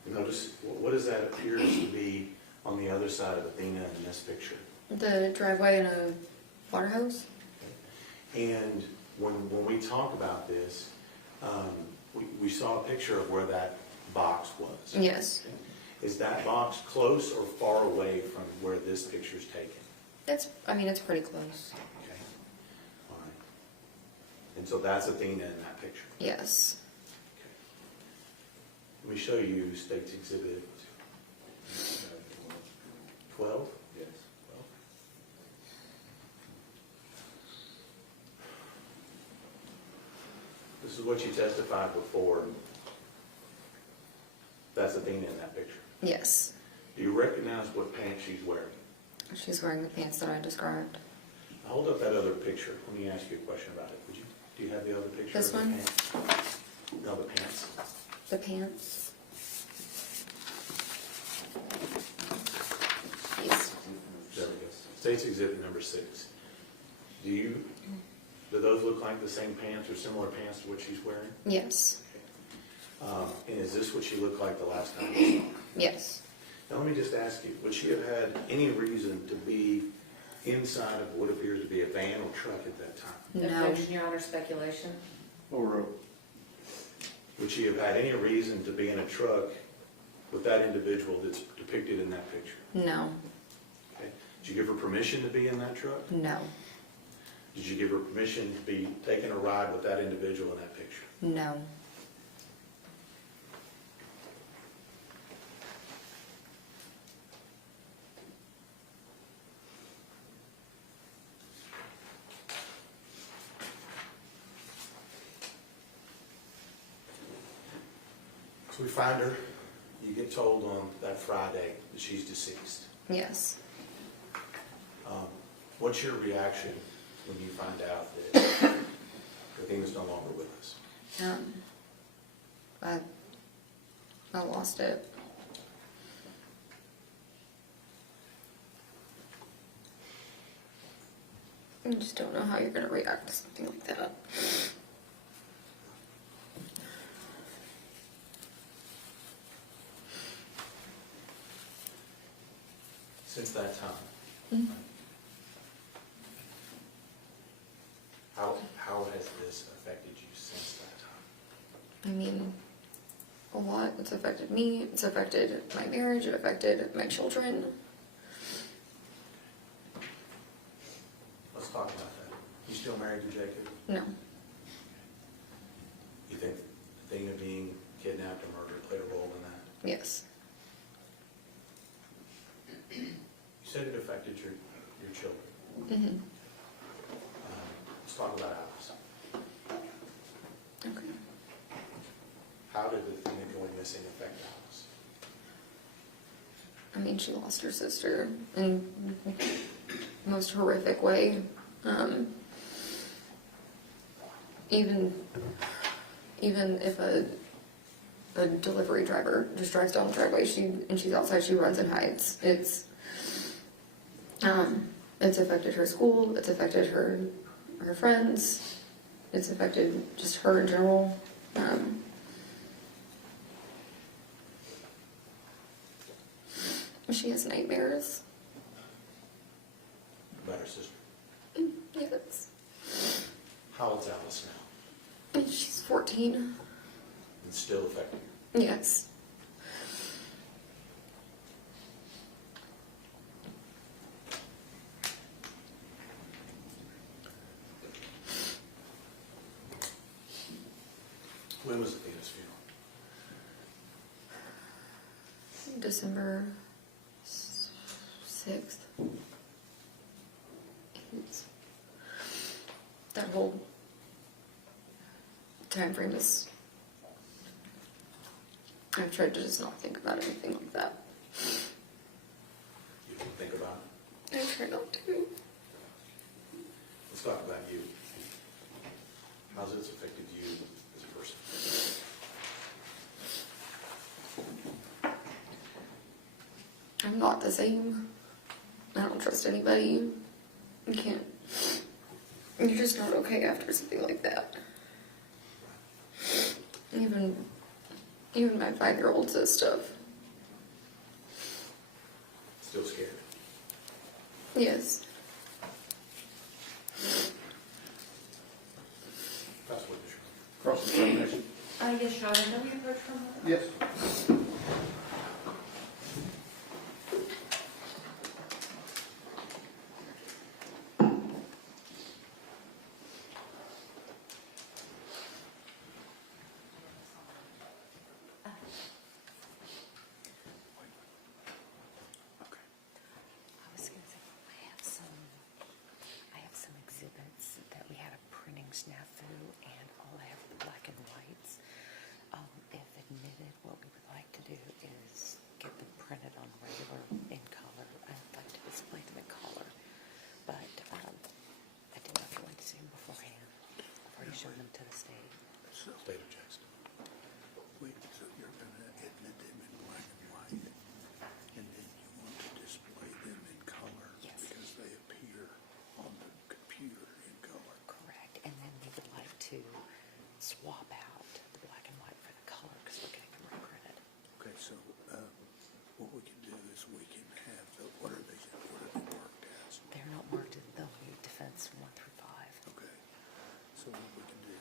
Notice, what does that appear to be on the other side of Athena in this picture? The driveway and a water hose. And when we talk about this, we saw a picture of where that box was. Yes. Is that box close or far away from where this picture's taken? It's pretty close. Okay. All right. And so that's Athena in that picture? Yes. Okay. Let me show you State's Exhibit 12. Yes. This is what you testified before. That's Athena in that picture. Yes. Do you recognize what pants she's wearing? She's wearing the pants that I described. Hold up that other picture. Let me ask you a question about it. Do you have the other picture? This of the one? pants? No, the pants. The pants. Yes. There we go. State's Exhibit number 6. Do those look like the same pants or similar pants to what she's wearing? Yes. And is this what she looked like the last time you saw her? Yes. Now let me just ask you, would she have had any reason to be inside of what appears to be a van or truck at that time? No. Objection, Your Honor, speculation. Or Would she have had any reason to be in a truck with that individual that's depicted in that picture? No. Okay. Did you give her permission to be in that truck? No. Did you give her permission to be taking a ride with that individual in that picture? No. So we find her, you get told on that Friday that she's deceased. Yes. What's your reaction when you find out that Athena's no longer with us? I lost it. I just don't know how you're gonna react to something like that. Since that time, Mhm. how has this affected you since that time? I mean, a lot. It's affected me. It's affected my marriage. It affected my children. Let's talk about that. You still married to Jacob? No. You think the thing of being kidnapped and murdered played a role in that? Yes. You said it affected your children. Mm-hmm. Let's talk about Alice. Okay. How did the thing of going missing affect Alice? I mean, she lost her sister in the most horrific way. Even if a delivery driver just drives down the driveway, she's outside, she runs and hides. It's affected her school. It's affected her friends. It's affected just her in general. She has nightmares. About her sister? Yes. How old's Alice now? She's 14. And still affecting her? Yes. When was Athena's funeral? December 6th. That whole time frame is... I've tried to just not think about anything like that. You didn't think about it? I try not to. Let's talk about you. How's this affected you as a person? I'm not the same. I don't trust anybody. You can't. You're just not okay after something like that. Even my 5-year-old says stuff. Still scared? Yes. That's what you're Cross-examination. Yes, Sean, I know you've heard from her. Yes. I was gonna say, I have some exhibits that we had a printing snafu, and all I have are the black and whites. If admitted, what we would like to do is get them printed on regular in color. I'd like to display them in color, but I didn't know if you wanted to see them beforehand. I've already shown them to the state. State objects. Wait, so you're gonna admit them in black and white, and then you want to display them in color? Yes. Because they appear on the computer in color. Correct, and then we would like to swap out the black and white for the color because we're getting them reprinted. Okay, so, what we can do is we can have what are they marked as? They're not marked, they'll be defense 1 through 5. Okay, so what we can do.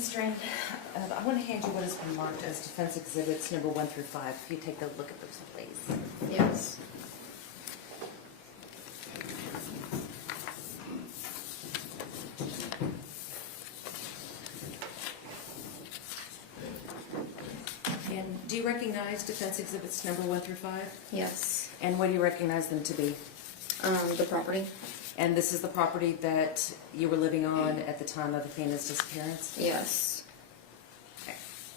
Ms. Strand, I want to hand you what has been marked as defense exhibits number 1 through 5. If you take a look at those, please. Yes. And do you recognize defense exhibits number 1 through 5? Yes. And what do you recognize them to be? The property? And this is the property that you were living on at the time of Athena's disappearance? Yes.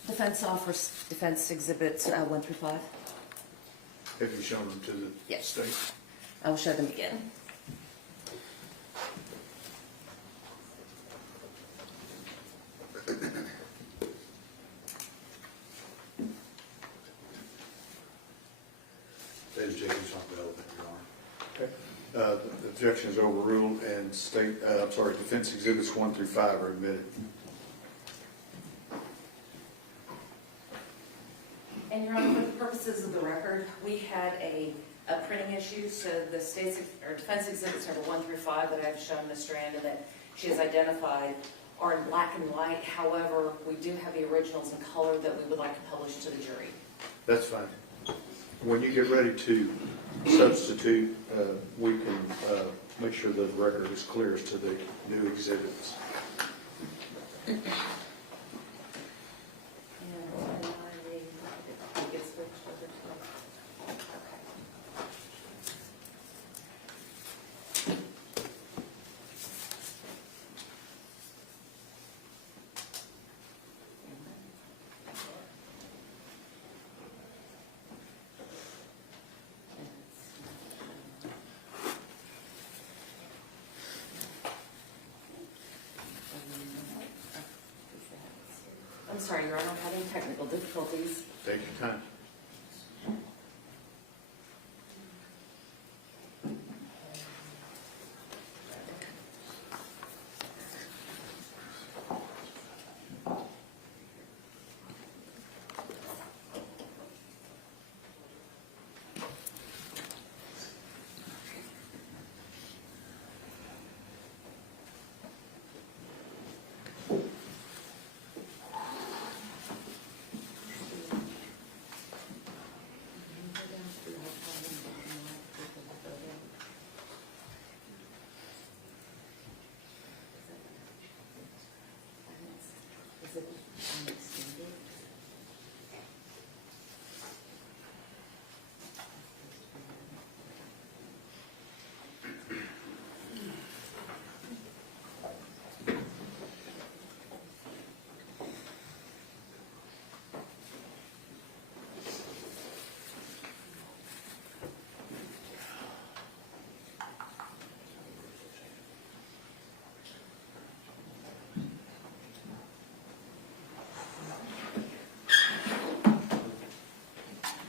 Defense offers defense exhibits 1 through 5. Have you shown them to the Yes. state? I will show them again. Ladies and gentlemen, John Bell, Your Honor. Okay. The objection is overruled and defense exhibits 1 through 5 are admitted. And Your Honor, for the purposes of the record, we had a printing issue, so the state's, or defense exhibits number 1 through 5 that I've shown Ms. Strand and that she has identified are in black and white. However, we do have the originals in color that we would like to publish to the jury. That's fine. When you get ready to substitute, we can make sure that the record is clear as to the new exhibits. And I get switched over to, okay. I'm sorry, Your Honor, I'm having technical difficulties. Take your time.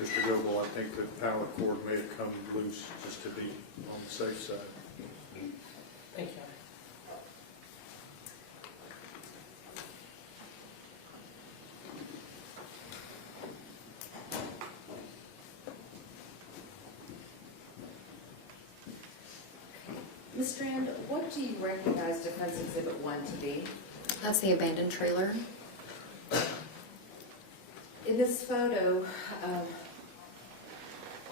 Mr. Goble, I think the power cord may have come loose just to be on the safe side. Thank you. Ms. Strand, what do you recognize defense exhibit 1 to be? That's the abandoned trailer. In this photo,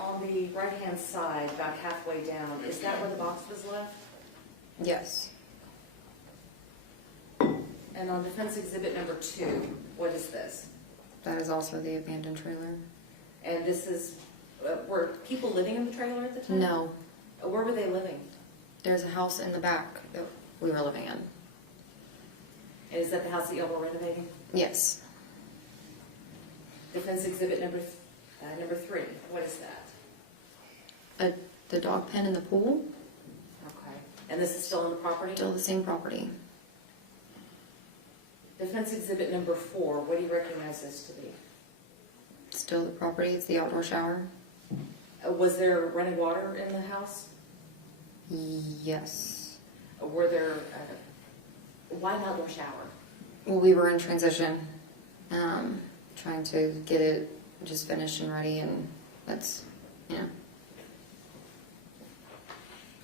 on the right-hand side, about halfway down, is that where the box was left? Yes. And on defense exhibit number 2, what is this? That is also the abandoned trailer. And this is, were people living in the trailer at the time? No. Where were they living? There's a house in the back that we were living in. And is that the house that y'all were renovating? Yes. Defense exhibit number 3, what is that? The dog pen in the pool, Okay. And this is still on the property? still the same property. Defense exhibit number 4, what do you recognize this to be? Still the property, it's the outdoor shower. Was there running water in the house? Yes. Were there, why an outdoor shower? Well, we were in transition, trying to get it just finished and ready, and that's, yeah.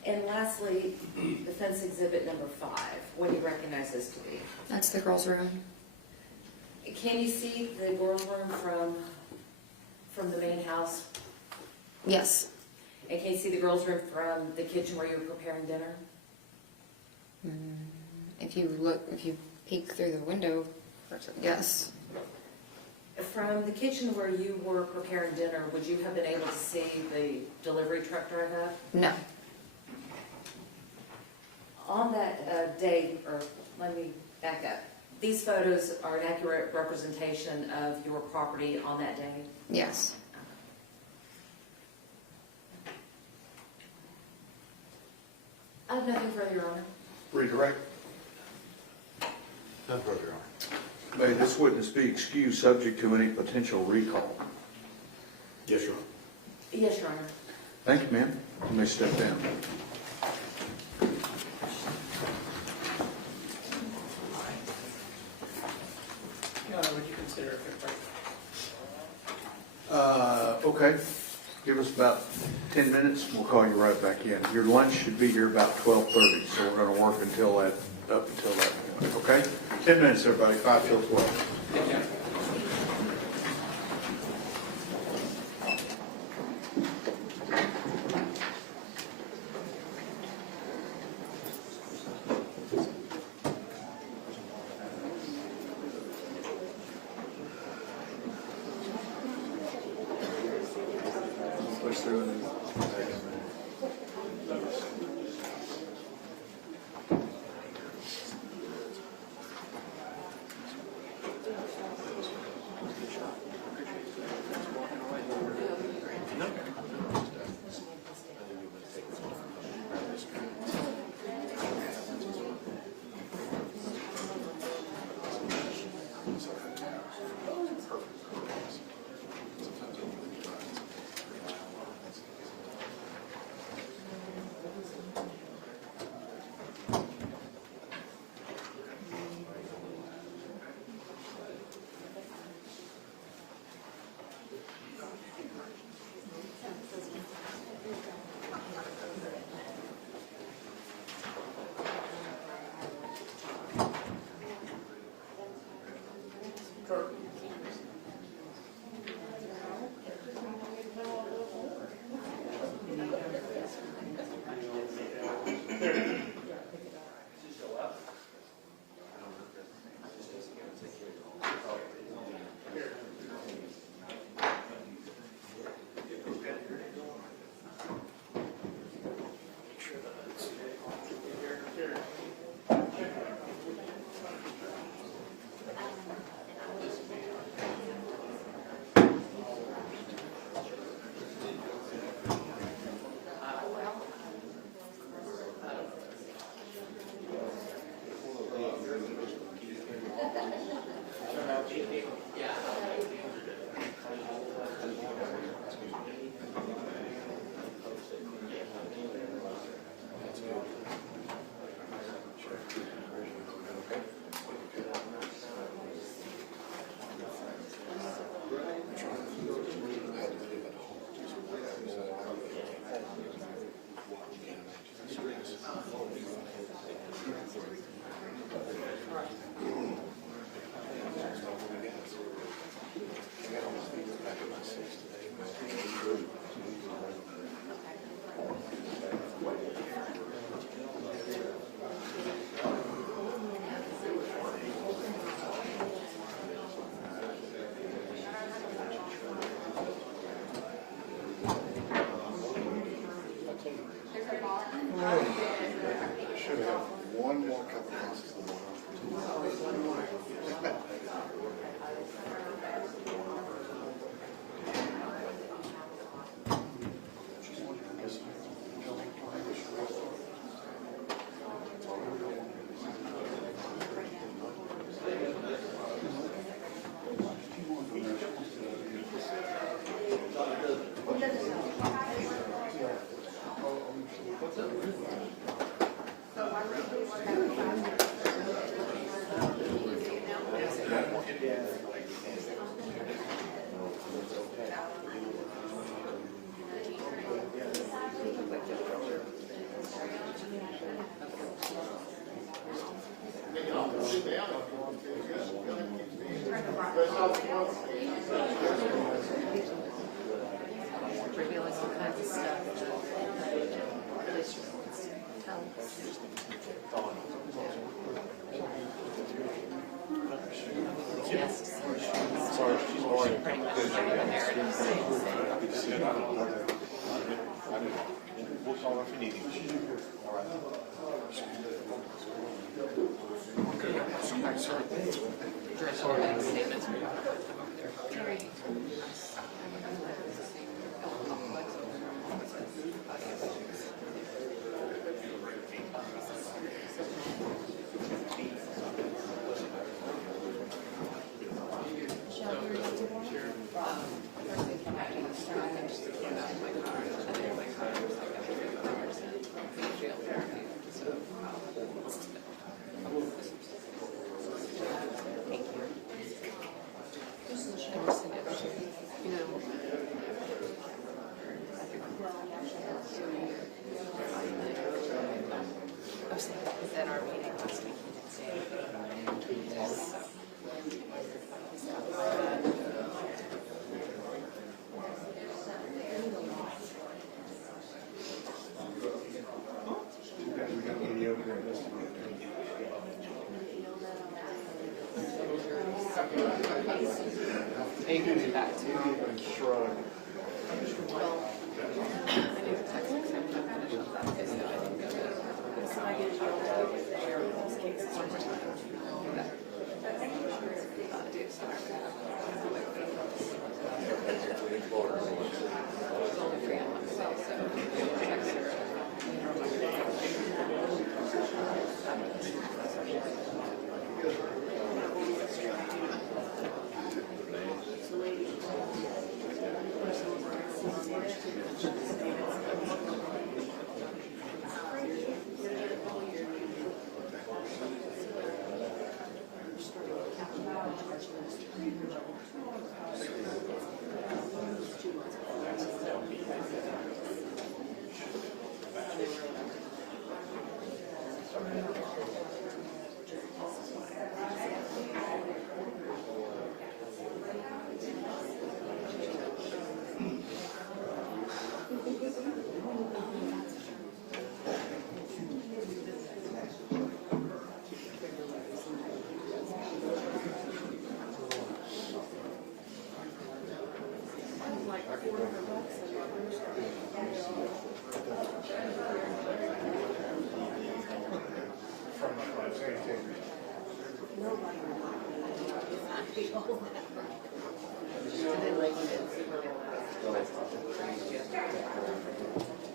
And lastly, defense exhibit number 5, what do you recognize this to be? That's the girls' room. Can you see the girls' room from the main house? Yes. And can you see the girls' room from the kitchen where you were preparing dinner? If you peek through the window, yes. From the kitchen where you were preparing dinner, would you have been able to see the delivery truck drive up? No. On that day, or let me back up, these photos are an accurate representation of your property on that day? Yes. I have nothing further, Your Honor. Redirect. None further on. May this witness be excused subject to any potential recall? Yes, Your Honor. Yes, Your Honor. Thank you, ma'am. You may step down. Your Honor, would you consider a quick break? Okay. Give us about 10 minutes, we'll call you right back in. Your lunch should be here about 12:30, so we're going to work up until that point, okay? 10 minutes, everybody, 5 till 12. Revealing all kinds of stuff. Police reports. Tell us. Yes. Sorry, she's already. Pretty much the narrative. We'll call her if we need him. All right. Statements. At our meeting last week, he did say yes. Aken be back tomorrow. Shrug.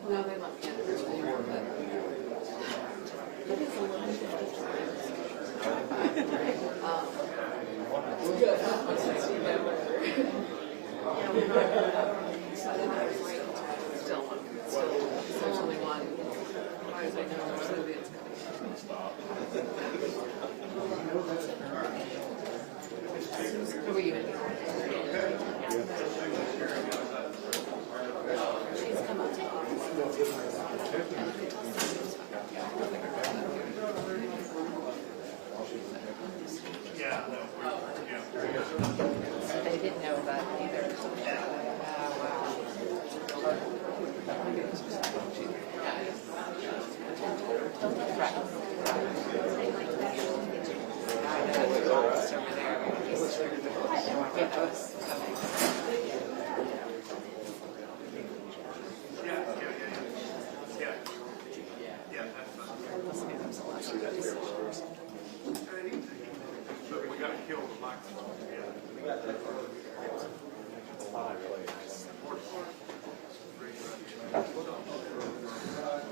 No, they love candidates anymore, but it is a little bit still there's only one. As far as I know, there's nobody else coming. Who are you in? She's come up to the office. They didn't know about it either. Right. I know it's over there. Yeah, that was coming.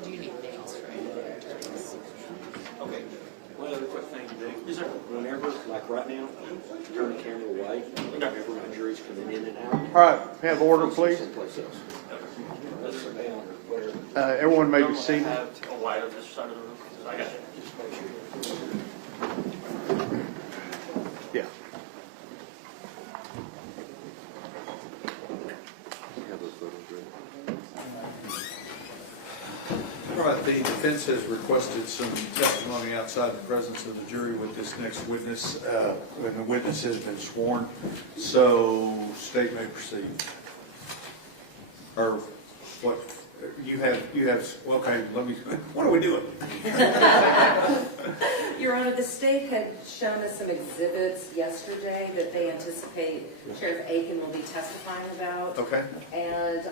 Do you need names for any attorneys? Okay, one other quick thing to do. Is there, whenever, like right now, turn the camera away, whenever my jury's coming in and out. All right, have order, please. Someplace else. Let's sit down or whatever. Everyone may be seated. Have a light on this side of the room. I got you. Yeah. All right, The defense has requested some testimony outside the presence of the jury with this next witness, when the witness has been sworn. So, state may proceed. Or what, you have, okay, let me, what are we doing? Your Honor, the state had shown us some exhibits yesterday that they anticipate Sheriff Aken will be testifying about. Okay. And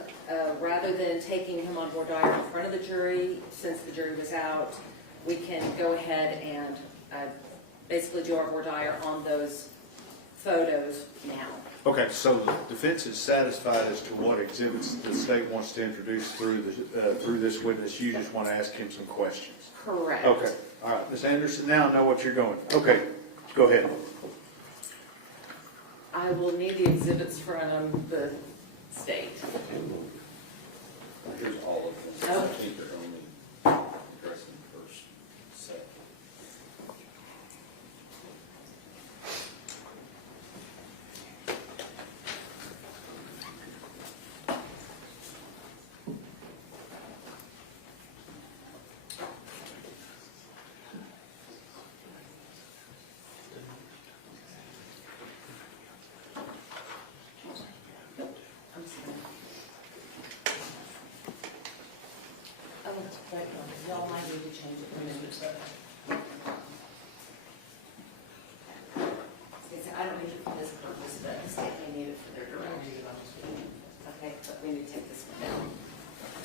rather than taking him on voir dire in front of the jury, since the jury was out, we can go ahead and basically do our voir dire on those photos now. Okay, so the defense is satisfied as to what exhibits the state wants to introduce through this witness. You just want to ask him some questions. Correct. Okay, all right, Ms. Anderson, now I know what you're going. Okay, go ahead. I will need the exhibits from the state. Here's all of them. Oh. I think they're only addressing the first set. I'm sorry. Oh, that's right, y'all might need to change it. I don't need it for this purpose, but the state may need it for their direct. Okay, but we need to take this one down.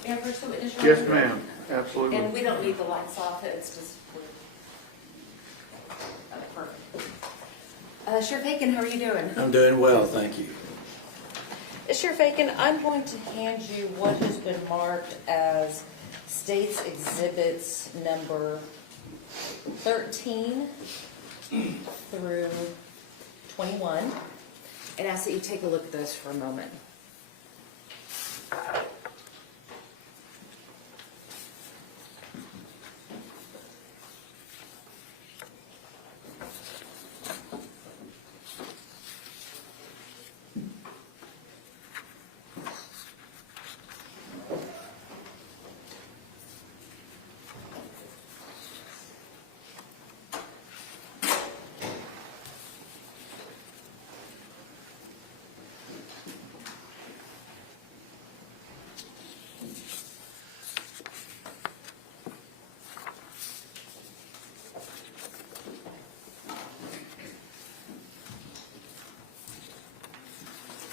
Mayor, first the witness. Yes, ma'am, absolutely. And we don't need the lights off, it's just, perfect. Sheriff Aken, how are you doing? I'm doing well, thank you. Sheriff Aken, I'm going to hand you what has been marked as State's Exhibits number 13 through 21, and ask that you take a look at those for a moment.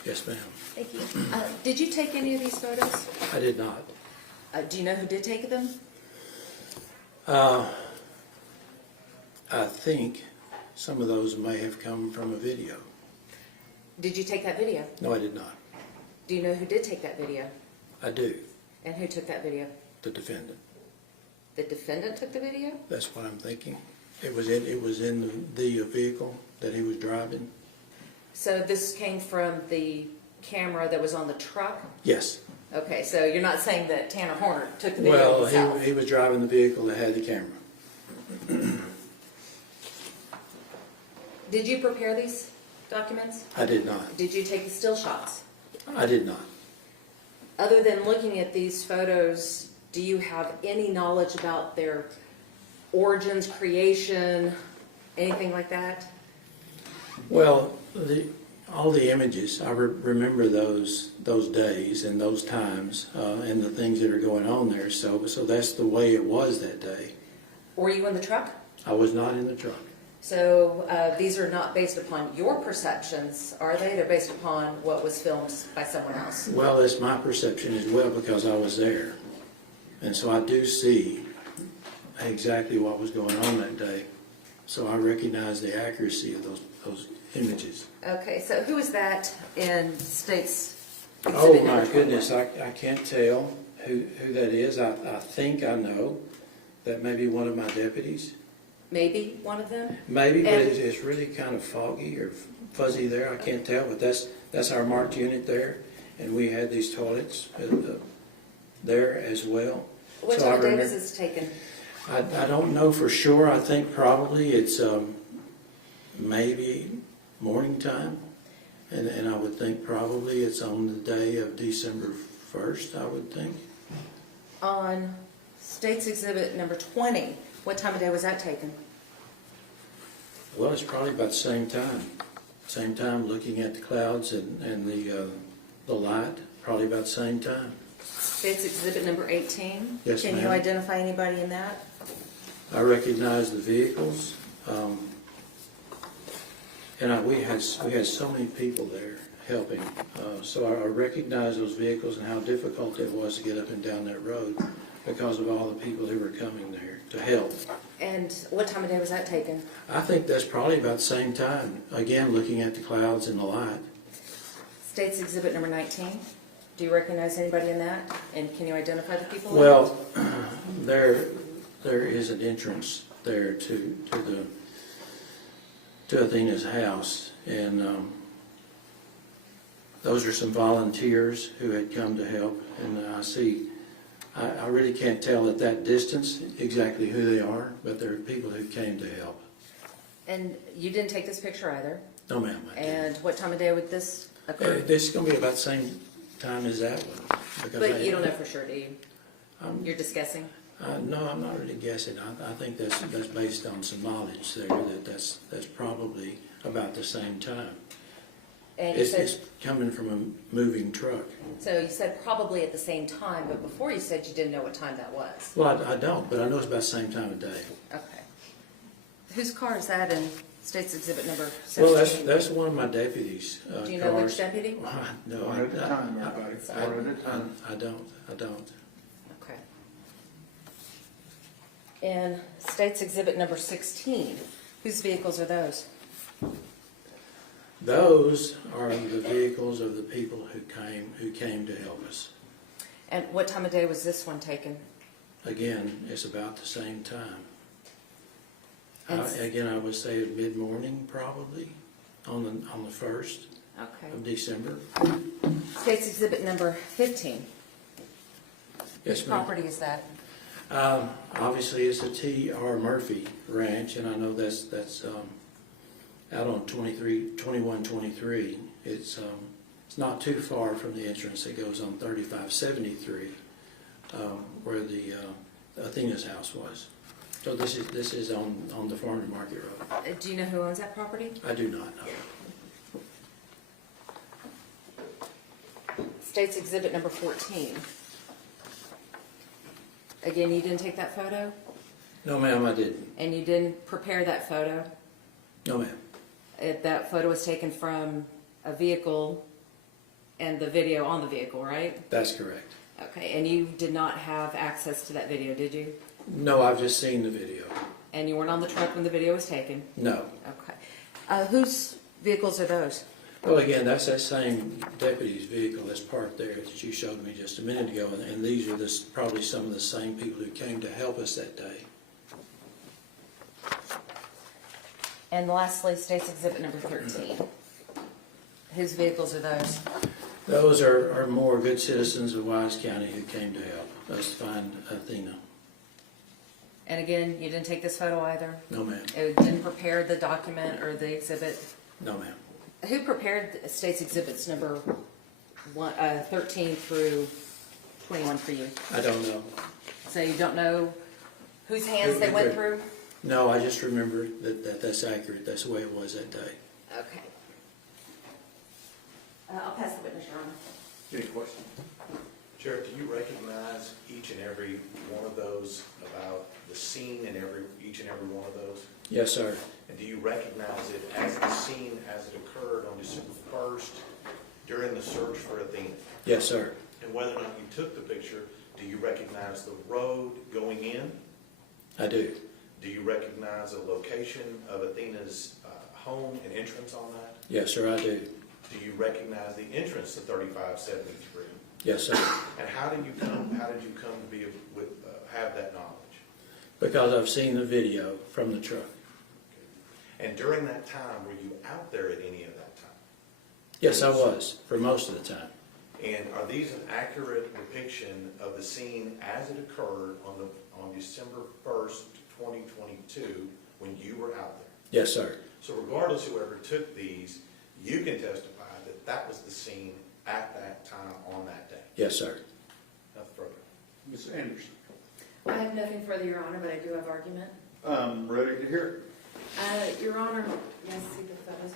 Yes, ma'am. Thank you. Did you take any of these photos? I did not. Do you know who did take them? I think some of those may have come from a video. Did you take that video? No, I did not. Do you know who did take that video? I do. And who took that video? The defendant. The defendant took the video? That's what I'm thinking. It was in the vehicle that he was driving. So this came from the camera that was on the truck? Yes. Okay, so you're not saying that Tanner Horner took the video Well, himself? he was driving the vehicle that had the camera. Did you prepare these documents? I did not. Did you take the still shots? I did not. Other than looking at these photos, do you have any knowledge about their origins, creation, anything like that? Well, all the images, I remember those days and those times and the things that are going on there. So that's the way it was that day. Were you in the truck? I was not in the truck. So these are not based upon your perceptions, are they? They're based upon what was filmed by someone else. Well, it's my perception as well because I was there. And so I do see exactly what was going on that day. So I recognize the accuracy of those images. Okay, so who is that in State's Oh exhibit my number goodness, 21? I can't tell who that is. I think I know. That may be one of my deputies. Maybe one of them? Maybe, but And- it's really kind of foggy or fuzzy there. I can't tell, but that's our marked unit there. And we had these toilets there as well. What So time I of day remember- was this taken? I don't know for sure. I think probably it's maybe morning time. And I would think probably it's on the day of December 1st, I would think. On State's Exhibit number 20, what time of day was that taken? Well, it's probably about the same time. Same time, looking at the clouds and the light, probably about the same time. State's Exhibit number 18? Yes, Can you ma'am. identify anybody in that? I recognize the vehicles, and we had so many people there helping. So I recognize those vehicles and how difficult it was to get up and down that road because of all the people who were coming there to help. And what time of day was that taken? I think that's probably about the same time. Again, looking at the clouds and the light. State's Exhibit number 19, do you recognize anybody in that? And can you identify the people in it? Well, there is an entrance there to Athena's house, and those are some volunteers who had come to help. And I really can't tell at that distance exactly who they are, but they're people who came to help. And you didn't take this picture either? No, ma'am, I didn't. And what time of day would this occur? This is going to be about the same time as that one. But you don't know for sure, do you? You're just guessing? No, I'm not really guessing. I think that's based on some knowledge there that's probably about the same time. And you It's coming from a moving truck. So you said probably at the same time, but before you said you didn't know what time that was. Well, I don't, but I know it's about the same time of day. Okay. Whose car is that in State's Exhibit number 17? Well, that's one of my deputies' Do you know which cars. deputy? No, One at a time, everybody. One at a time. I don't. Okay. In State's Exhibit number 16, whose vehicles are those? Those are the vehicles of the people who came to help us. And what time of day was this one taken? Again, it's about the same time. And Again, I would say mid-morning probably on the 1st Okay. of December. State's Exhibit number 15. Yes, Which ma'am. property is that? Obviously, it's a T.R. Murphy ranch, and I know that's out on 2123. It's not too far from the entrance that goes on 3573, where the Athena's house was. So this is on the farm to market road. Do you know who owns that property? I do not know. State's Exhibit number 14. Again, you didn't take that photo? No, ma'am, I didn't. And you didn't prepare that photo? No, ma'am. That photo was taken from a vehicle and the video on the vehicle, right? That's correct. Okay, and you did not have access to that video, did you? No, I've just seen the video. And you weren't on the truck when the video was taken? No. Okay. Whose vehicles are those? Well, again, that's that same deputy's vehicle that's parked there that you showed me just a minute ago, and these are probably some of the same people who came to help us that day. And lastly, State's Exhibit number 13. Whose vehicles are those? Those are more good citizens of Wise County who came to help us find Athena. And again, you didn't take this photo either? No, ma'am. It didn't prepare the document or the exhibit? No, ma'am. Who prepared State's Exhibits number 13 through 21 for you? I don't know. So you don't know whose hands they went through? No, I just remember that's accurate. That's the way it was that day. Okay. I'll pass the witness, Your Honor. Any questions? Sheriff, do you recognize each and every one of those about the scene in each and every one of those? Yes, sir. And do you recognize it as the scene as it occurred on December 1st during the search for Athena? Yes, sir. And whether or not you took the picture, do you recognize the road going in? I do. Do you recognize the location of Athena's home and entrance on that? Yes, sir, I do. Do you recognize the entrance to 3573? Yes, sir. And how did you come to be have that knowledge? Because I've seen the video from the truck. And during that time, were you out there at any of that time? Yes, I was, for most of the time. And are these an accurate depiction of the scene as it occurred on December 1st, 2022, when you were out there? Yes, sir. So regardless whoever took these, you can testify that that was the scene at that time on that day. Yes, sir. Nothing further. Ms. Anderson? I have nothing further, Your Honor, but I do have argument. I'm ready to hear Your Honor, yes, see the photos.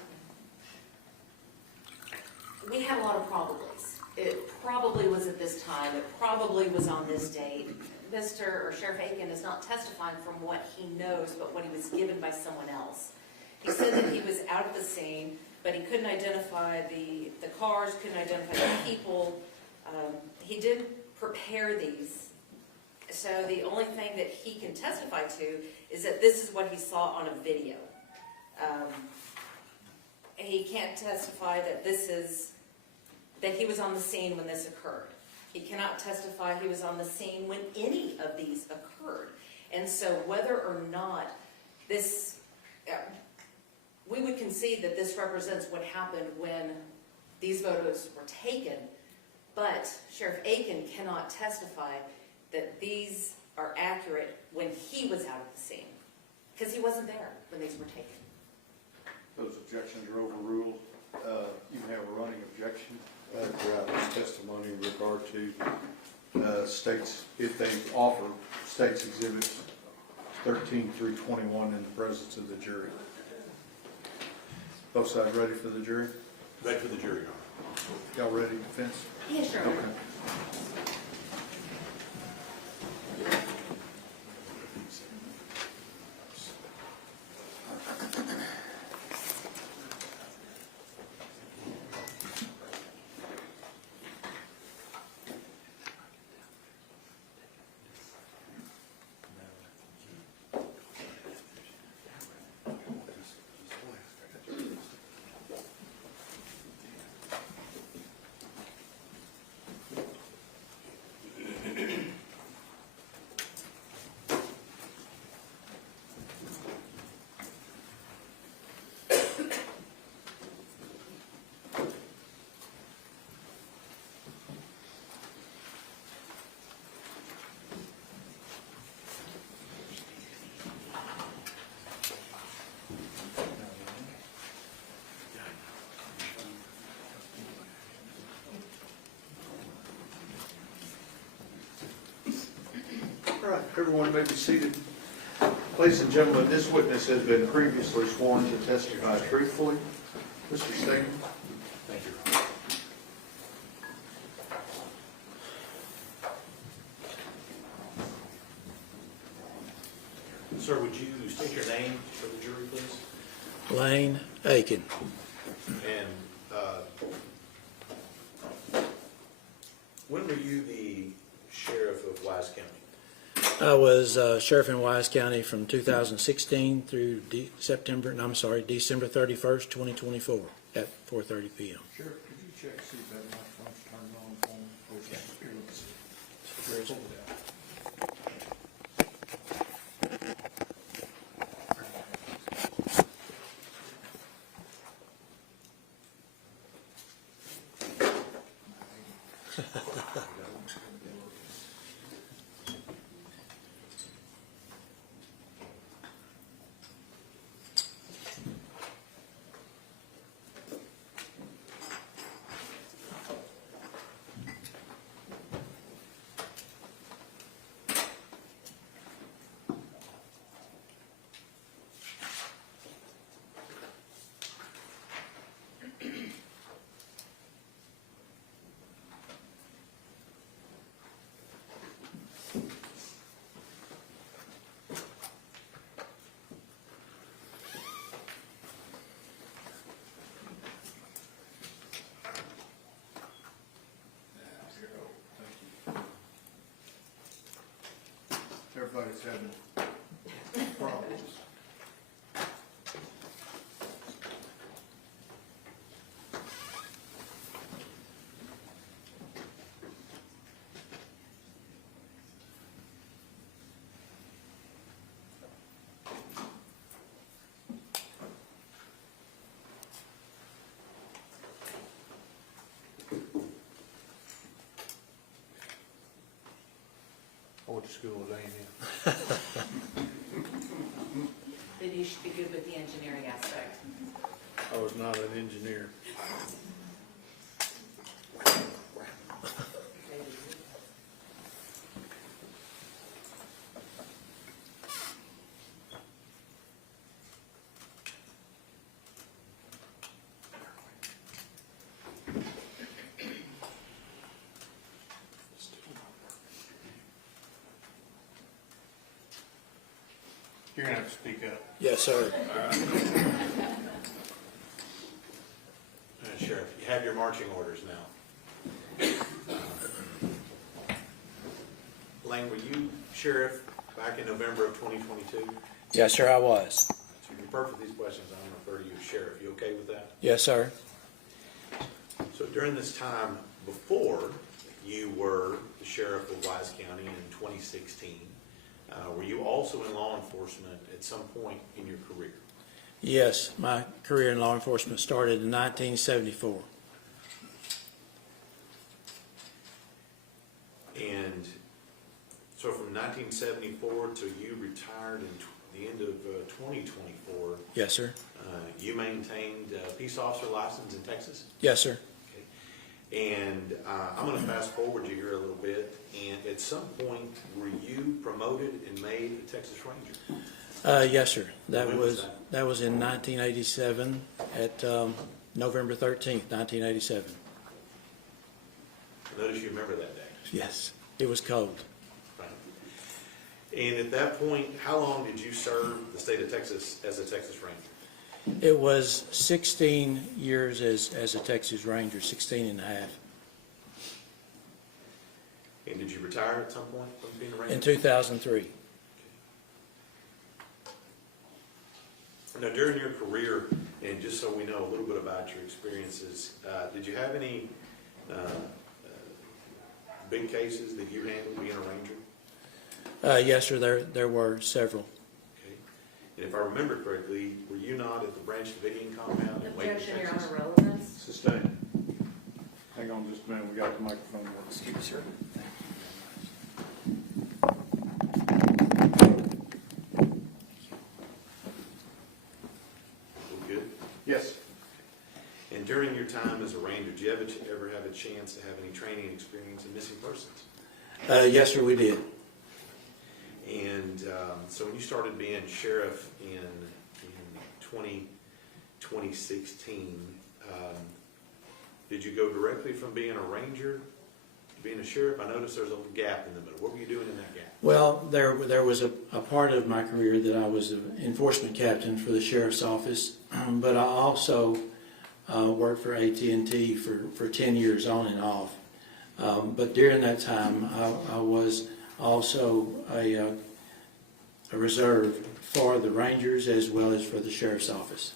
We had a lot of probablys. It probably was at this time, it probably was on this date. Sheriff Aken is not testifying from what he knows, but what he was given by someone else. He said that he was out of the scene, but he couldn't identify the cars, couldn't identify the people. He did prepare these. So the only thing that he can testify to is that this is what he saw on a video. He can't testify that he was on the scene when this occurred. He cannot testify he was on the scene when any of these occurred. And so whether or not this, we would concede that this represents what happened when these photos were taken, but Sheriff Aken cannot testify that these are accurate when he was out of the scene, because he wasn't there when these were taken. Those objections are overruled. You can have a running objection throughout this testimony in regard to states, if they offer states exhibits 13 through 21 in the presence of the jury. Both sides ready for the jury? Ready for the jury, Your Honor. Y'all ready, defense? Yes, sure. Okay. All right, everyone may be seated. Ladies and gentlemen, this witness has been previously sworn to testify truthfully. Mr. Staten. Thank you. Sir, would you state your name for the jury, please? Lane Aken. And when were you the sheriff of Wise County? I was sheriff in Wise County from 2016 through December 31st, 2024 at 4:30 p.m. Sheriff, could you check, see if that microphone's turned on for me? Pull it out. Everybody's having problems. I went to school at A&M. Then you should be good with the engineering aspect. I was not an engineer. You're gonna have to speak up. Yes, sir. Sheriff, you have your marching orders now. Lane, were you sheriff back in November of 2022? Yes, sir, I was. So you're prepared for these questions. I'm going to refer to you as sheriff. You okay with that? Yes, sir. So during this time before you were the sheriff of Wise County in 2016, were you also in law enforcement at some point in your career? Yes, my career in law enforcement started in 1974. And so from 1974 till you retired in the end of 2024, Yes, sir. You maintained a peace officer license in Texas? Yes, sir. And I'm going to fast forward you here a little bit. And at some point, were you promoted and made a Texas Ranger? Yes, sir. When was That was in 1987 at November 13th, 1987. Notice you remember that day. Yes, it was cold. Right. And at that point, how long did you serve the state of Texas as a Texas Ranger? It was 16 years as a Texas Ranger, 16 and a half. And did you retire at some point from being a Ranger? In 2003. Now, during your career, and just so we know a little bit about your experiences, did you have any big cases that you handled being a Ranger? Yes, sir, there were several. Okay. And if I remember correctly, were you not at the Branch Davidian compound in Waco, Objection, Your Texas? Honor, relevance. Sustained. Hang on just a minute, we got the microphone. Excuse me, sir. Good. Yes. And during your time as a Ranger, did you ever have a chance to have any training experience in missing persons? Yes, sir, we did. And so when you started being sheriff in 2016, did you go directly from being a Ranger to being a sheriff? I noticed there's a little gap in the middle. What were you doing in that gap? Well, there was a part of my career that I was an enforcement captain for the sheriff's office, but I also worked for AT&T for 10 years on and off. But during that time, I was also a reserve for the Rangers as well as for the sheriff's office.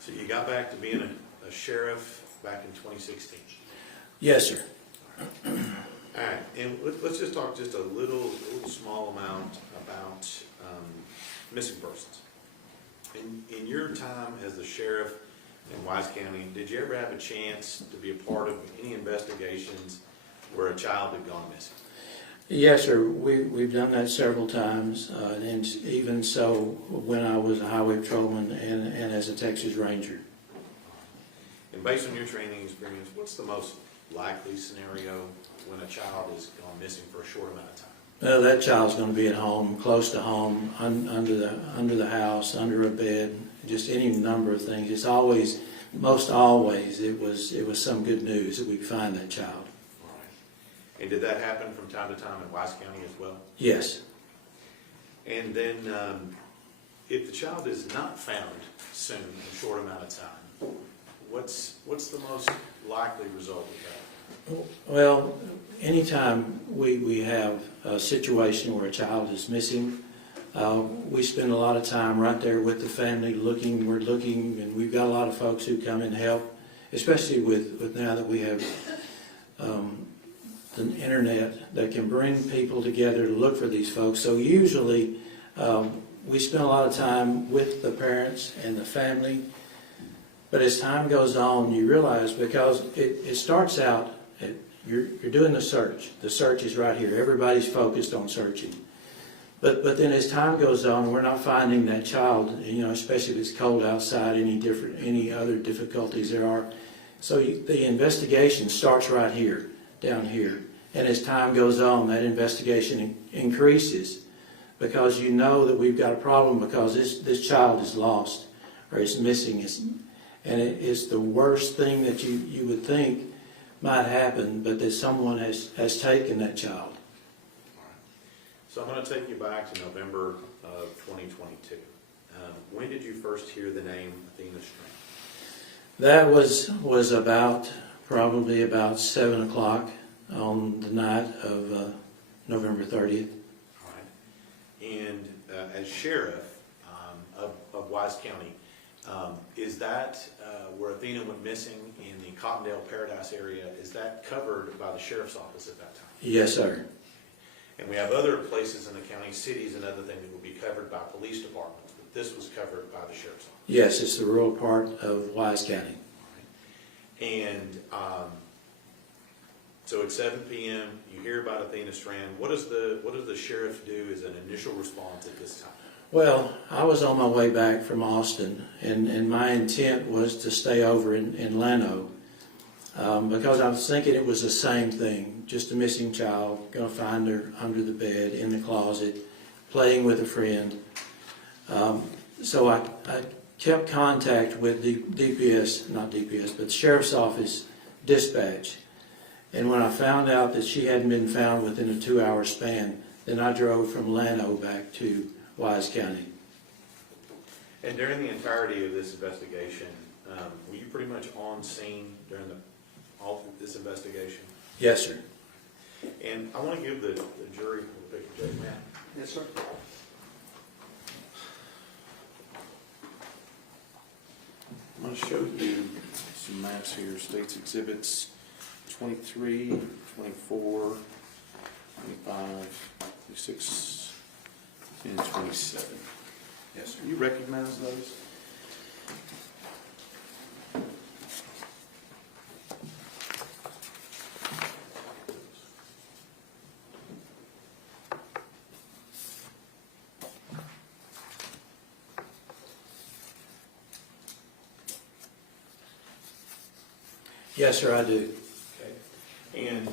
So you got back to being a sheriff back in 2016. Yes, sir. All right, and let's just talk just a little small amount about missing persons. In your time as the sheriff in Wise County, did you ever have a chance to be a part of any investigations where a child had gone missing? Yes, sir. We've done that several times, and even so when I was a highway patrolman and as a Texas Ranger. And based on your training experience, what's the most likely scenario when a child is gone missing for a short amount of time? Well, that child's going to be at home, close to home, under the house, under a bed, just any number of things. It's always, most always, it was some good news that we find that child. All right. And did that happen from time to time in Wise County as well? Yes. And then, if the child is not found soon, in a short amount of time, what's the most likely result of that? Well, anytime we have a situation where a child is missing, we spend a lot of time right there with the family looking. We're looking, and we've got a lot of folks who come and help, especially with now that we have the internet that can bring people together to look for these folks. So usually we spend a lot of time with the parents and the family. But as time goes on, you realize, because it starts out, you're doing the search. The search is right here. Everybody's focused on searching. But then as time goes on, we're not finding that child, especially if it's cold outside, any other difficulties there are. So the investigation starts right here, down here. And as time goes on, that investigation increases, because you know that we've got a problem, because this child is lost or is missing. And it is the worst thing that you would think might happen, but that someone has taken that child. So I'm going to take you back to November of 2022. When did you first hear the name Athena Strand? That was probably about 7 o'clock on the night of November 30th. All right. And as sheriff of Wise County, is that where Athena went missing in the Cottondale Paradise area, is that covered by the sheriff's office at that time? Yes, sir. And we have other places in the county, cities and other things that will be covered by police departments, but this was covered by the sheriff's office. Yes, it's the rural part of Wise County. And so at 7 p.m., you hear about Athena Strand. What does the sheriff do as an initial response at this time? Well, I was on my way back from Austin, and my intent was to stay over in Llano because I was thinking it was the same thing, just a missing child, going to find her under the bed, in the closet, playing with a friend. So I kept contact with the the Sheriff's Office dispatch. And when I found out that she hadn't been found within a 2-hour span, then I drove from Llano back to Wise County. And during the entirety of this investigation, were you pretty much on scene during all of this investigation? Yes, sir. And I want to give the jury a picture, Judge Matt. Yes, sir. I'm going to show you some maps here, states exhibits 23, 24, 25, 26, and 27. Yes, sir. You recognize those? Yes, sir, I do. Okay. And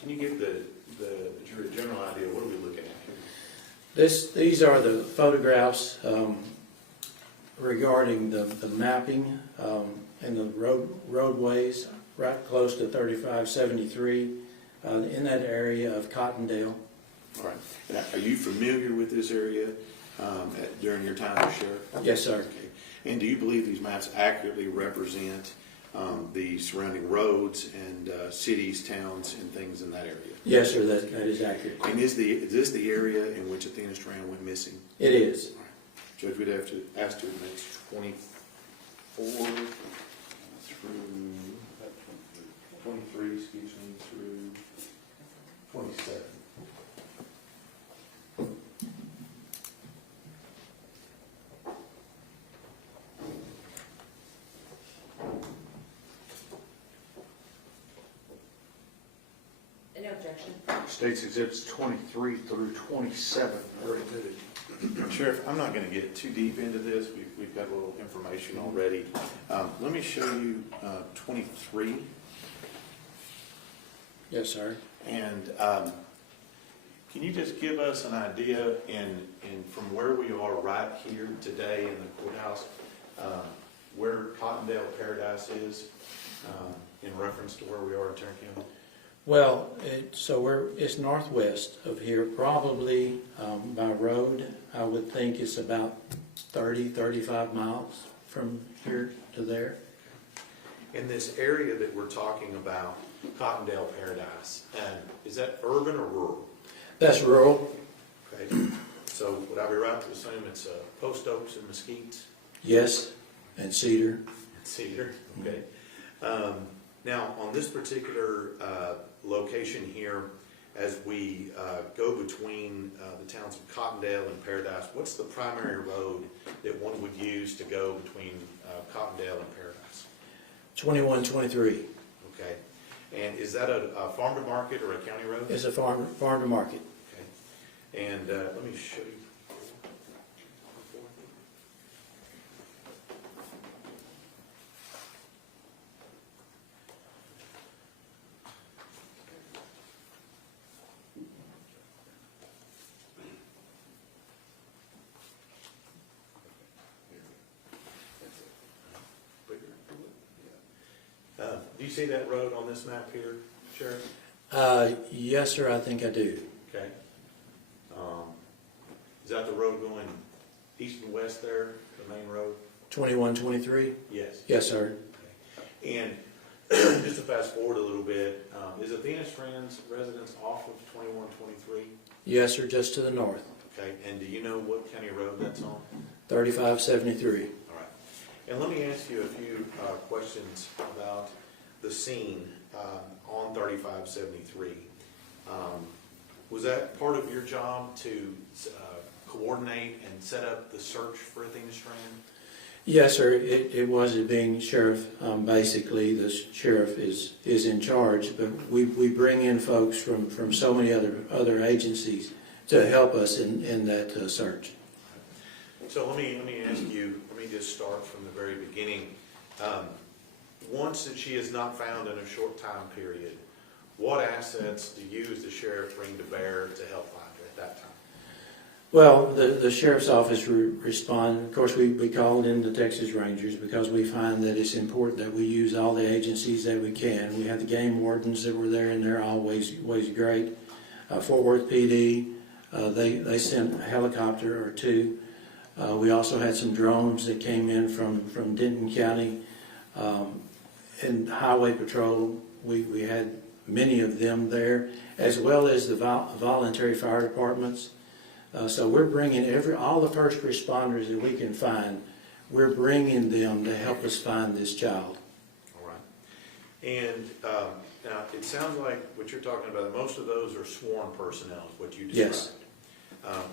can you give the jury a general idea? What are we looking at here? These are the photographs regarding the mapping and the roadways right close to 3573 in that area of Cottondale. All right. Now, are you familiar with this area during your time as sheriff? Yes, sir. Okay. And do you believe these maps accurately represent the surrounding roads and cities, towns, and things in that area? Yes, sir, that is accurate. And is this the area in which Athena Strand went missing? It is. All right. Judge, we'd have to ask to admit 24 through 23, excuse me, through 27. Any objection? States exhibits 23 through 27 are admitted. Sheriff, I'm not going to get too deep into this. We've got a little information already. Let me show you 23. Yes, sir. And can you just give us an idea in from where we are right here today in the courthouse, where Cottondale Paradise is in reference to where we are in Tarrant County? Well, it's northwest of here, probably by road. I would think it's about 35 miles from here to there. In this area that we're talking about, Cottondale Paradise, and is that urban or rural? That's rural. Okay. So would I be right to assume it's post oaks and mesquites? Yes, and cedar. And cedar. Okay. Now, on this particular location here, as we go between the towns of Cottondale and Paradise, what's the primary road that one would use to go between Cottondale and Paradise? 2123. Okay. And is that a farm to market or a county road? It's a farm to market. Okay. And let me show you. Do you see that road on this map here, Sheriff? Yes, sir, I think I do. Okay. Is that the road going east and west there, the main road? 2123? Yes. Yes, sir. And just to fast forward a little bit, is Athena Strand's residence off of 2123? Yes, sir, just to the north. Okay, and do you know what county road that's on? 3573. All right. And let me ask you a few questions about the scene on 3573. Was that part of your job to coordinate and set up the search for Athena Strand? Yes, sir, it was it being sheriff. Basically, the sheriff is in charge, but we bring in folks from so many other agencies to help us in that search. So let me ask you, let me just start from the very beginning. Once that she is not found in a short time period, what assets do you as the sheriff bring to bear to help find her at that time? Well, the sheriff's office responded. Of course, we called in the Texas Rangers because we find that it's important that we use all the agencies that we can. We had the game wardens that were there, and they're always great. Fort Worth PD, they sent a helicopter or two. We also had some drones that came in from Denton County. And Highway Patrol, we had many of them there, as well as the voluntary fire departments. So we're bringing all the first responders that we can find, we're bringing them to help us find this child. All right. And now it sounds like what you're talking about, most of those are sworn personnel, is what you described. Yes.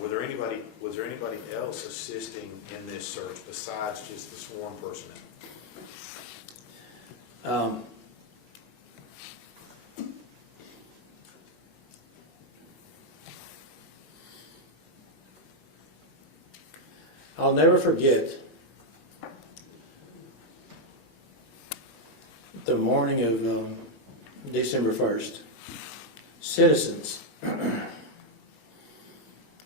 Was there anybody else assisting in this search besides just the sworn personnel? I'll never forget the morning of December 1st. Citizens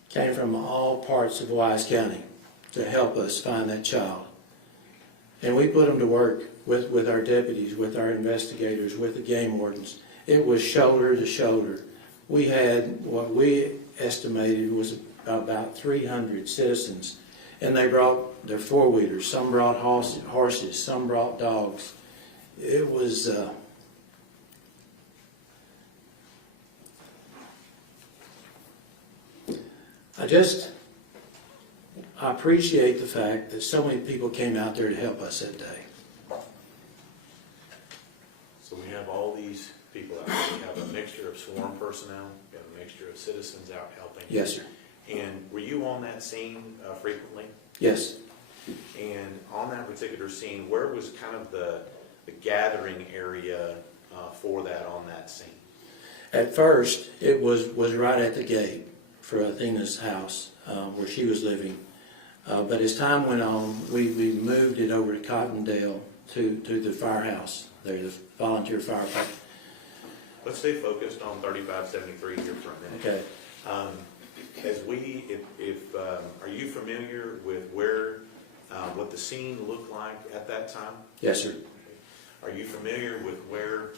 came from all parts of Wise County to help us find that child. And we put them to work with our deputies, with our investigators, with the game wardens. It was shoulder to shoulder. We had what we estimated was about 300 citizens. And they brought their four-wheelers. Some brought horses. Some brought dogs. It was I appreciate the fact that so many people came out there to help us that day. So we have all these people out there. We have a mixture of sworn personnel. We have a mixture of citizens out helping. Yes, sir. And were you on that scene frequently? Yes. And on that particular scene, where was kind of the gathering area for that on that scene? At first, it was right at the gate for Athena's house where she was living. But as time went on, we moved it over to Cottondale to the firehouse there, the volunteer fire department. Let's stay focused on 3573 here for a minute. Okay. Are you familiar with what the scene looked like at that time? Yes, sir. Are you familiar with where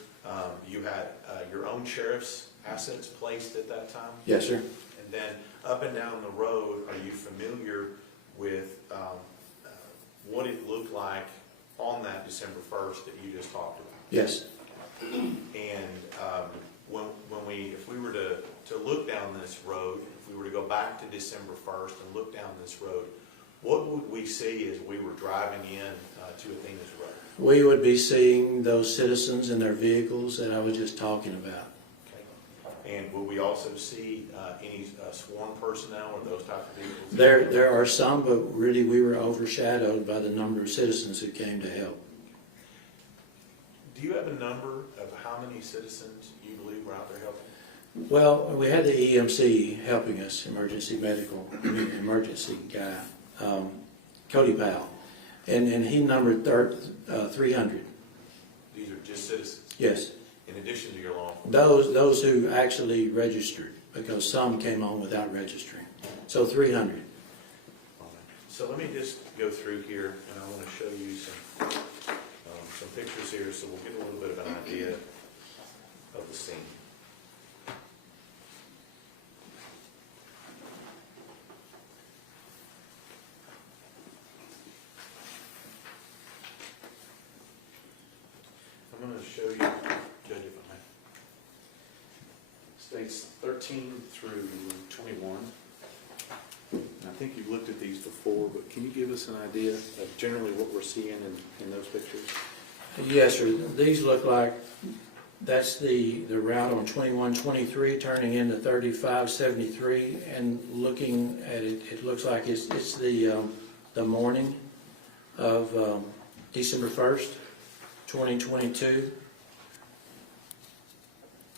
you had your own sheriff's assets placed at that time? Yes, sir. And then up and down the road, are you familiar with what it looked like on that December 1st that you just talked about? Yes. And if we were to look down this road, if we were to go back to December 1st and look down this road, what would we see as we were driving in to Athena's road? We would be seeing those citizens in their vehicles that I was just talking about. Okay. And will we also see any sworn personnel or those type of vehicles? There are some, but really we were overshadowed by the number of citizens who came to help. Do you have a number of how many citizens you believe were out there helping? Well, we had the EMC helping us, emergency guy, Cody Powell, and he numbered 300. These are just citizens? Yes. In addition to your law enforcement? Those who actually registered, because some came on without registering. So 300. So let me just go through here, and I want to show you some pictures here, so we'll get a little bit of an idea of the scene. I'm going to show you, Judge, if I may. States 13 through 21. And I think you've looked at these before, but can you give us an idea of generally what we're seeing in those pictures? Yes, sir. These look like, that's the route on 2123 turning into 3573, and looking at it, it looks like it's the morning of December 1st, 2022.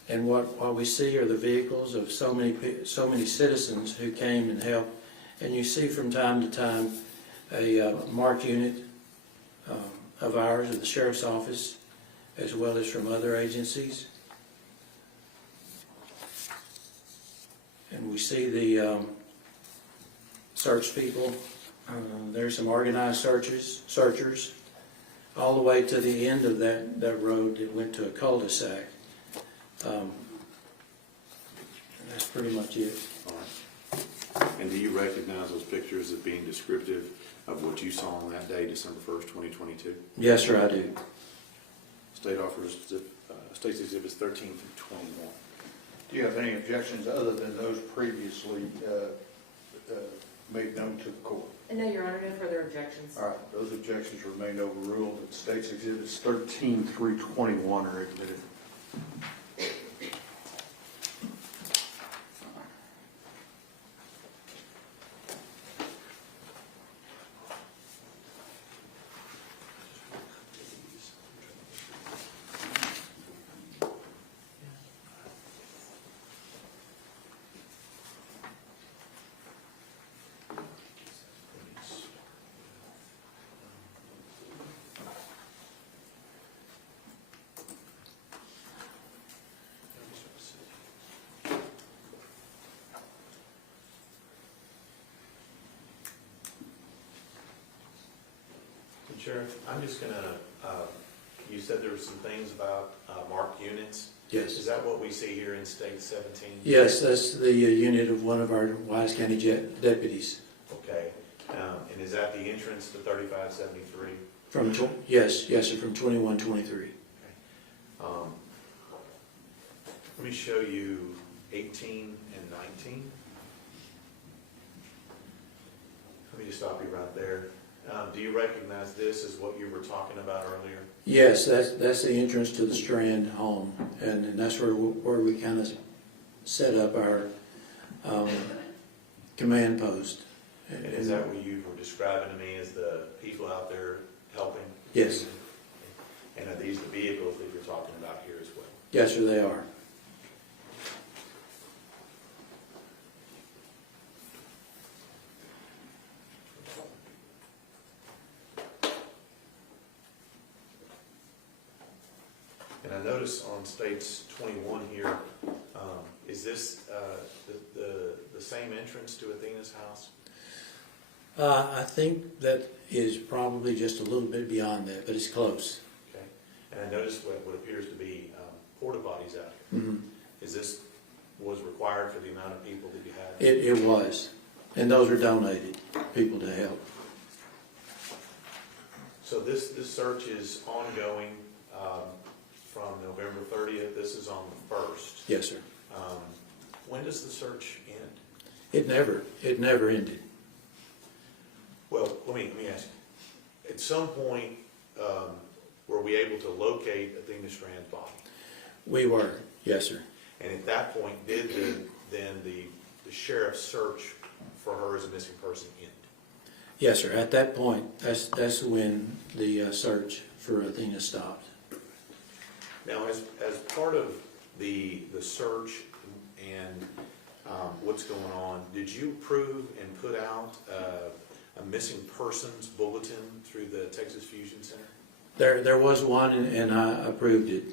And what we see are the vehicles of so many citizens who came and helped. And you see from time to time a marked unit of ours, of the Sheriff's Office, as well as from other agencies. And we see the search people. There's some organized searchers, all the way to the end of that road that went to a cul-de-sac. And that's pretty much it. All right. And do you recognize those pictures as being descriptive of what you saw on that day, December 1st, 2022? Yes, sir, I do. State offers, State's Exhibits 13 through 21. Do you have any objections other than those previously made known to the court? No, Your Honor, no further objections. All right, those objections remain overruled, and State's Exhibits 13 through 21 are admitted. Sheriff, I'm just gonna, you said there were some things about marked units. Yes. Is that what we see here in State 17? Yes, that's the unit of one of our Wise County deputies. Okay. And is that the entrance to 3573? Yes, sir, from 2123. Okay. Let me show you 18 and 19. Let me just stop you right there. Do you recognize this as what you were talking about earlier? Yes, that's the entrance to the Strand home, and that's where we kind of set up our command post. And is that what you were describing to me as the people out there helping? Yes. And are these the vehicles that you're talking about here as well? Yes, sir, they are. And I notice on States 21 here, is this the same entrance to Athena's house? I think that is probably just a little bit beyond that, but it's close. Okay. And I noticed what appears to be porta potties out here. Mm-hmm. Is this was required for the amount of people that you had? It was, and those were donated, people to help. So this search is ongoing from November 30th. This is on the 1st. Yes, sir. When does the search end? It never ended. Well, let me ask you. At some point, were we able to locate Athena Strand's body? We were, yes, sir. And at that point, did then the sheriff's search for her as a missing person end? Yes, sir. At that point, that's when the search for Athena stopped. Now, as part of the search and what's going on, did you approve and put out a missing persons bulletin through the Texas Fusion Center? There was one, and I approved it.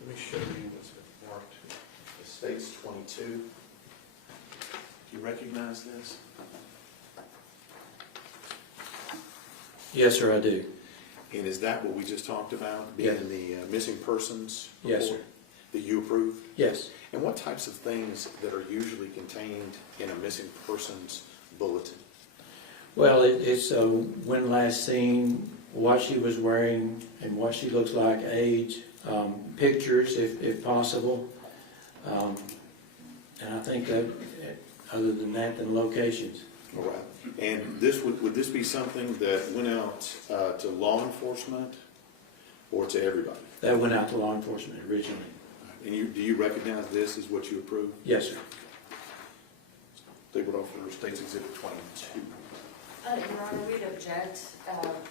Let me show you what's marked. States 22. Do you recognize this? Yes, sir, I do. And is that what we just talked about, being in the missing persons report? Yes, sir. That you approve? Yes. And what types of things that are usually contained in a missing persons bulletin? Well, it's when last seen, what she was wearing and what she looks like, age, pictures if possible. And I think that, other than that, then locations. All right. And this, would this be something that went out to law enforcement or to everybody? That went out to law enforcement originally. And do you recognize this as what you approved? Yes, sir. They would offer State's Exhibit 22. Your Honor, we'd object.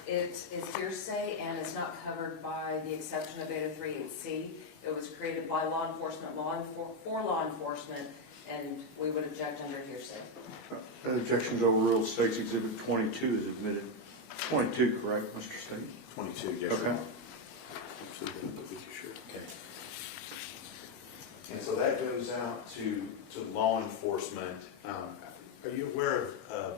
It is hearsay and is not covered by the exception of 8038C. It was created by law enforcement, for law enforcement, and we would object under hearsay. Objections overruled. State's Exhibit 22 is admitted. 22, correct, Mr. State? 22, yes. Okay. Okay. And so that goes out to law enforcement. Are you aware of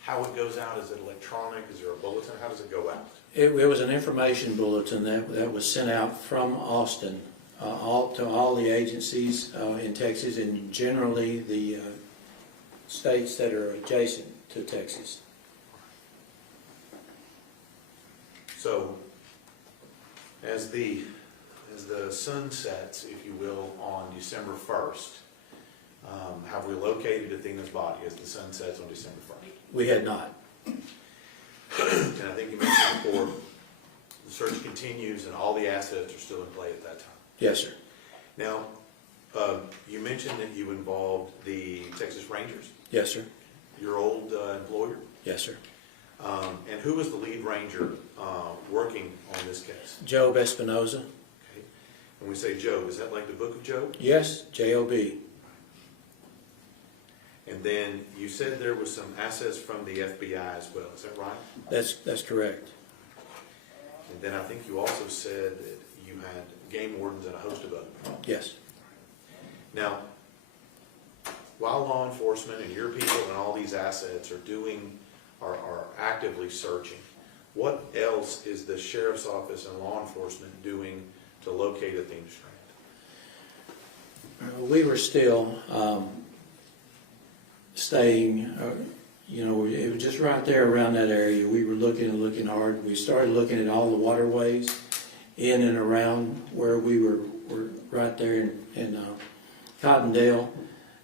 how it goes out? Is it electronic? Is there a bulletin? How does it go out? It was an information bulletin that was sent out from Austin to all the agencies in Texas, and generally the states that are adjacent to Texas. So as the sun sets, if you will, on December 1st, have we located Athena's body as the sun sets on December 1st? We had not. And I think you mentioned before, the search continues and all the assets are still in play at that time. Yes, sir. Now, you mentioned that you involved the Texas Rangers, Yes, sir. your old employer. Yes, sir. And who was the lead ranger working on this case? Job Espinoza. Okay. When we say Job, is that like the Book of Job? Yes, J-O-B. And then you said there was some assets from the FBI as well. Is that right? That's correct. And then I think you also said that you had game wardens and a host of others. Yes. Now, while law enforcement and your people and all these assets are actively searching, what else is the sheriff's office and law enforcement doing to locate Athena Strand? We were still staying, it was just right there around that area. We were looking hard. We started looking at all the waterways in and around where we were right there in Cottondale.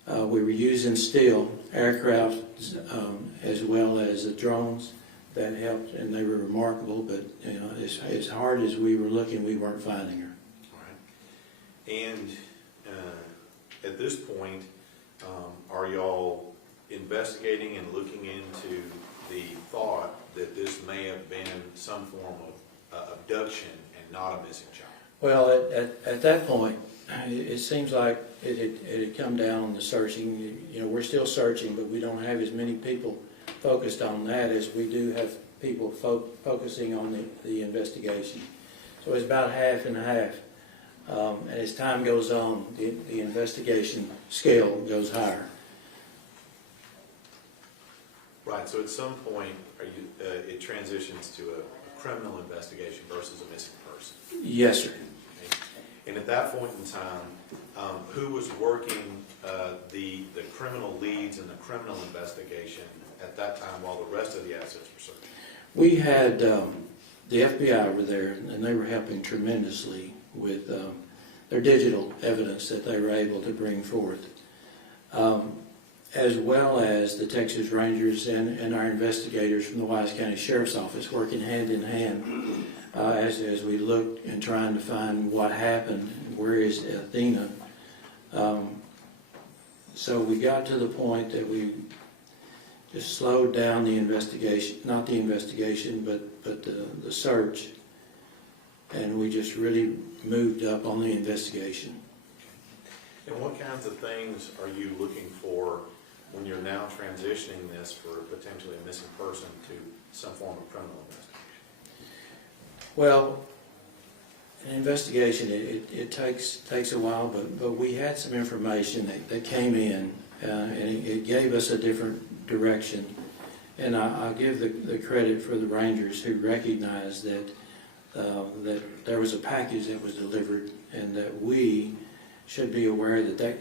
We were using still aircraft as well as drones that helped, and they were remarkable. But as hard as we were looking, we weren't finding her. All right. And at this point, are y'all investigating and looking into the thought that this may have been some form of abduction and not a missing child? Well, at that point, it seems like it had come down on the searching. We're still searching, but we don't have as many people focused on that as we do have people focusing on the investigation. So it's about half and half. And as time goes on, the investigation scale goes higher. Right, so at some point, it transitions to a criminal investigation versus a missing person. Yes, sir. Okay. And at that point in time, who was working the criminal leads in the criminal investigation at that time while the rest of the assets were searching? We had the FBI were there, and they were helping tremendously with their digital evidence that they were able to bring forth. As well as the Texas Rangers and our investigators from the Wise County Sheriff's Office working hand in hand as we looked and trying to find what happened, where is Athena. So we got to the point that we just slowed down the investigation, not the investigation, but the search, and we just really moved up on the investigation. And what kinds of things are you looking for when you're now transitioning this for potentially a missing person to some form of criminal investigation? Well, an investigation, it takes a while, but we had some information that came in, and it gave us a different direction. And I'll give the credit for the Rangers who recognized that there was a package that was delivered, and that we should be aware that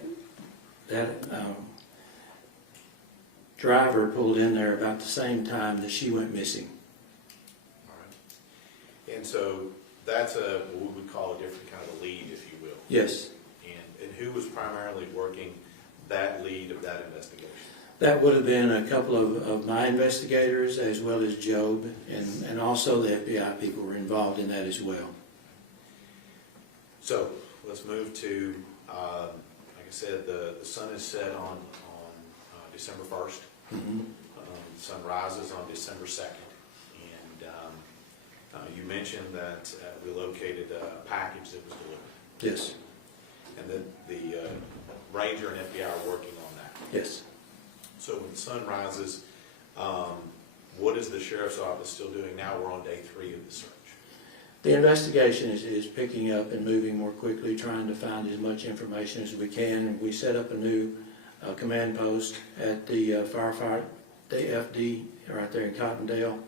driver pulled in there about the same time that she went missing. All right. And so that's what we would call a different kind of a lead, if you will. Yes. And who was primarily working that lead of that investigation? That would have been a couple of my investigators as well as Job, and also the FBI people were involved in that as well. So let's move to, like I said, the sun is set on December 1st. Mm-hmm. The sun rises on December 2nd. And you mentioned that we located a package that was delivered. Yes. And that the Ranger and FBI are working on that. Yes. So when the sun rises, what is the Sheriff's Office still doing now? We're on day 3 of the search. The investigation is picking up and moving more quickly, trying to find as much information as we can. We set up a new command post at the firefight, the FD, right there in Cottondale.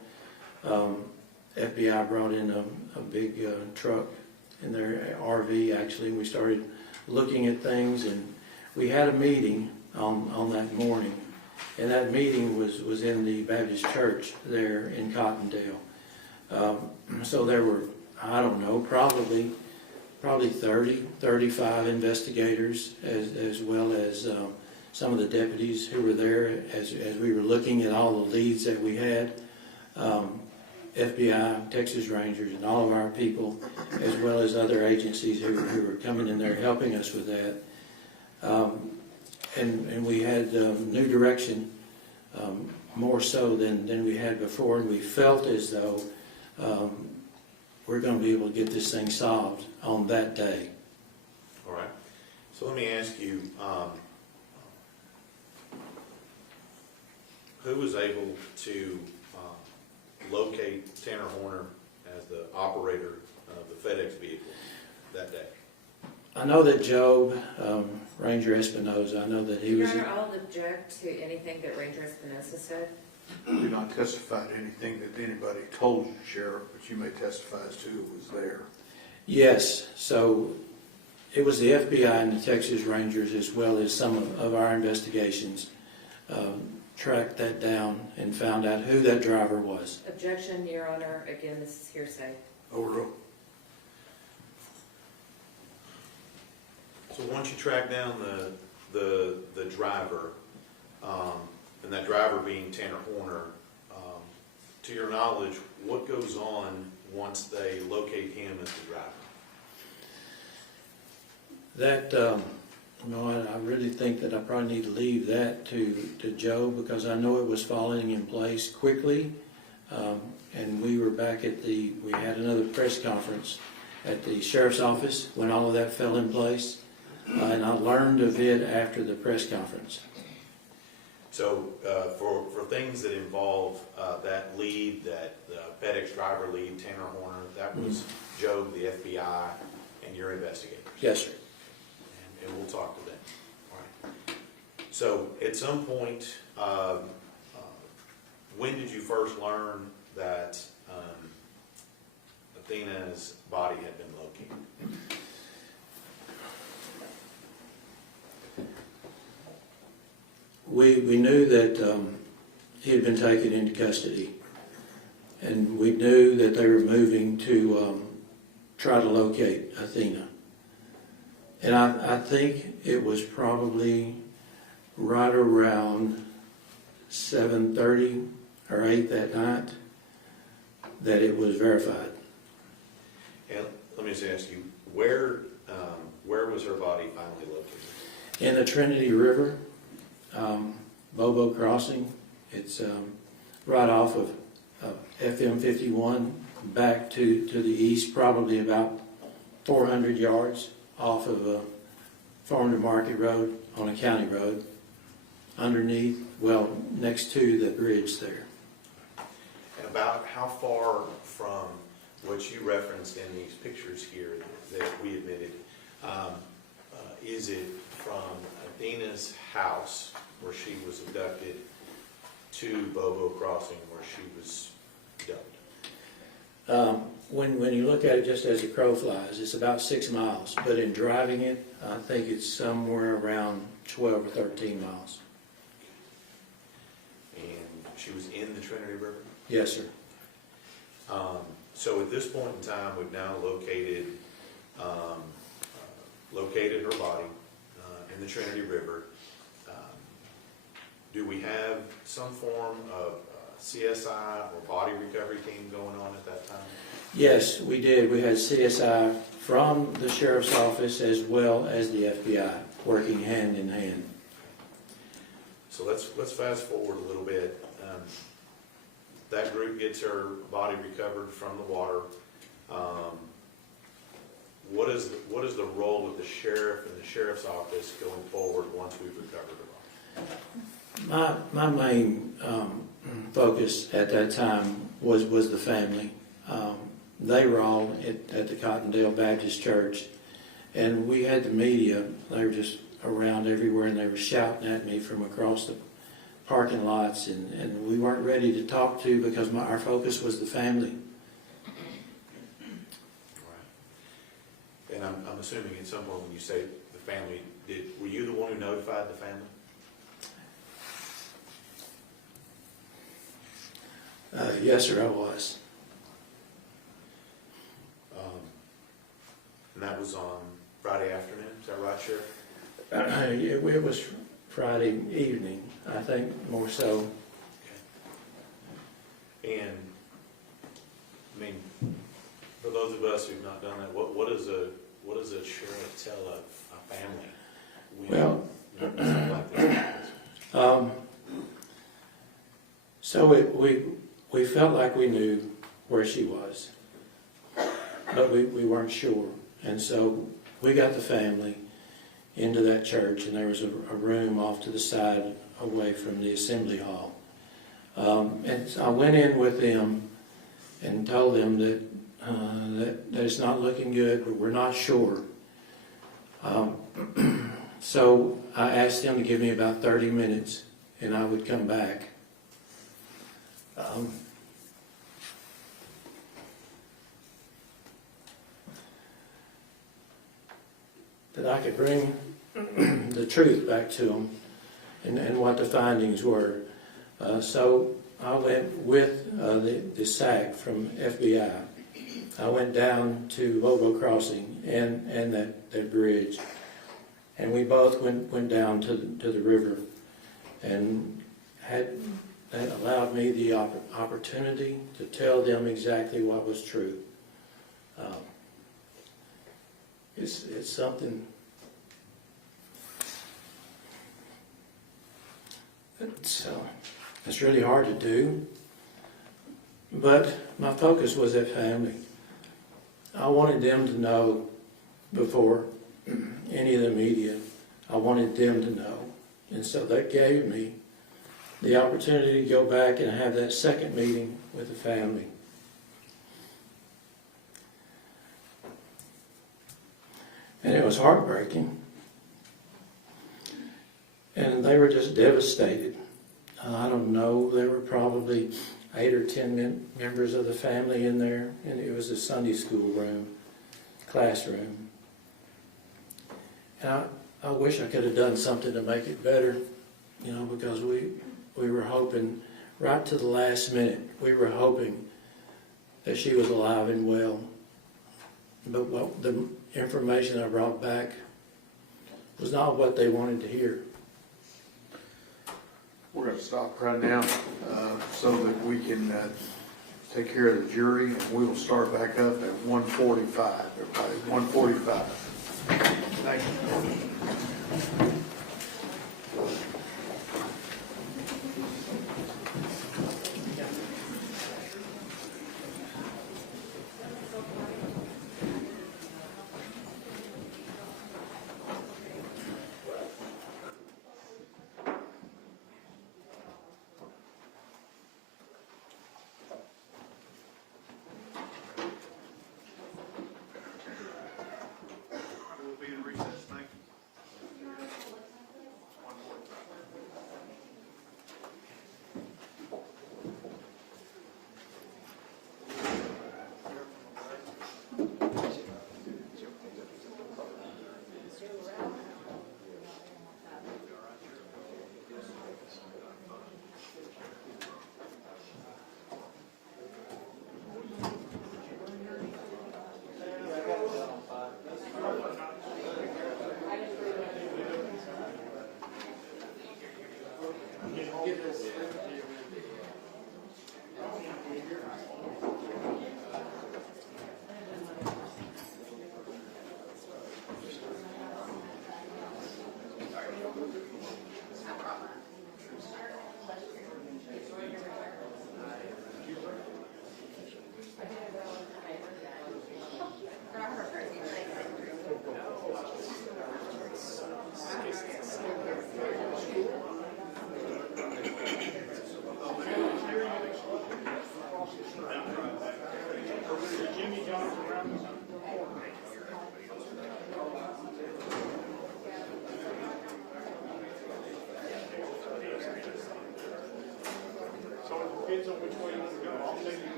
FBI brought in a big truck in their RV, actually. We started looking at things, and we had a meeting on that morning. And that meeting was in the Baptist church there in Cottondale. So there were, I don't know, probably 30, 35 investigators, as well as some of the deputies who were there as we were looking at all the leads that we had. FBI, Texas Rangers, and all of our people, as well as other agencies who were coming in there helping us with that. And we had new direction, more so than we had before, and we felt as though we're going to be able to get this thing solved on that day. All right. So let me ask you, who was able to locate Tanner Horner as the operator of the FedEx vehicle that day? I know that Job, Ranger Espinoza, I know that he was... Your Honor, I'll object to anything that Ranger Espinoza said. You did not testify to anything that anybody told you, Sheriff, but you may testify as to who was there. Yes, so it was the FBI and the Texas Rangers, as well as some of our investigations, tracked that down and found out who that driver was. Objection, Your Honor. Again, this is hearsay. Overruled. So once you track down the driver, and that driver being Tanner Horner, to your knowledge, what goes on once they locate him as the driver? That, I really think that I probably need to leave that to Joe, because I know it was falling in place quickly. And we were back we had another press conference at the Sheriff's Office when all of that fell in place. And I learned of it after the press conference. So for things that involve that lead, that FedEx driver lead, Tanner Horner, that was Joe, the FBI, and your investigators? Yes, sir. And we'll talk to them. All right. So at some point, when did you first learn that Athena's body had been located? We knew that he had been taken into custody, and we knew that they were moving to try to locate Athena. And I think it was probably right around 7:30 or 8 that night that it was verified. And let me just ask you, where was her body finally located? In the Trinity River, Bobo Crossing. It's right off of FM 51 back to the east, probably about 400 yards off of Farm to Market Road on a county road, underneath, well, next to the bridge there. And about how far from what you referenced in these pictures here that we admitted, is it from Athena's house where she was abducted to Bobo Crossing where she was dumped? When you look at it just as a crow flies, it's about 6 miles, but in driving it, I think it's somewhere around 12 or 13 miles. And she was in the Trinity River? Yes, sir. So at this point in time, we've now located her body in the Trinity River. Do we have some form of CSI or body recovery team going on at that time? Yes, we did. We had CSI from the sheriff's office as well as the FBI working hand in hand. So let's fast forward a little bit. That group gets her body recovered from the water. What is the role of the sheriff and the sheriff's office going forward once we've recovered her body? My main focus at that time was the family. They were all at the Cottondale Baptist Church, and we had the media. They were just around everywhere, and they were shouting at me from across the parking lots, and we weren't ready to talk to because our focus was the family. Right. And I'm assuming at some point when you say the family, were you the one who notified the family? Yes, sir, I was. And that was on Friday afternoon, is that right, Sheriff? It was Friday evening, I think, more so. Okay. And, I mean, for those of us who've not done that, what does a sheriff tell a family when something like this happens? So we felt like we knew where she was, but we weren't sure. And so we got the family into that church, and there was a room off to the side away from the assembly hall. And so I went in with them and told them that it's not looking good, but we're not sure. So I asked them to give me about 30 minutes, and I would come back. That I could bring the truth back to them and what the findings were. So I went with the SAC from FBI. I went down to Lobo Crossing and that bridge. And we both went down to the river, and that allowed me the opportunity to tell them exactly what was true. It's something it's really hard to do, but my focus was that family. I wanted them to know before any of the media. I wanted them to know, and so that gave me the opportunity to go back and have that second meeting with the family. And it was heartbreaking. And they were just devastated. I don't know, there were probably 8 or 10 members of the family in there, and it was a Sunday school room, classroom. And I wish I could have done something to make it better, because we were hoping, right to the last minute, we were hoping that she was alive and well. But the information I brought back was not what they wanted to hear. We're going to stop right now so that we can take care of the jury, and we will start back up at 1:45. Everybody, 1:45. Thank you. We'll be in recess. Thank you.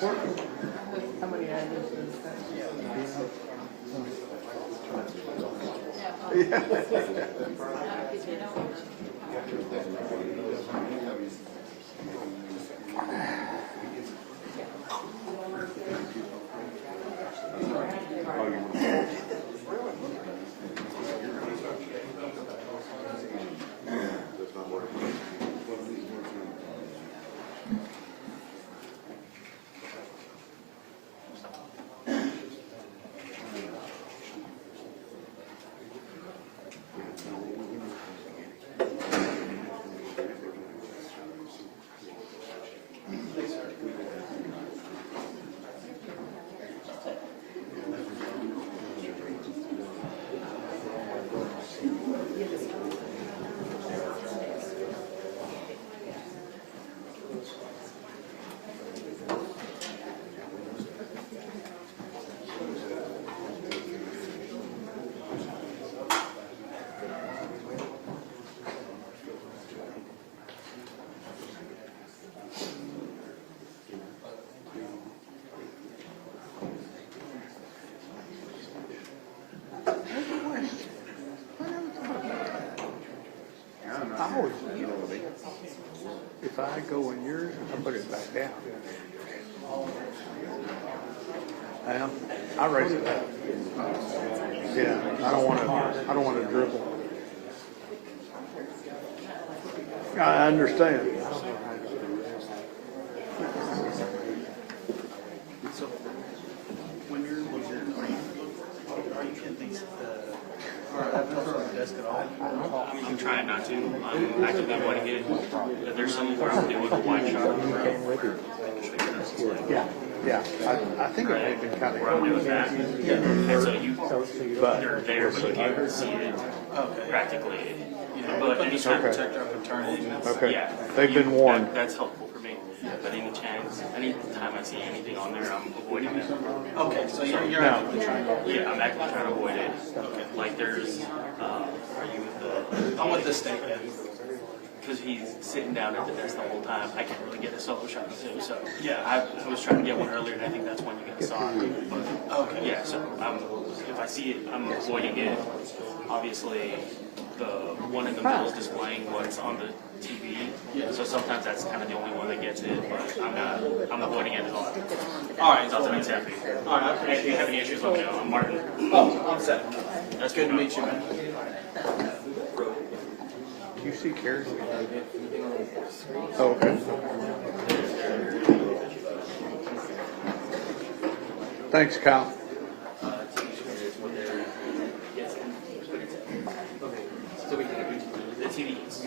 How many addresses? I always, if I go in yours, I put it back down. Well, I raise it up. Yeah, I don't want to dribble. I understand. So, when you're are you getting things, evidence on the desk at all? I'm trying not to. I'm actively avoiding it. If there's something where I'm doing a wide shot, Yeah, I think it may have been kind of. where I'm doing that. And so you're there, but you can't see it practically. But anytime, Okay, yeah, they've been warned. that's helpful for me. But anytime I see anything on there, I'm avoiding it. Okay, so you're No. actively trying to. Yeah, I'm actively trying to avoid it. Like there's, are you with the? I'm with this statement. Because he's sitting down at the desk the whole time, I can't really get a solo shot too. So Yeah. I was trying to get one earlier, and I think that's when you guys saw it. But Okay. yeah, so if I see it, I'm avoiding it. Obviously, the one in the middle is displaying what's on the TV. Yeah. So sometimes that's kind of the only one that gets it, but I'm avoiding it as well. All right. That's what I'm happy. All right. If you have any issues, let me know. I'm Martin. Oh, I'm set. That's Good to meet you, man. You see Carrie? Oh, okay. Thanks, Kyle. The TVs.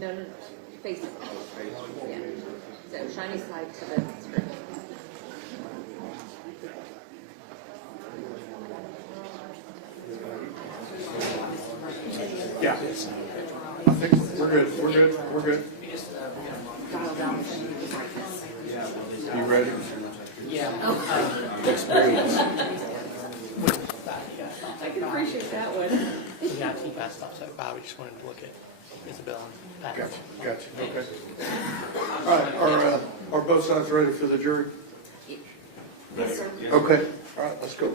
No, face it. Yeah. So shiny side to the screen. Yeah. I think we're good. Dial down. You ready? Experience. I can appreciate that one. Yeah, I keep that stuff, so Bobby just wanted to look at Isabel and Pat. Gotcha, okay. All right, are both sides ready for the jury? Yes, sir. Okay, all right, let's go.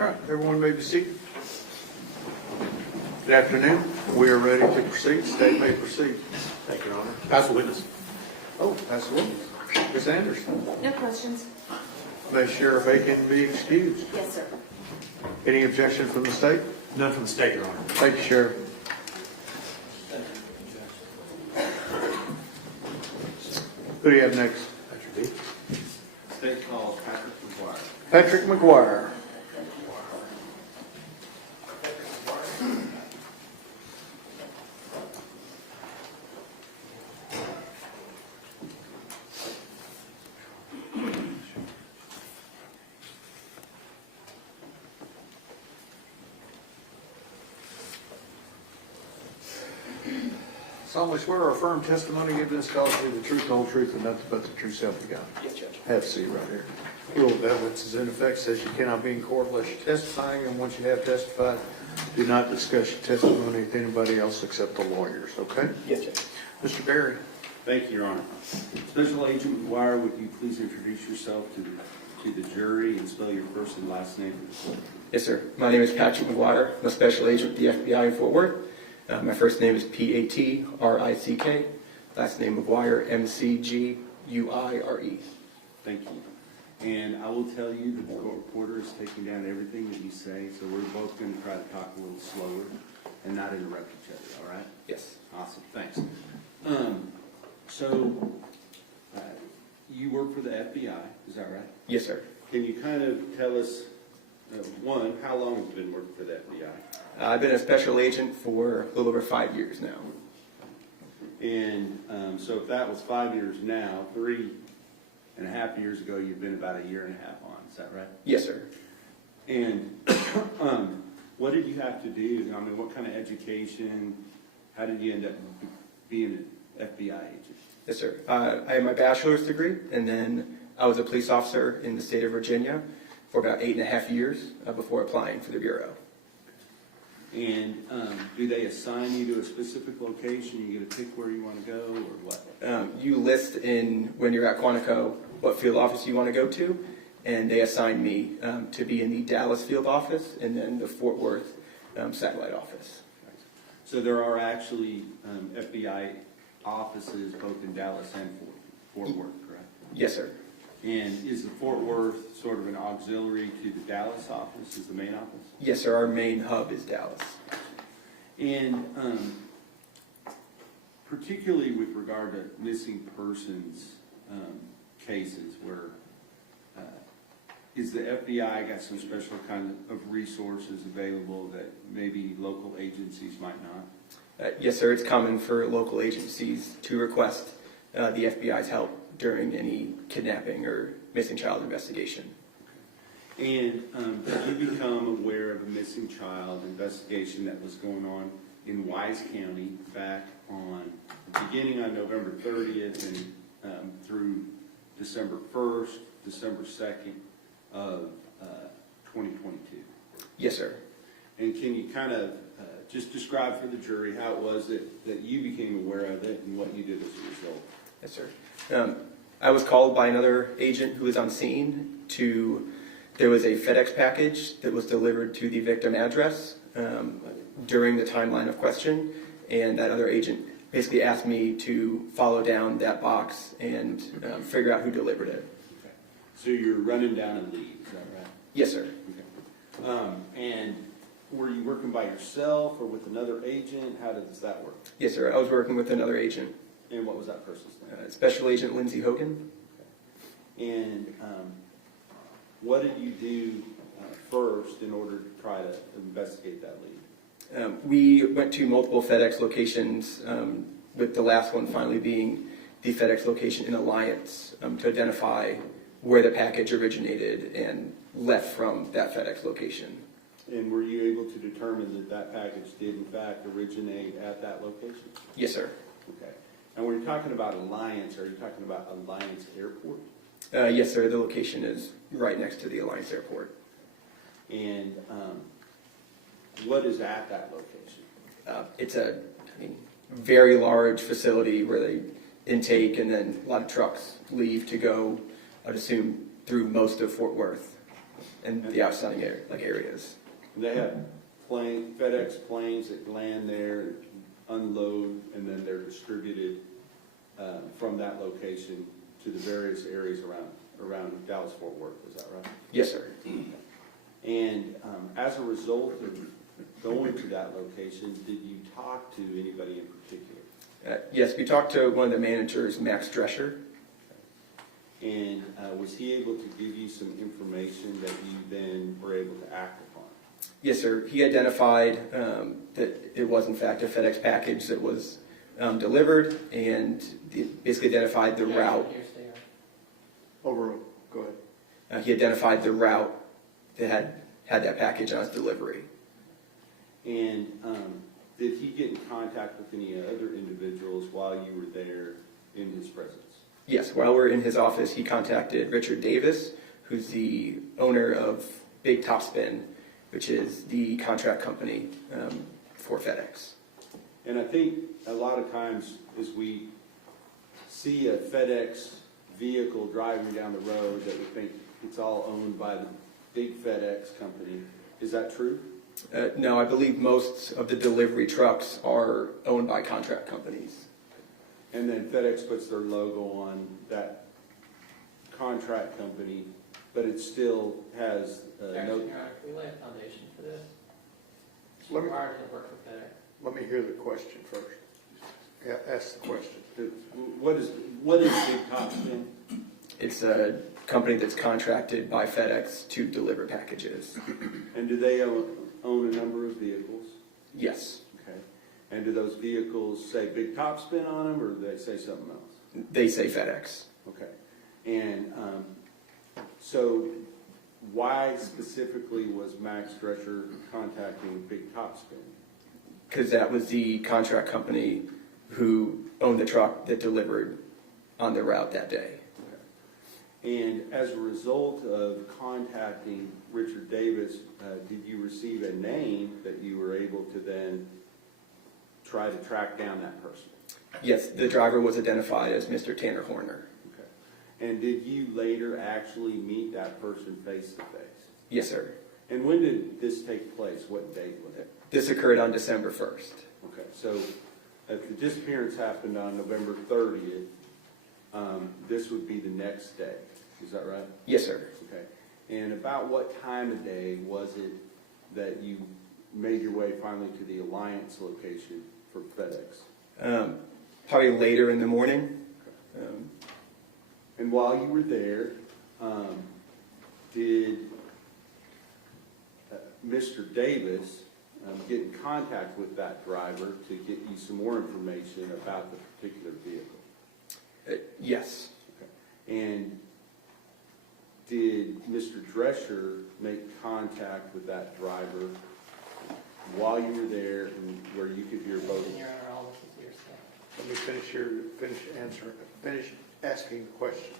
All right, everyone may be seated. Good afternoon. We are ready to proceed. State may proceed. Thank you, Your Honor. Pass the witness. Oh, that's the witness. Ms. Anderson. No questions? May Sheriff Aken be excused. Yes, sir. Any objection from the state? None from the state, Your Honor. Thank you, Sheriff. Who do you have next? Patrick B. State calls Patrick McGuire. Patrick McGuire. Solemnly swear or affirm testimony given in this cause to be the truth, the whole truth, and nothing but the true self you got. Yes, Judge. Have a seat right here. Rule of evidence is in effect, says you cannot be in court unless you're testifying, and once you have testified, do not discuss your testimony with anybody else except the lawyers, okay? Yes, Judge. Mr. Berry. Thank you, Your Honor. Special Agent McGuire, would you please introduce yourself to the jury and spell your first and last name for the court? Yes, sir. My name is Patrick McGuire. I'm a special agent with the FBI in Fort Worth. My first name is Patrick. Last name McGuire, Mcguire. Thank you. And I will tell you that the court reporter is taking down everything that you say, so we're both going to try to talk a little slower and not interrupt each other, all right? Yes. Awesome, thanks. So, you work for the FBI, is that right? Yes, sir. Can you kind of tell us, one, how long have you been working for the FBI? I've been a special agent for a little over 5 years now. And so if that was 5 years now, 3.5 years ago, you've been about 1.5 years on, is that right? Yes, sir. And what did you have to do? I mean, what kind of education? How did you end up being an FBI agent? Yes, sir. I have my bachelor's degree, and then I was a police officer in the state of Virginia for about 8.5 years before applying for the Bureau. And do they assign you to a specific location? You get to pick where you want to go, or what? You list in, when you're at Quantico, what field office you want to go to, and they assigned me to be in the Dallas field office and then the Fort Worth satellite office. So there are actually FBI offices both in Dallas and Fort Worth, correct? Yes, sir. And is the Fort Worth sort of an auxiliary to the Dallas office, is the main office? Yes, sir. Our main hub is Dallas. And particularly with regard to missing persons cases where is the FBI got some special kind of resources available that maybe local agencies might not? Yes, sir. It's common for local agencies to request the FBI's help during any kidnapping or missing child investigation. And did you become aware of a missing child investigation that was going on in Wise County back on, beginning on November 30th and through December 1st, December 2nd of 2022? Yes, sir. And can you kind of just describe for the jury how it was that you became aware of it and what you did as a result? Yes, sir. I was called by another agent who was on scene there was a FedEx package that was delivered to the victim address during the timeline of question, and that other agent basically asked me to follow down that box and figure out who delivered it. Okay. So you're running down a lead, is that right? Yes, sir. Okay. And were you working by yourself or with another agent? How does that work? Yes, sir. I was working with another agent. And what was that person's name? Special Agent Lindsay Hogan. Okay. And what did you do first in order to try to investigate that lead? We went to multiple FedEx locations, with the last one finally being the FedEx location in Alliance, to identify where the package originated and left from that FedEx location. And were you able to determine that that package did in fact originate at that location? Yes, sir. Okay. And when you're talking about Alliance, are you talking about Alliance Airport? Yes, sir. The location is right next to the Alliance Airport. And what is at that location? It's a very large facility where they intake and then a lot of trucks leave to go, I'd assume, through most of Fort Worth. and the outstanding areas. And they have FedEx planes that land there, unload, and then they're distributed from that location to the various areas around Dallas-Fort Worth. Is that right? Yes, sir. And as a result of going to that location, did you talk to anybody in particular? Yes, we talked to one of the managers, Max Drescher. And was he able to give you some information that you then were able to act upon? Yes, sir. He identified that it was in fact a FedEx package that was delivered, and basically identified the route. Overruled. Go ahead. He identified the route that had that package on its delivery. And did he get in contact with any other individuals while you were there in his presence? Yes, while we're in his office, he contacted Richard Davis, who's the owner of Big Topspin, which is the contract company for FedEx. And I think a lot of times as we see a FedEx vehicle driving down the road that we think it's all owned by the big FedEx company. Is that true? No, I believe most of the delivery trucks are owned by contract companies. And then FedEx puts their logo on that contract company, but it still has no... We lay a foundation for this. It's Let me- required to work with FedEx. Let me hear the question first. Yeah, ask the question. What is Big Topspin? It's a company that's contracted by FedEx to deliver packages. And do they own a number of vehicles? Yes. Okay. And do those vehicles say Big Topspin on them, or do they say something else? They say FedEx. Okay. And so why specifically was Max Drescher contacting Big Topspin? Because that was the contract company who owned the truck that delivered on the route that day. And as a result of contacting Richard Davis, did you receive a name that you were able to then try to track down that person? Yes, the driver was identified as Mr. Tanner Horner. Okay. And did you later actually meet that person face to face? Yes, sir. And when did this take place? What date was it? This occurred on December 1st. Okay, so if the disappearance happened on November 30th, this would be the next day. Is that right? Yes, sir. Okay. And about what time of day was it that you made your way finally to the Alliance location for FedEx? Probably later in the morning. And while you were there, did Mr. Davis get in contact with that driver to get you some more information about the particular vehicle? Yes. Okay. And did Mr. Drescher make contact with that driver while you were there and where you could hear both? Your Honor, all this is hearsay. Let me finish asking the question.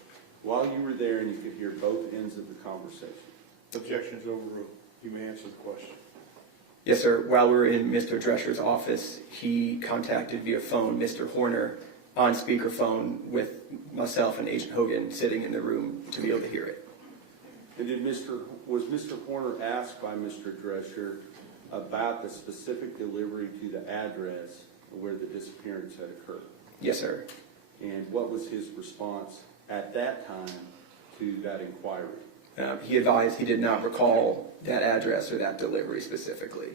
While you were there and you could hear both ends of the conversation? Objection is overruled. You may answer the question. Yes, sir. While we were in Mr. Drescher's office, he contacted via phone Mr. Horner on speakerphone with myself and Agent Hogan sitting in the room to be able to hear it. And was Mr. Horner asked by Mr. Drescher about the specific delivery to the address where the disappearance had occurred? Yes, sir. And what was his response at that time to that inquiry? He advised he did not recall that address or that delivery specifically.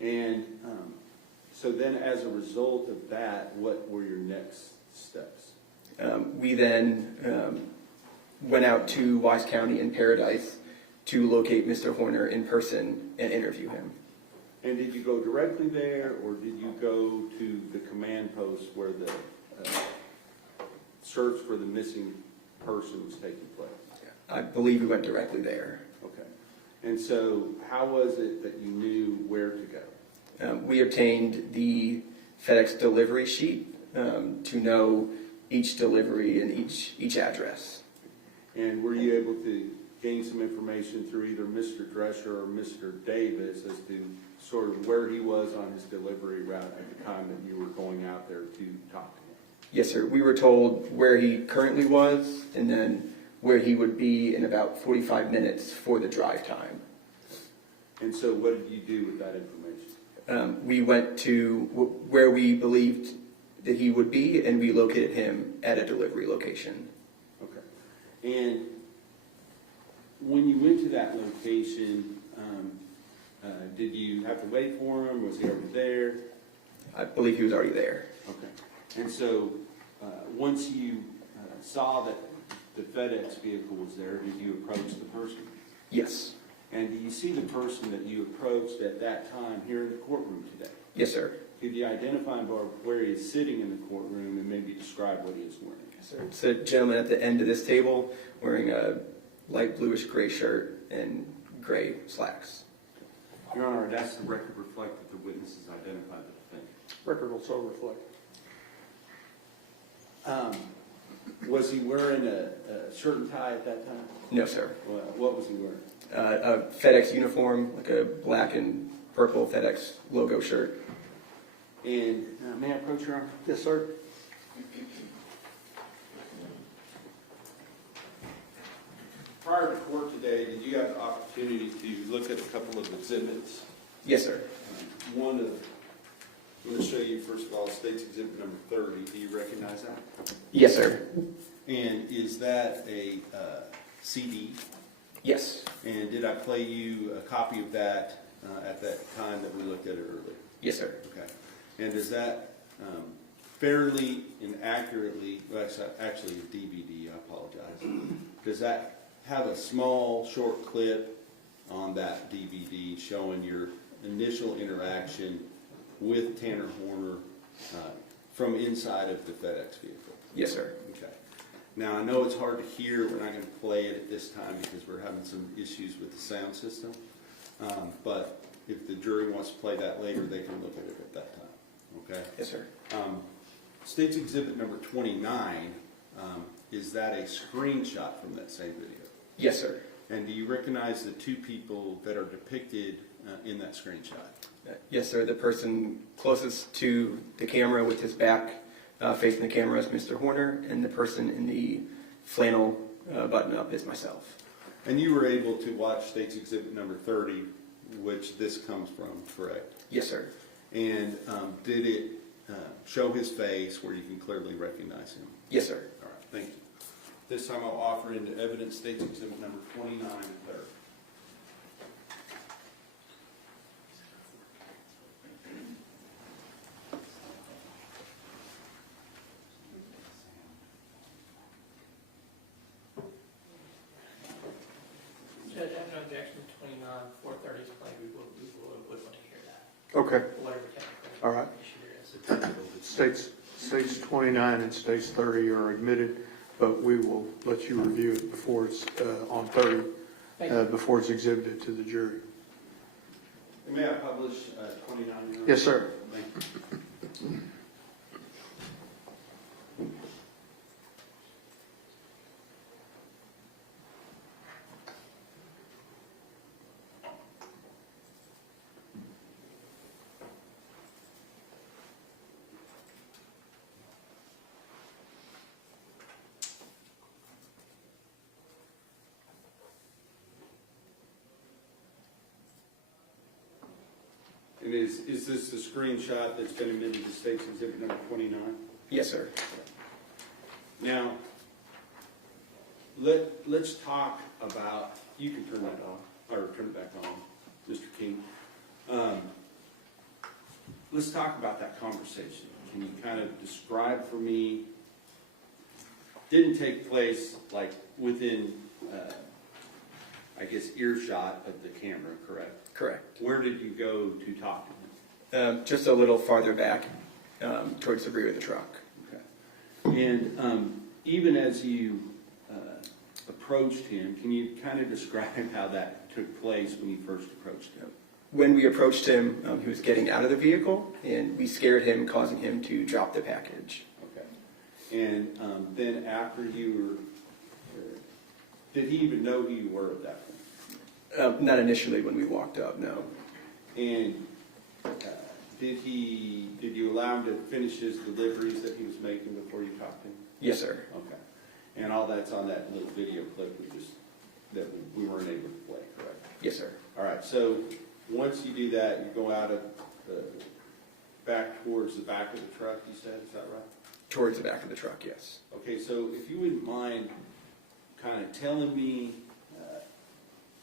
And so then as a result of that, what were your next steps? We then went out to Wise County in Paradise to locate Mr. Horner in person and interview him. And did you go directly there, or did you go to the command post where the search for the missing person was taking place? I believe we went directly there. Okay. And so how was it that you knew where to go? We obtained the FedEx delivery sheet to know each delivery and each address. And were you able to gain some information through either Mr. Drescher or Mr. Davis as to sort of where he was on his delivery route at the time that you were going out there to talk to him? Yes, sir. We were told where he currently was and then where he would be in about 45 minutes for the drive time. And so what did you do with that information? We went to where we believed that he would be, and we located him at a delivery location. Okay. And when you went to that location, did you have to wait for him? Was he already there? I believe he was already there. Okay. And so once you saw that the FedEx vehicle was there, did you approach the person? Yes. And do you see the person that you approached at that time here in the courtroom today? Yes, sir. Could you identify where he is sitting in the courtroom and maybe describe what he is wearing? Yes, sir. It's a gentleman at the end of this table wearing a light bluish gray shirt and gray slacks. Your Honor, does the record reflect that the witnesses identified the defendant? Record will so reflect. Was he wearing a shirt and tie at that time? No, sir. What was he wearing? A FedEx uniform, like a black and purple FedEx logo shirt. And may I approach, Your Honor? Yes, sir. Prior to court today, did you have the opportunity to look at a couple of exhibits? Yes, sir. One of, I'm going to show you, first of all, State's Exhibit number 30. Do you recognize that? Yes, sir. And is that a CD? Yes. And did I play you a copy of that at that time that we looked at it earlier? Yes, sir. Okay. And does that fairly and accurately, well, it's actually a DVD, I apologize. Does that have a small, short clip on that DVD showing your initial interaction with Tanner Horner from inside of the FedEx vehicle? Yes, sir. Okay. Now, I know it's hard to hear. We're not going to play it at this time because we're having some issues with the sound system. But if the jury wants to play that later, they can look at it at that time. Okay? Yes, sir. State's Exhibit number 29, is that a screenshot from that same video? Yes, sir. And do you recognize the two people that are depicted in that screenshot? Yes, sir. The person closest to the camera with his back facing the camera is Mr. Horner, and the person in the flannel button-up is myself. And you were able to watch State's Exhibit number 30, which this comes from, correct? Yes, sir. And did it show his face where you can clearly recognize him? Yes, sir. All right, thank you. This time I'll offer into evidence State's Exhibit number 29 and 30. Judge, I have no objection to 29, 430 is played, we would want to hear that. Okay. Whatever technical All right. issue there is. States 29 and States 30 are admitted, but we will let you review it before it's on 30, before it's exhibited to the jury. And may I publish 29? Yes, sir. Thank you. And is this the screenshot that's been admitted to State's Exhibit number 29? Yes, sir. Now, let's talk about, you can turn that off, or turn it back on, Mr. King. Let's talk about that conversation. Can you kind of describe for me, didn't take place like within, I guess, earshot of the camera, correct? Correct. Where did you go to talk to him? Just a little farther back, towards the rear of the truck. Okay. And even as you approached him, can you kind of describe how that took place when you first approached him? When we approached him, he was getting out of the vehicle, and we scared him, causing him to drop the package. Okay. And then after you were, did he even know who you were at that point? Not initially when we walked up, no. And did you allow him to finish his deliveries that he was making before you talked to him? Yes, sir. Okay. And all that's on that little video clip that we weren't able to play, correct? Yes, sir. All right, so once you do that, you go out of back towards the back of the truck, you said, is that right? Towards the back of the truck, yes. Okay, so if you wouldn't mind kind of telling me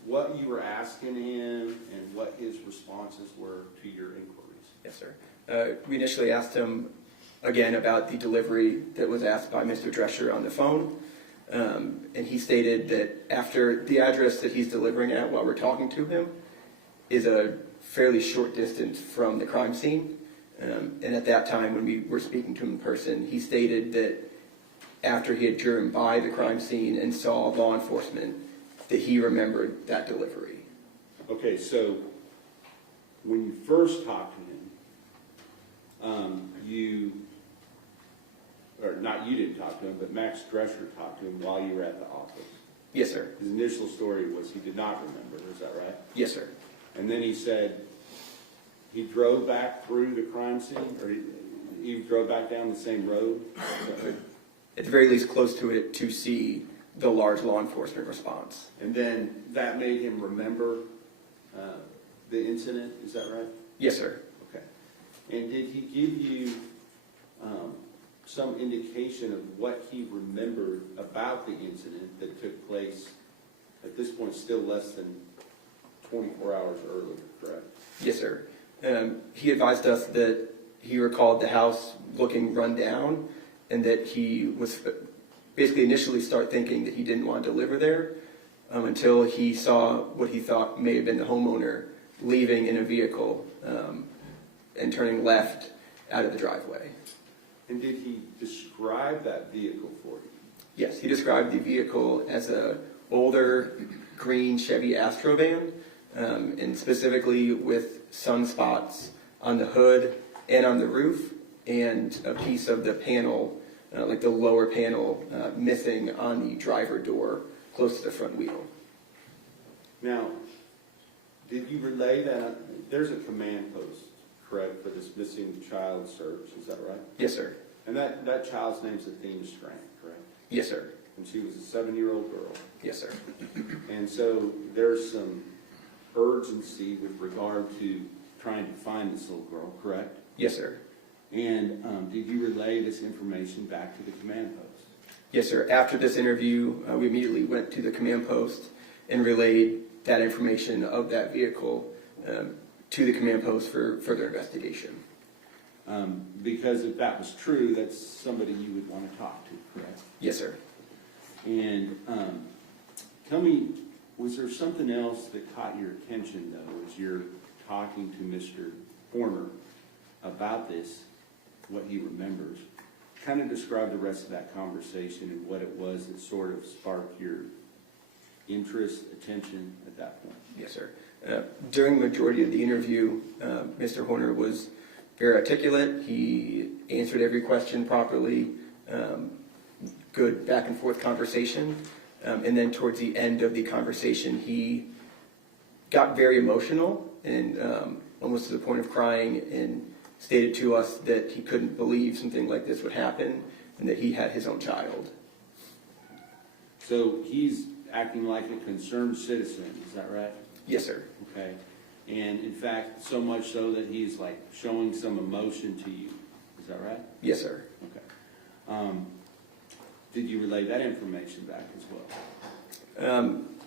what you were asking him and what his responses were to your inquiries. Yes, sir. We initially asked him, again, about the delivery that was asked by Mr. Drescher on the phone. And he stated that after the address that he's delivering at while we're talking to him is a fairly short distance from the crime scene. And at that time, when we were speaking to him in person, he stated that after he had driven by the crime scene and saw law enforcement, that he remembered that delivery. Okay, so when you first talked to him, you didn't talk to him, but Max Drescher talked to him while you were at the office. Yes, sir. His initial story was he did not remember, is that right? Yes, sir. And then he said he drove back through the crime scene, or he drove back down the same road? At the very least, close to it to see the large law enforcement response. And then that made him remember the incident, is that right? Yes, sir. Okay. And did he give you some indication of what he remembered about the incident that took place at this point still less than 24 hours earlier, correct? Yes, sir. He advised us that he recalled the house looking run down and that he was basically initially start thinking that he didn't want to deliver there until he saw what he thought may have been the homeowner leaving in a vehicle and turning left out of the driveway. And did he describe that vehicle for you? Yes, he described the vehicle as a older green Chevy Astro van, and specifically with sunspots on the hood and on the roof, and a piece of the panel, like the lower panel, missing on the driver door close to the front wheel. Now, did you relay that? There's a command post, correct, for this missing child search, is that right? Yes, sir. And that child's name's Athena Strand, correct? Yes, sir. And she was a 7-year-old girl. Yes, sir. And so there's some urgency with regard to trying to find this little girl, correct? Yes, sir. And did you relay this information back to the command post? Yes, sir. After this interview, we immediately went to the command post and relayed that information of that vehicle to the command post for further investigation. Because if that was true, that's somebody you would want to talk to, correct? Yes, sir. And tell me, was there something else that caught your attention, though, as you're talking to Mr. Horner about this, what he remembers? Kind of describe the rest of that conversation and what it was that sort of sparked your interest, attention at that point. Yes, sir. During the majority of the interview, Mr. Horner was very articulate. He answered every question properly. Good back and forth conversation. And then towards the end of the conversation, he got very emotional and almost to the point of crying, and stated to us that he couldn't believe something like this would happen and that he had his own child. So he's acting like a concerned citizen, is that right? Yes, sir. Okay. And in fact, so much so that he's like showing some emotion to you, is that right? Yes, sir. Okay. Did you relay that information back as well?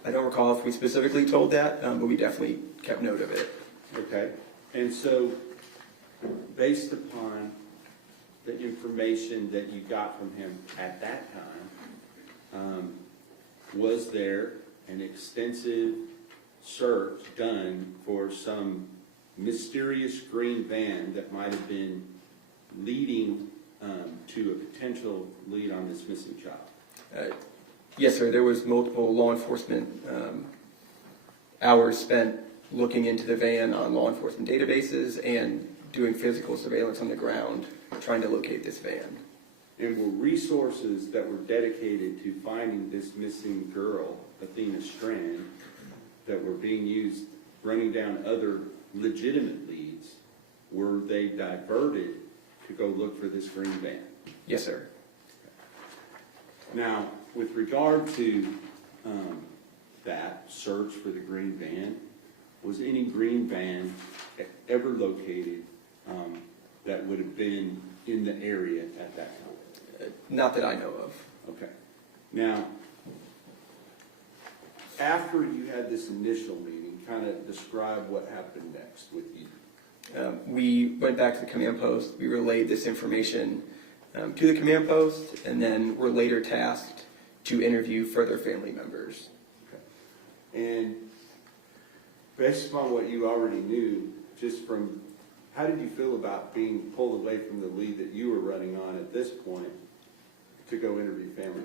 I don't recall if we specifically told that, but we definitely kept note of it. Okay. And so, based upon the information that you got from him at that time, was there an extensive search done for some mysterious green van that might have been leading to a potential lead on this missing child? Yes, sir. There was multiple law enforcement hours spent looking into the van on law enforcement databases and doing physical surveillance on the ground, trying to locate this van. And were resources that were dedicated to finding this missing girl, Athena Strand, that were being used running down other legitimate leads, were they diverted to go look for this green van? Yes, sir. Now, with regard to that search for the green van, was any green van ever located that would have been in the area at that time? Not that I know of. Okay. Now, after you had this initial meeting, kind of describe what happened next with you. We went back to the command post. We relayed this information to the command post, and then were later tasked to interview further family members. Okay. And based upon what you already knew, just from, how did you feel about being pulled away from the lead that you were running on at this point to go interview family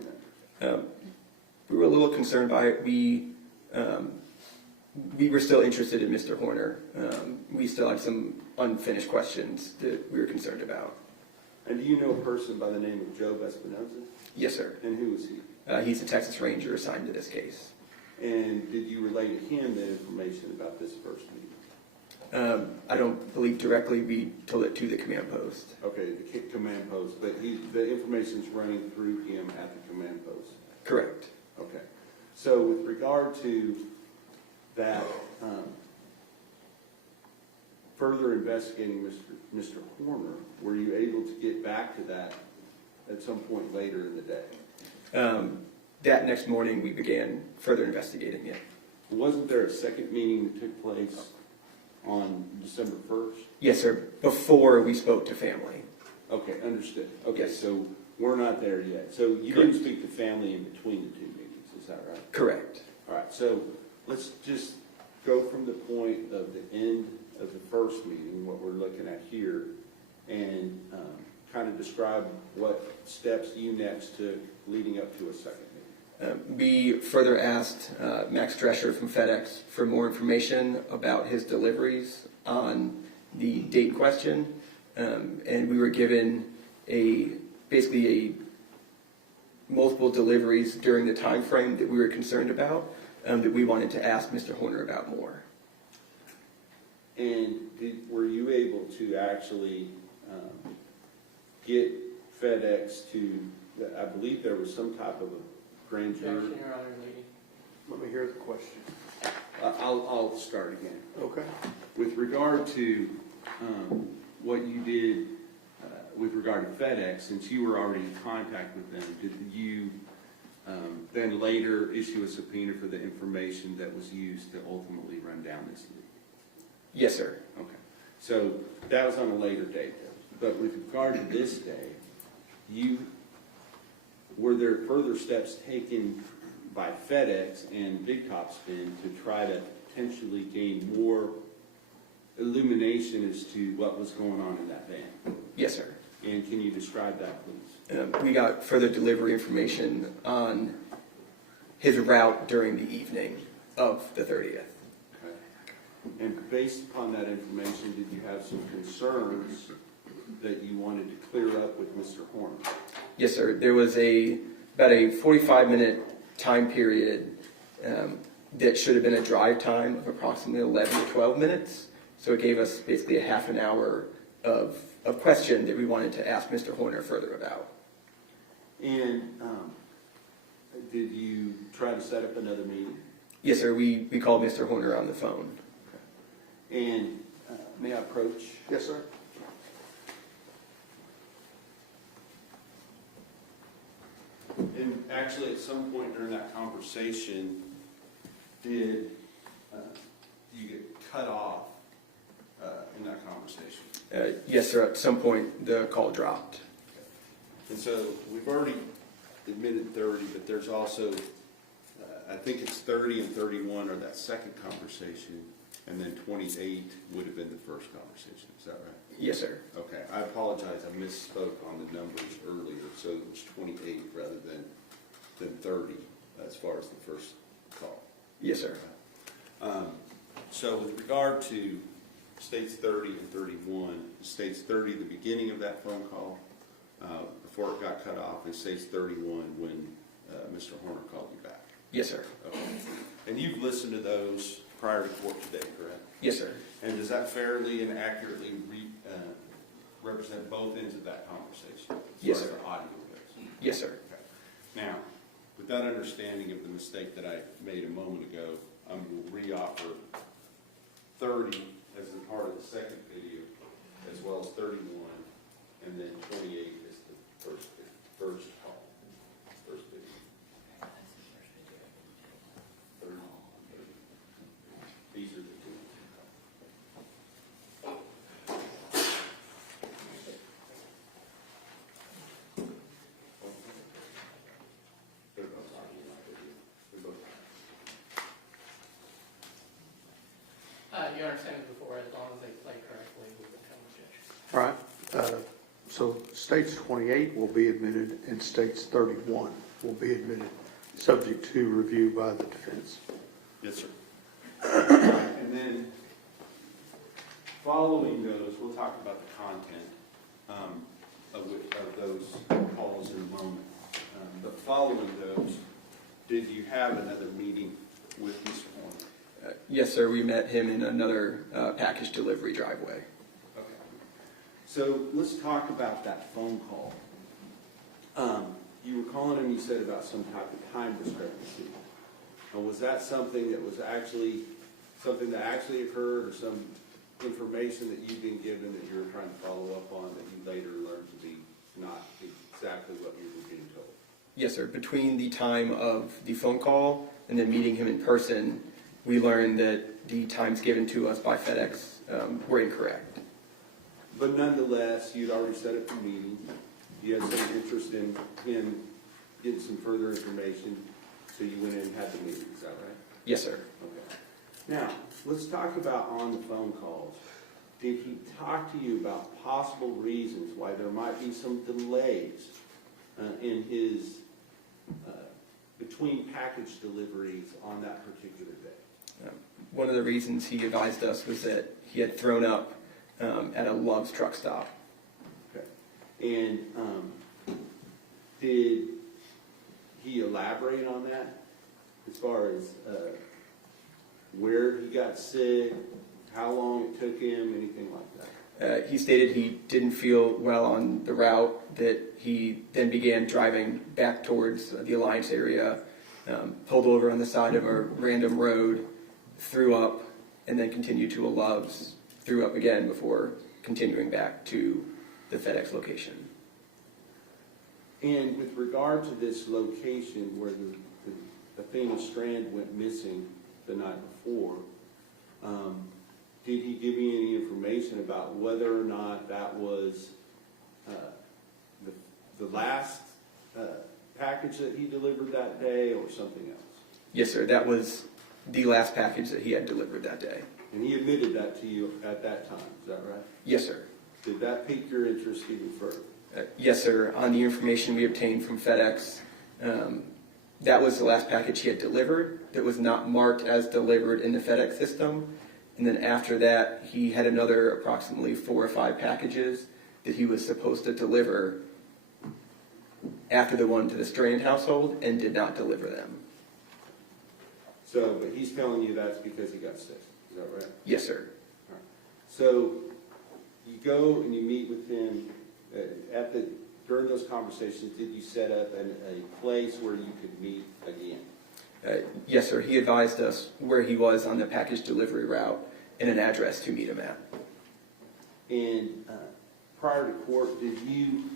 members? We were a little concerned by it. We were still interested in Mr. Horner. We still had some unfinished questions that we were concerned about. And do you know a person by the name of Joe Espinoza? Yes, sir. And who is he? He's a Texas Ranger assigned to this case. And did you relay to him the information about this first meeting? I don't believe directly. We told it to the command post. Okay, the command post, but the information's running through him at the command post? Correct. Okay. So with regard to that, further investigating Mr. Horner, were you able to get back to that at some point later in the day? That next morning, we began further investigating it. Wasn't there a second meeting that took place on December 1st? Yes, sir. Before we spoke to family. Okay, understood. Okay, Yes. so we're not there yet. So you Correct. didn't speak to family in between the two meetings, is that right? Correct. All right, so let's just go from the point of the end of the first meeting, what we're looking at here, and kind of describe what steps you next took leading up to a second meeting. We further asked Max Drescher from FedEx for more information about his deliveries on the date question, and we were given basically multiple deliveries during the time frame that we were concerned about, that we wanted to ask Mr. Horner about more. And were you able to actually get FedEx to, I believe there was some type of a grand jury? Let me hear the question. I'll start again. Okay. With regard to what you did with regard to FedEx, since you were already in contact with them, did you then later issue a subpoena for the information that was used to ultimately run down this lead? Yes, sir. Okay. So that was on a later date, though. But with regard to this day, were there further steps taken by FedEx and Big Top Spin to try to potentially gain more illumination as to what was going on in that van? Yes, sir. And can you describe that, please? We got further delivery information on his route during the evening of the 30th. Okay. And based upon that information, did you have some concerns that you wanted to clear up with Mr. Horner? Yes, sir. There was about a 45-minute time period that should have been a drive time of approximately 11 to 12 minutes. So it gave us basically a half an hour of question that we wanted to ask Mr. Horner further about. And did you try to set up another meeting? Yes, sir. We called Mr. Horner on the phone. Okay. And may I approach? Yes, sir. And actually, at some point during that conversation, did you get cut off in that conversation? Yes, sir. At some point, the call dropped. And so we've already admitted 30, but there's also, I think it's 30 and 31 are that second conversation, and then 28 would have been the first conversation. Is that right? Yes, sir. Okay. I apologize. I misspoke on the numbers earlier, so it was 28 rather than 30 as far as the first call. Yes, sir. So with regard to states 30 and 31, states 30 the beginning of that phone call before it got cut off, and states 31 when Mr. Horner called you back. Yes, sir. Okay. And you've listened to those prior to court today, correct? Yes, sir. And does that fairly and accurately represent both ends of that conversation? Yes, as far sir. as the audio goes? Yes, sir. Okay. Now, with that understanding of the mistake that I made a moment ago, I will re-offer 30 as a part of the second video, as well as 31, and then 28 is the first call, first video. 30. These are the two. They're both on the video. They're both. You understand it before, as long as they play correctly, we can tell the judge. All right, so states 28 will be admitted and states 31 will be admitted, subject to review by the defense. Yes, sir. And then, following those, we'll talk about the content of those calls in a moment. But following those, did you have another meeting with Mr. Horner? Yes, sir. We met him in another package delivery driveway. Okay. So let's talk about that phone call. You were calling him, you said about some type of time discrepancy. Now, was that something that was actually, something that actually occurred, or some information that you've been given that you were trying to follow up on that you later learned to be not exactly what you were being told? Yes, sir. Between the time of the phone call and then meeting him in person, we learned that the times given to us by FedEx were incorrect. But nonetheless, you'd already set up a meeting. You had some interest in getting some further information, so you went in and had the meeting. Is that right? Yes, sir. Okay. Now, let's talk about on the phone calls. Did he talk to you about possible reasons why there might be some delays in his between package deliveries on that particular day? One of the reasons he advised us was that he had thrown up at a Love's truck stop. Okay. And did he elaborate on that as far as where he got sick, how long it took him, anything like that? He stated he didn't feel well on the route, that he then began driving back towards the Alliance area, pulled over on the side of a random road, threw up, and then continued to a Love's, threw up again before continuing back to the FedEx location. And with regard to this location where the Athena Strand went missing the night before, did he give you any information about whether or not that was the last package that he delivered that day or something else? Yes, sir. That was the last package that he had delivered that day. And he admitted that to you at that time, is that right? Yes, sir. Did that pique your interest even further? Yes, sir. On the information we obtained from FedEx, that was the last package he had delivered that was not marked as delivered in the FedEx system. And then after that, he had another approximately 4 or 5 packages that he was supposed to deliver after the one to the Strand household and did not deliver them. So, but he's telling you that's because he got sick, is that right? Yes, sir. All right. So, you go and you meet with him during those conversations, did you set up a place where you could meet again? Yes, sir. He advised us where he was on the package delivery route and an address to meet him at. And prior to court, did you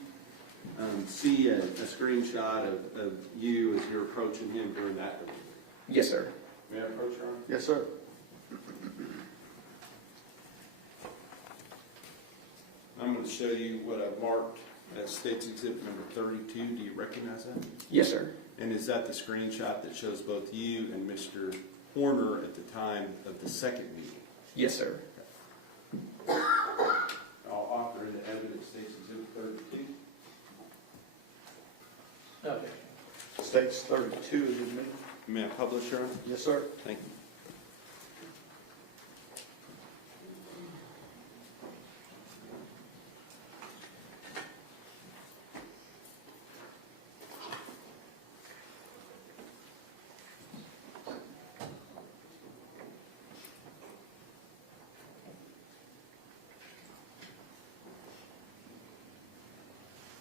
see a screenshot of you as you're approaching him during that delivery? Yes, sir. May I approach, Ron? Yes, sir. I'm going to show you what I've marked as State's Exhibit number 32. Do you recognize that? Yes, sir. And is that the screenshot that shows both you and Mr. Horner at the time of the second meeting? Yes, sir. I'll offer into evidence State's Exhibit 32. Okay. States 32 is admitted. May I publish, Your Honor? Yes, sir. Thank you.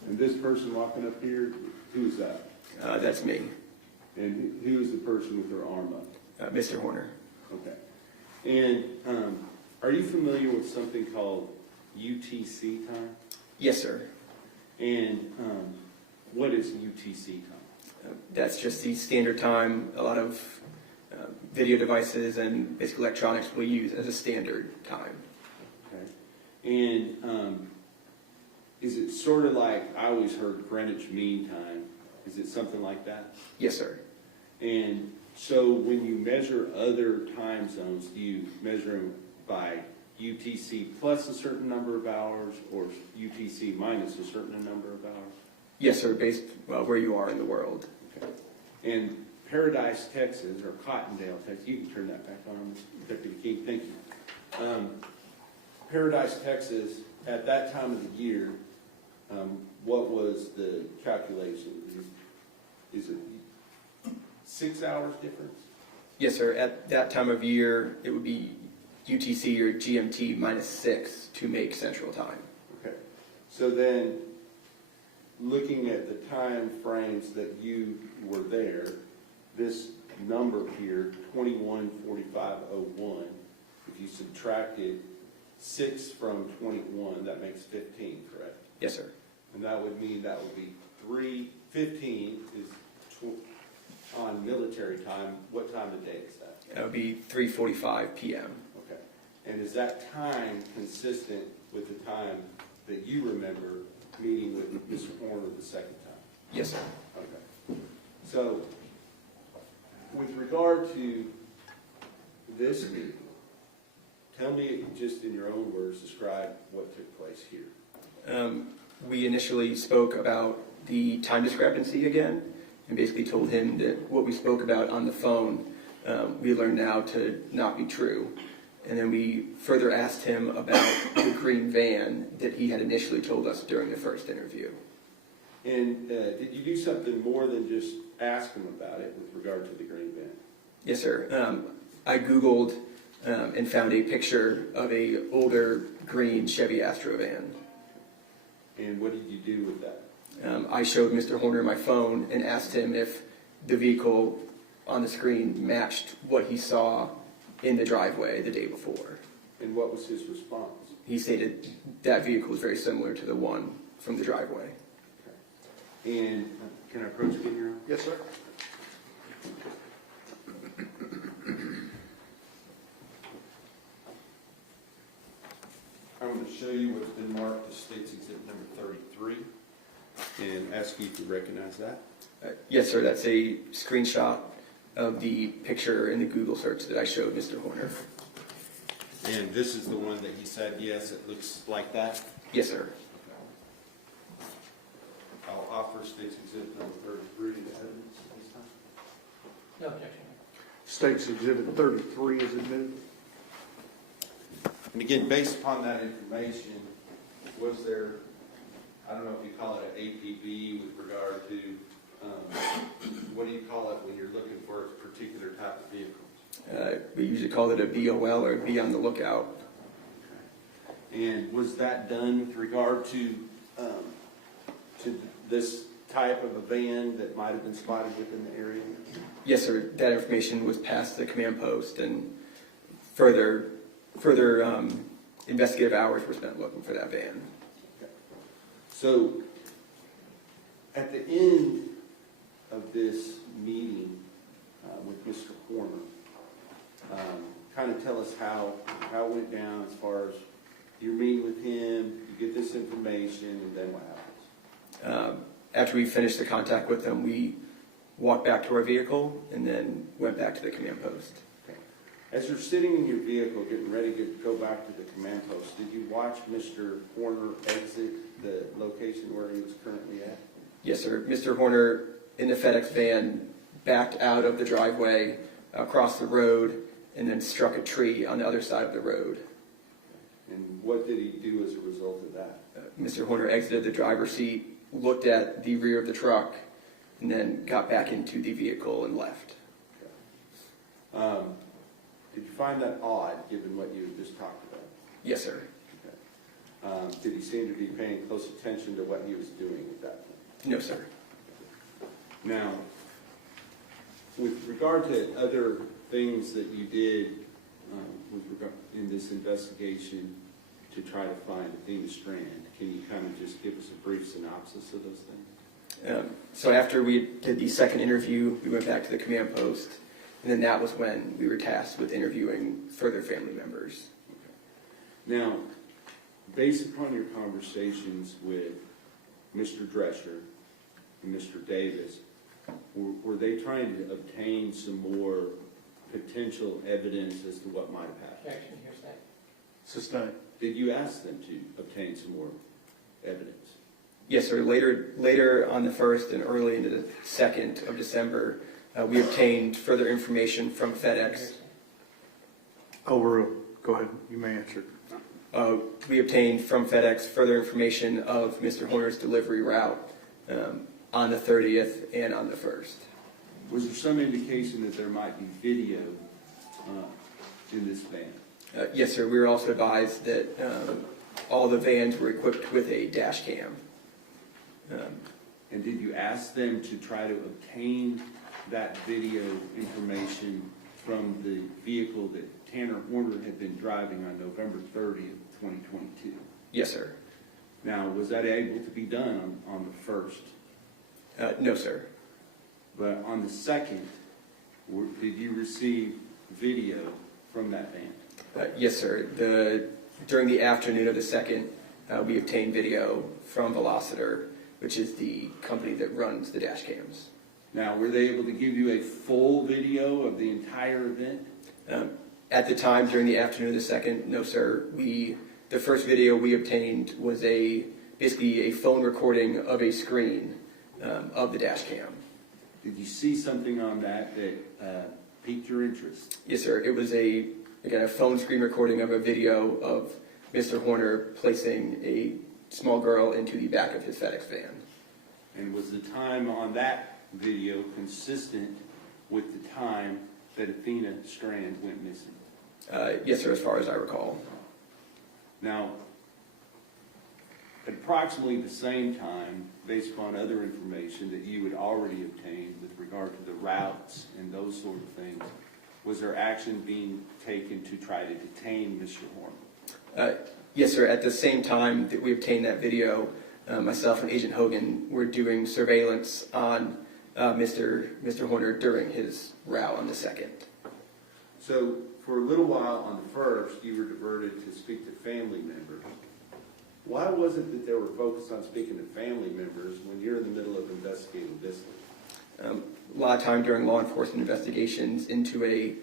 And this person walking up here, who's that? That's me. And who is the person with their arm up? Mr. Horner. Okay. And are you familiar with something called UTC time? Yes, sir. And what is UTC time? That's just the standard time a lot of video devices and basic electronics will use as a standard time. Okay. And is it sort of like, I always heard Greenwich Mean Time. Is it something like that? Yes, sir. And so when you measure other time zones, do you measure them by UTC plus a certain number of hours or UTC minus a certain number of hours? Yes, sir, based where you are in the world. Okay. And Paradise, Texas, or Cottondale, Texas, you can turn that back on, Deputy King, thank you. Paradise, Texas, at that time of the year, what was the calculation? Is it 6 hours difference? Yes, sir. At that time of year, it would be UTC or GMT minus 6 to make Central Time. Okay. So then, looking at the time frames that you were there, this number here, 21:45:01, if you subtracted 6 from 21, that makes 15, correct? Yes, sir. And that would mean that would be 3:15 is on military time. What time of day is that? That would be 3:45 p.m. Okay. And is that time consistent with the time that you remember meeting with Mr. Horner the second time? Yes, sir. Okay. So, with regard to this meeting, tell me just in your own words, describe what took place here. We initially spoke about the time discrepancy again, and basically told him that what we spoke about on the phone, we learned now to not be true. And then we further asked him about the green van that he had initially told us during the first interview. And did you do something more than just ask him about it with regard to the green van? Yes, sir. I Googled and found a picture of a older green Chevy Astro van. And what did you do with that? I showed Mr. Horner my phone and asked him if the vehicle on the screen matched what he saw in the driveway the day before. And what was his response? He stated that vehicle was very similar to the one from the driveway. Okay. And can I approach again, Your Honor? Yes, sir. I'm going to show you what's been marked as State's Exhibit number 33 and ask you to recognize that. Yes, sir. That's a screenshot of the picture in the Google search that I showed Mr. Horner. And this is the one that he said, yes, it looks like that? Yes, sir. Okay. I'll offer State's Exhibit number 33 to evidence at this time. No objection. State's Exhibit 33 is admitted. And again, based upon that information, was there, I don't know if you call it an APB with regard to, what do you call it when you're looking for a particular type of vehicle? We usually call it a BOL or be on the lookout. And was that done with regard to this type of a van that might have been spotted within the area? Yes, sir. That information was passed to the command post, and further investigative hours were spent looking for that van. Okay. So, at the end of this meeting with Mr. Horner, kind of tell us how it went down as far as you're meeting with him, you get this information, and then what happens? After we finished the contact with them, we walked back to our vehicle and then went back to the command post. Okay. As you're sitting in your vehicle getting ready to go back to the command post, did you watch Mr. Horner exit the location where he was currently at? Yes, sir. Mr. Horner, in the FedEx van, backed out of the driveway, across the road, and then struck a tree on the other side of the road. And what did he do as a result of that? Mr. Horner exited the driver's seat, looked at the rear of the truck, and then got back into the vehicle and left. Okay. Did you find that odd, given what you just talked about? Yes, sir. Okay. Did he seem to be paying close attention to what he was doing at that point? No, sir. Now, with regard to other things that you did in this investigation to try to find Athena Strand, can you kind of just give us a brief synopsis of those things? So after we did the second interview, we went back to the command post, and then that was when we were tasked with interviewing further family members. Okay. Now, based upon your conversations with Mr. Drescher and Mr. Davis, were they trying to obtain some more potential evidence as to what might have happened? Objection, hearsay. Sustained. Did you ask them to obtain some more evidence? Yes, sir. Later on the 1st and early into the 2nd of December, we obtained further information from FedEx. Overruled. Go ahead, you may answer. We obtained from FedEx further information of Mr. Horner's delivery route on the 30th and on the 1st. Was there some indication that there might be video in this van? Yes, sir. We were also advised that all the vans were equipped with a dash cam. And did you ask them to try to obtain that video information from the vehicle that Tanner Horner had been driving on November 30th, 2022? Yes, sir. Now, was that able to be done on the 1st? No, sir. But on the 2nd, did you receive video from that van? Yes, sir. During the afternoon of the 2nd, we obtained video from Velociter, which is the company that runs the dash cams. Now, were they able to give you a full video of the entire event? At the time, during the afternoon of the 2nd, no, sir. The first video we obtained was basically a phone recording of a screen of the dash cam. Did you see something on that piqued your interest? Yes, sir. It was a phone screen recording of a video of Mr. Horner placing a small girl into the back of his FedEx van. And was the time on that video consistent with the time that Athena Strand went missing? Yes, sir, as far as I recall. Now, at approximately the same time, based upon other information that you had already obtained with regard to the routes and those sort of things, was there action being taken to try to detain Mr. Horner? Yes, sir. At the same time that we obtained that video, myself and Agent Hogan were doing surveillance on Mr. Horner during his route on the 2nd. So, for a little while on the 1st, you were diverted to speak to family members. Why was it that they were focused on speaking to family members when you're in the middle of investigating this? A lot of time during law enforcement investigations into a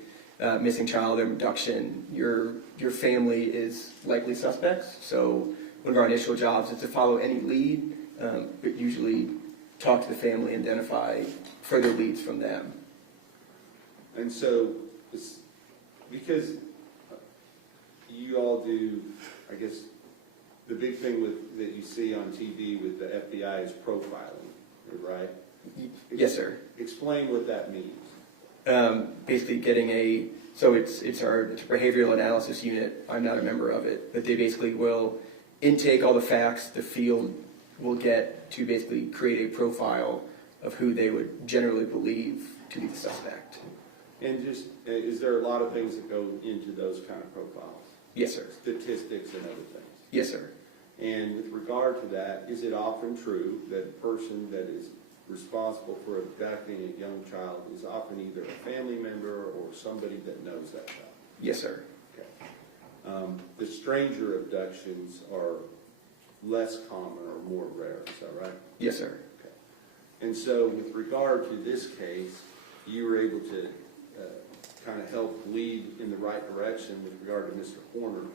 missing child abduction, your family is likely suspects. So one of our initial jobs is to follow any lead, but usually talk to the family and identify further leads from them. And so, because you all do, I guess, the big thing that you see on TV with the FBI is profiling, right? Yes, sir. Explain what that means. Basically getting it's a behavioral analysis unit. I'm not a member of it, but they basically will intake all the facts the field will get to basically create a profile of who they would generally believe to be the suspect. And just, is there a lot of things that go into those kind of profiles? Yes, sir. Statistics and other things? Yes, sir. And with regard to that, is it often true that a person that is responsible for abducting a young child is often either a family member or somebody that knows that child? Yes, sir. Okay. The stranger abductions are less common or more rare, is that right? Yes, sir. Okay. And so with regard to this case, you were able to kind of help lead in the right direction with regard to Mr. Horner.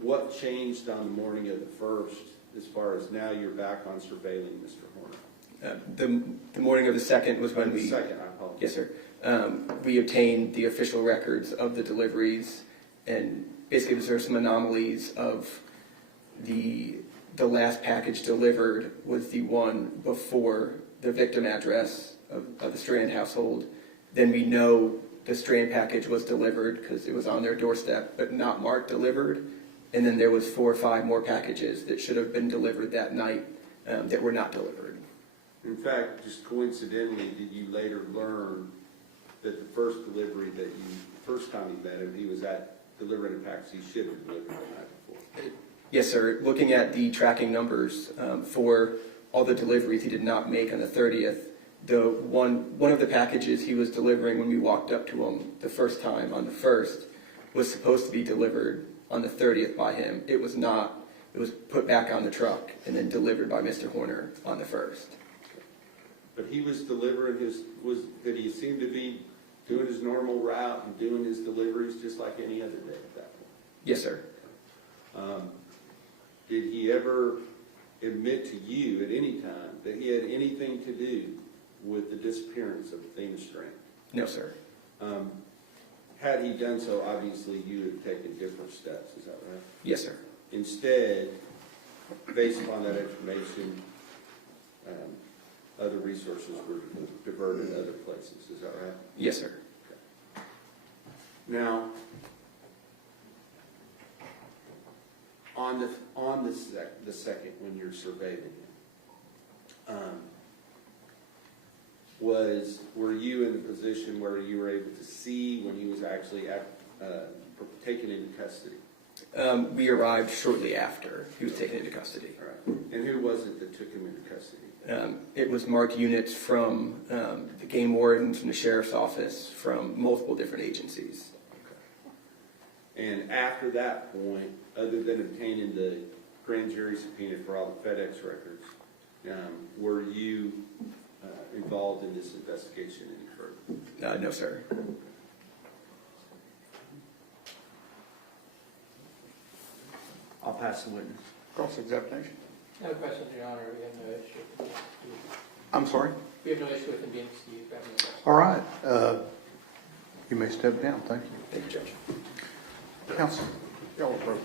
What changed on the morning of the 1st as far as now you're back on surveilling Mr. Horner? The morning of the 2nd was when the 2nd, I apologize. Yes, sir. We obtained the official records of the deliveries, and basically there were some anomalies of the last package delivered was the one before the victim address of the Strand household. Then we know the Strand package was delivered because it was on their doorstep, but not marked delivered. And then there was 4 or 5 more packages that should have been delivered that night that were not delivered. In fact, just coincidentally, did you later learn that the first delivery that first time you met him, he was delivering a package he should have delivered the night before? Yes, sir. Looking at the tracking numbers for all the deliveries he did not make on the 30th, the one of the packages he was delivering when we walked up to him the first time on the 1st was supposed to be delivered on the 30th by him. It was not. It was put back on the truck and then delivered by Mr. Horner on the 1st. But he was delivering that he seemed to be doing his normal route and doing his deliveries just like any other day at that point? Yes, sir. Did he ever admit to you at any time that he had anything to do with the disappearance of Athena Strand? No, sir. Had he done so, obviously you had taken different steps, is that right? Yes, sir. Instead, based upon that information, other resources were diverted other places, is that right? Yes, sir. Okay. Now, on the second, when you're surveilling him, were you in the position where you were able to see when he was actually taken into custody? We arrived shortly after he was taken into custody. All right. And who was it that took him into custody? It was marked units from the game wardens, from the sheriff's office, from multiple different agencies. Okay. And after that point, other than obtaining the grand jury subpoena for all the FedEx records, were you involved in this investigation any further? No, sir. I'll pass the witness. Cross-examination. No questions, Your Honor. We have no issue with him. I'm sorry? We have no issue with him being excused. We have no questions. All right. You may step down. Thank you. Thank you, Judge. Counsel, y'all approach.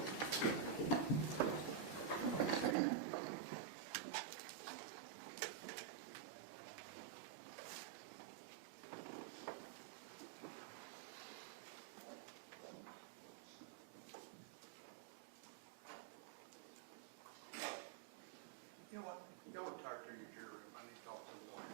You know what? Y'all retire to your jury room. I need to talk to the lawyers.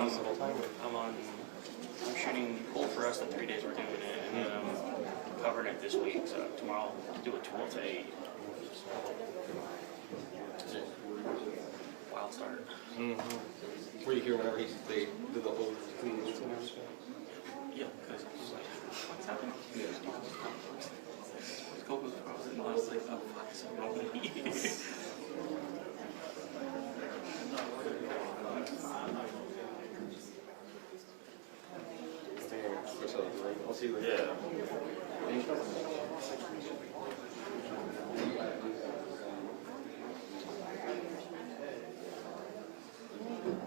I'm shooting full for us the 3 days we're doing it, and then I'm covering it this week. So tomorrow I'll do a 12 to 8. Wild start. Were you here whenever they did the whole thing? Yeah, because I was like, what's happening? Let's go with I was in the last like, oh fuck, it's wrong with me. I'll see you later. Yeah.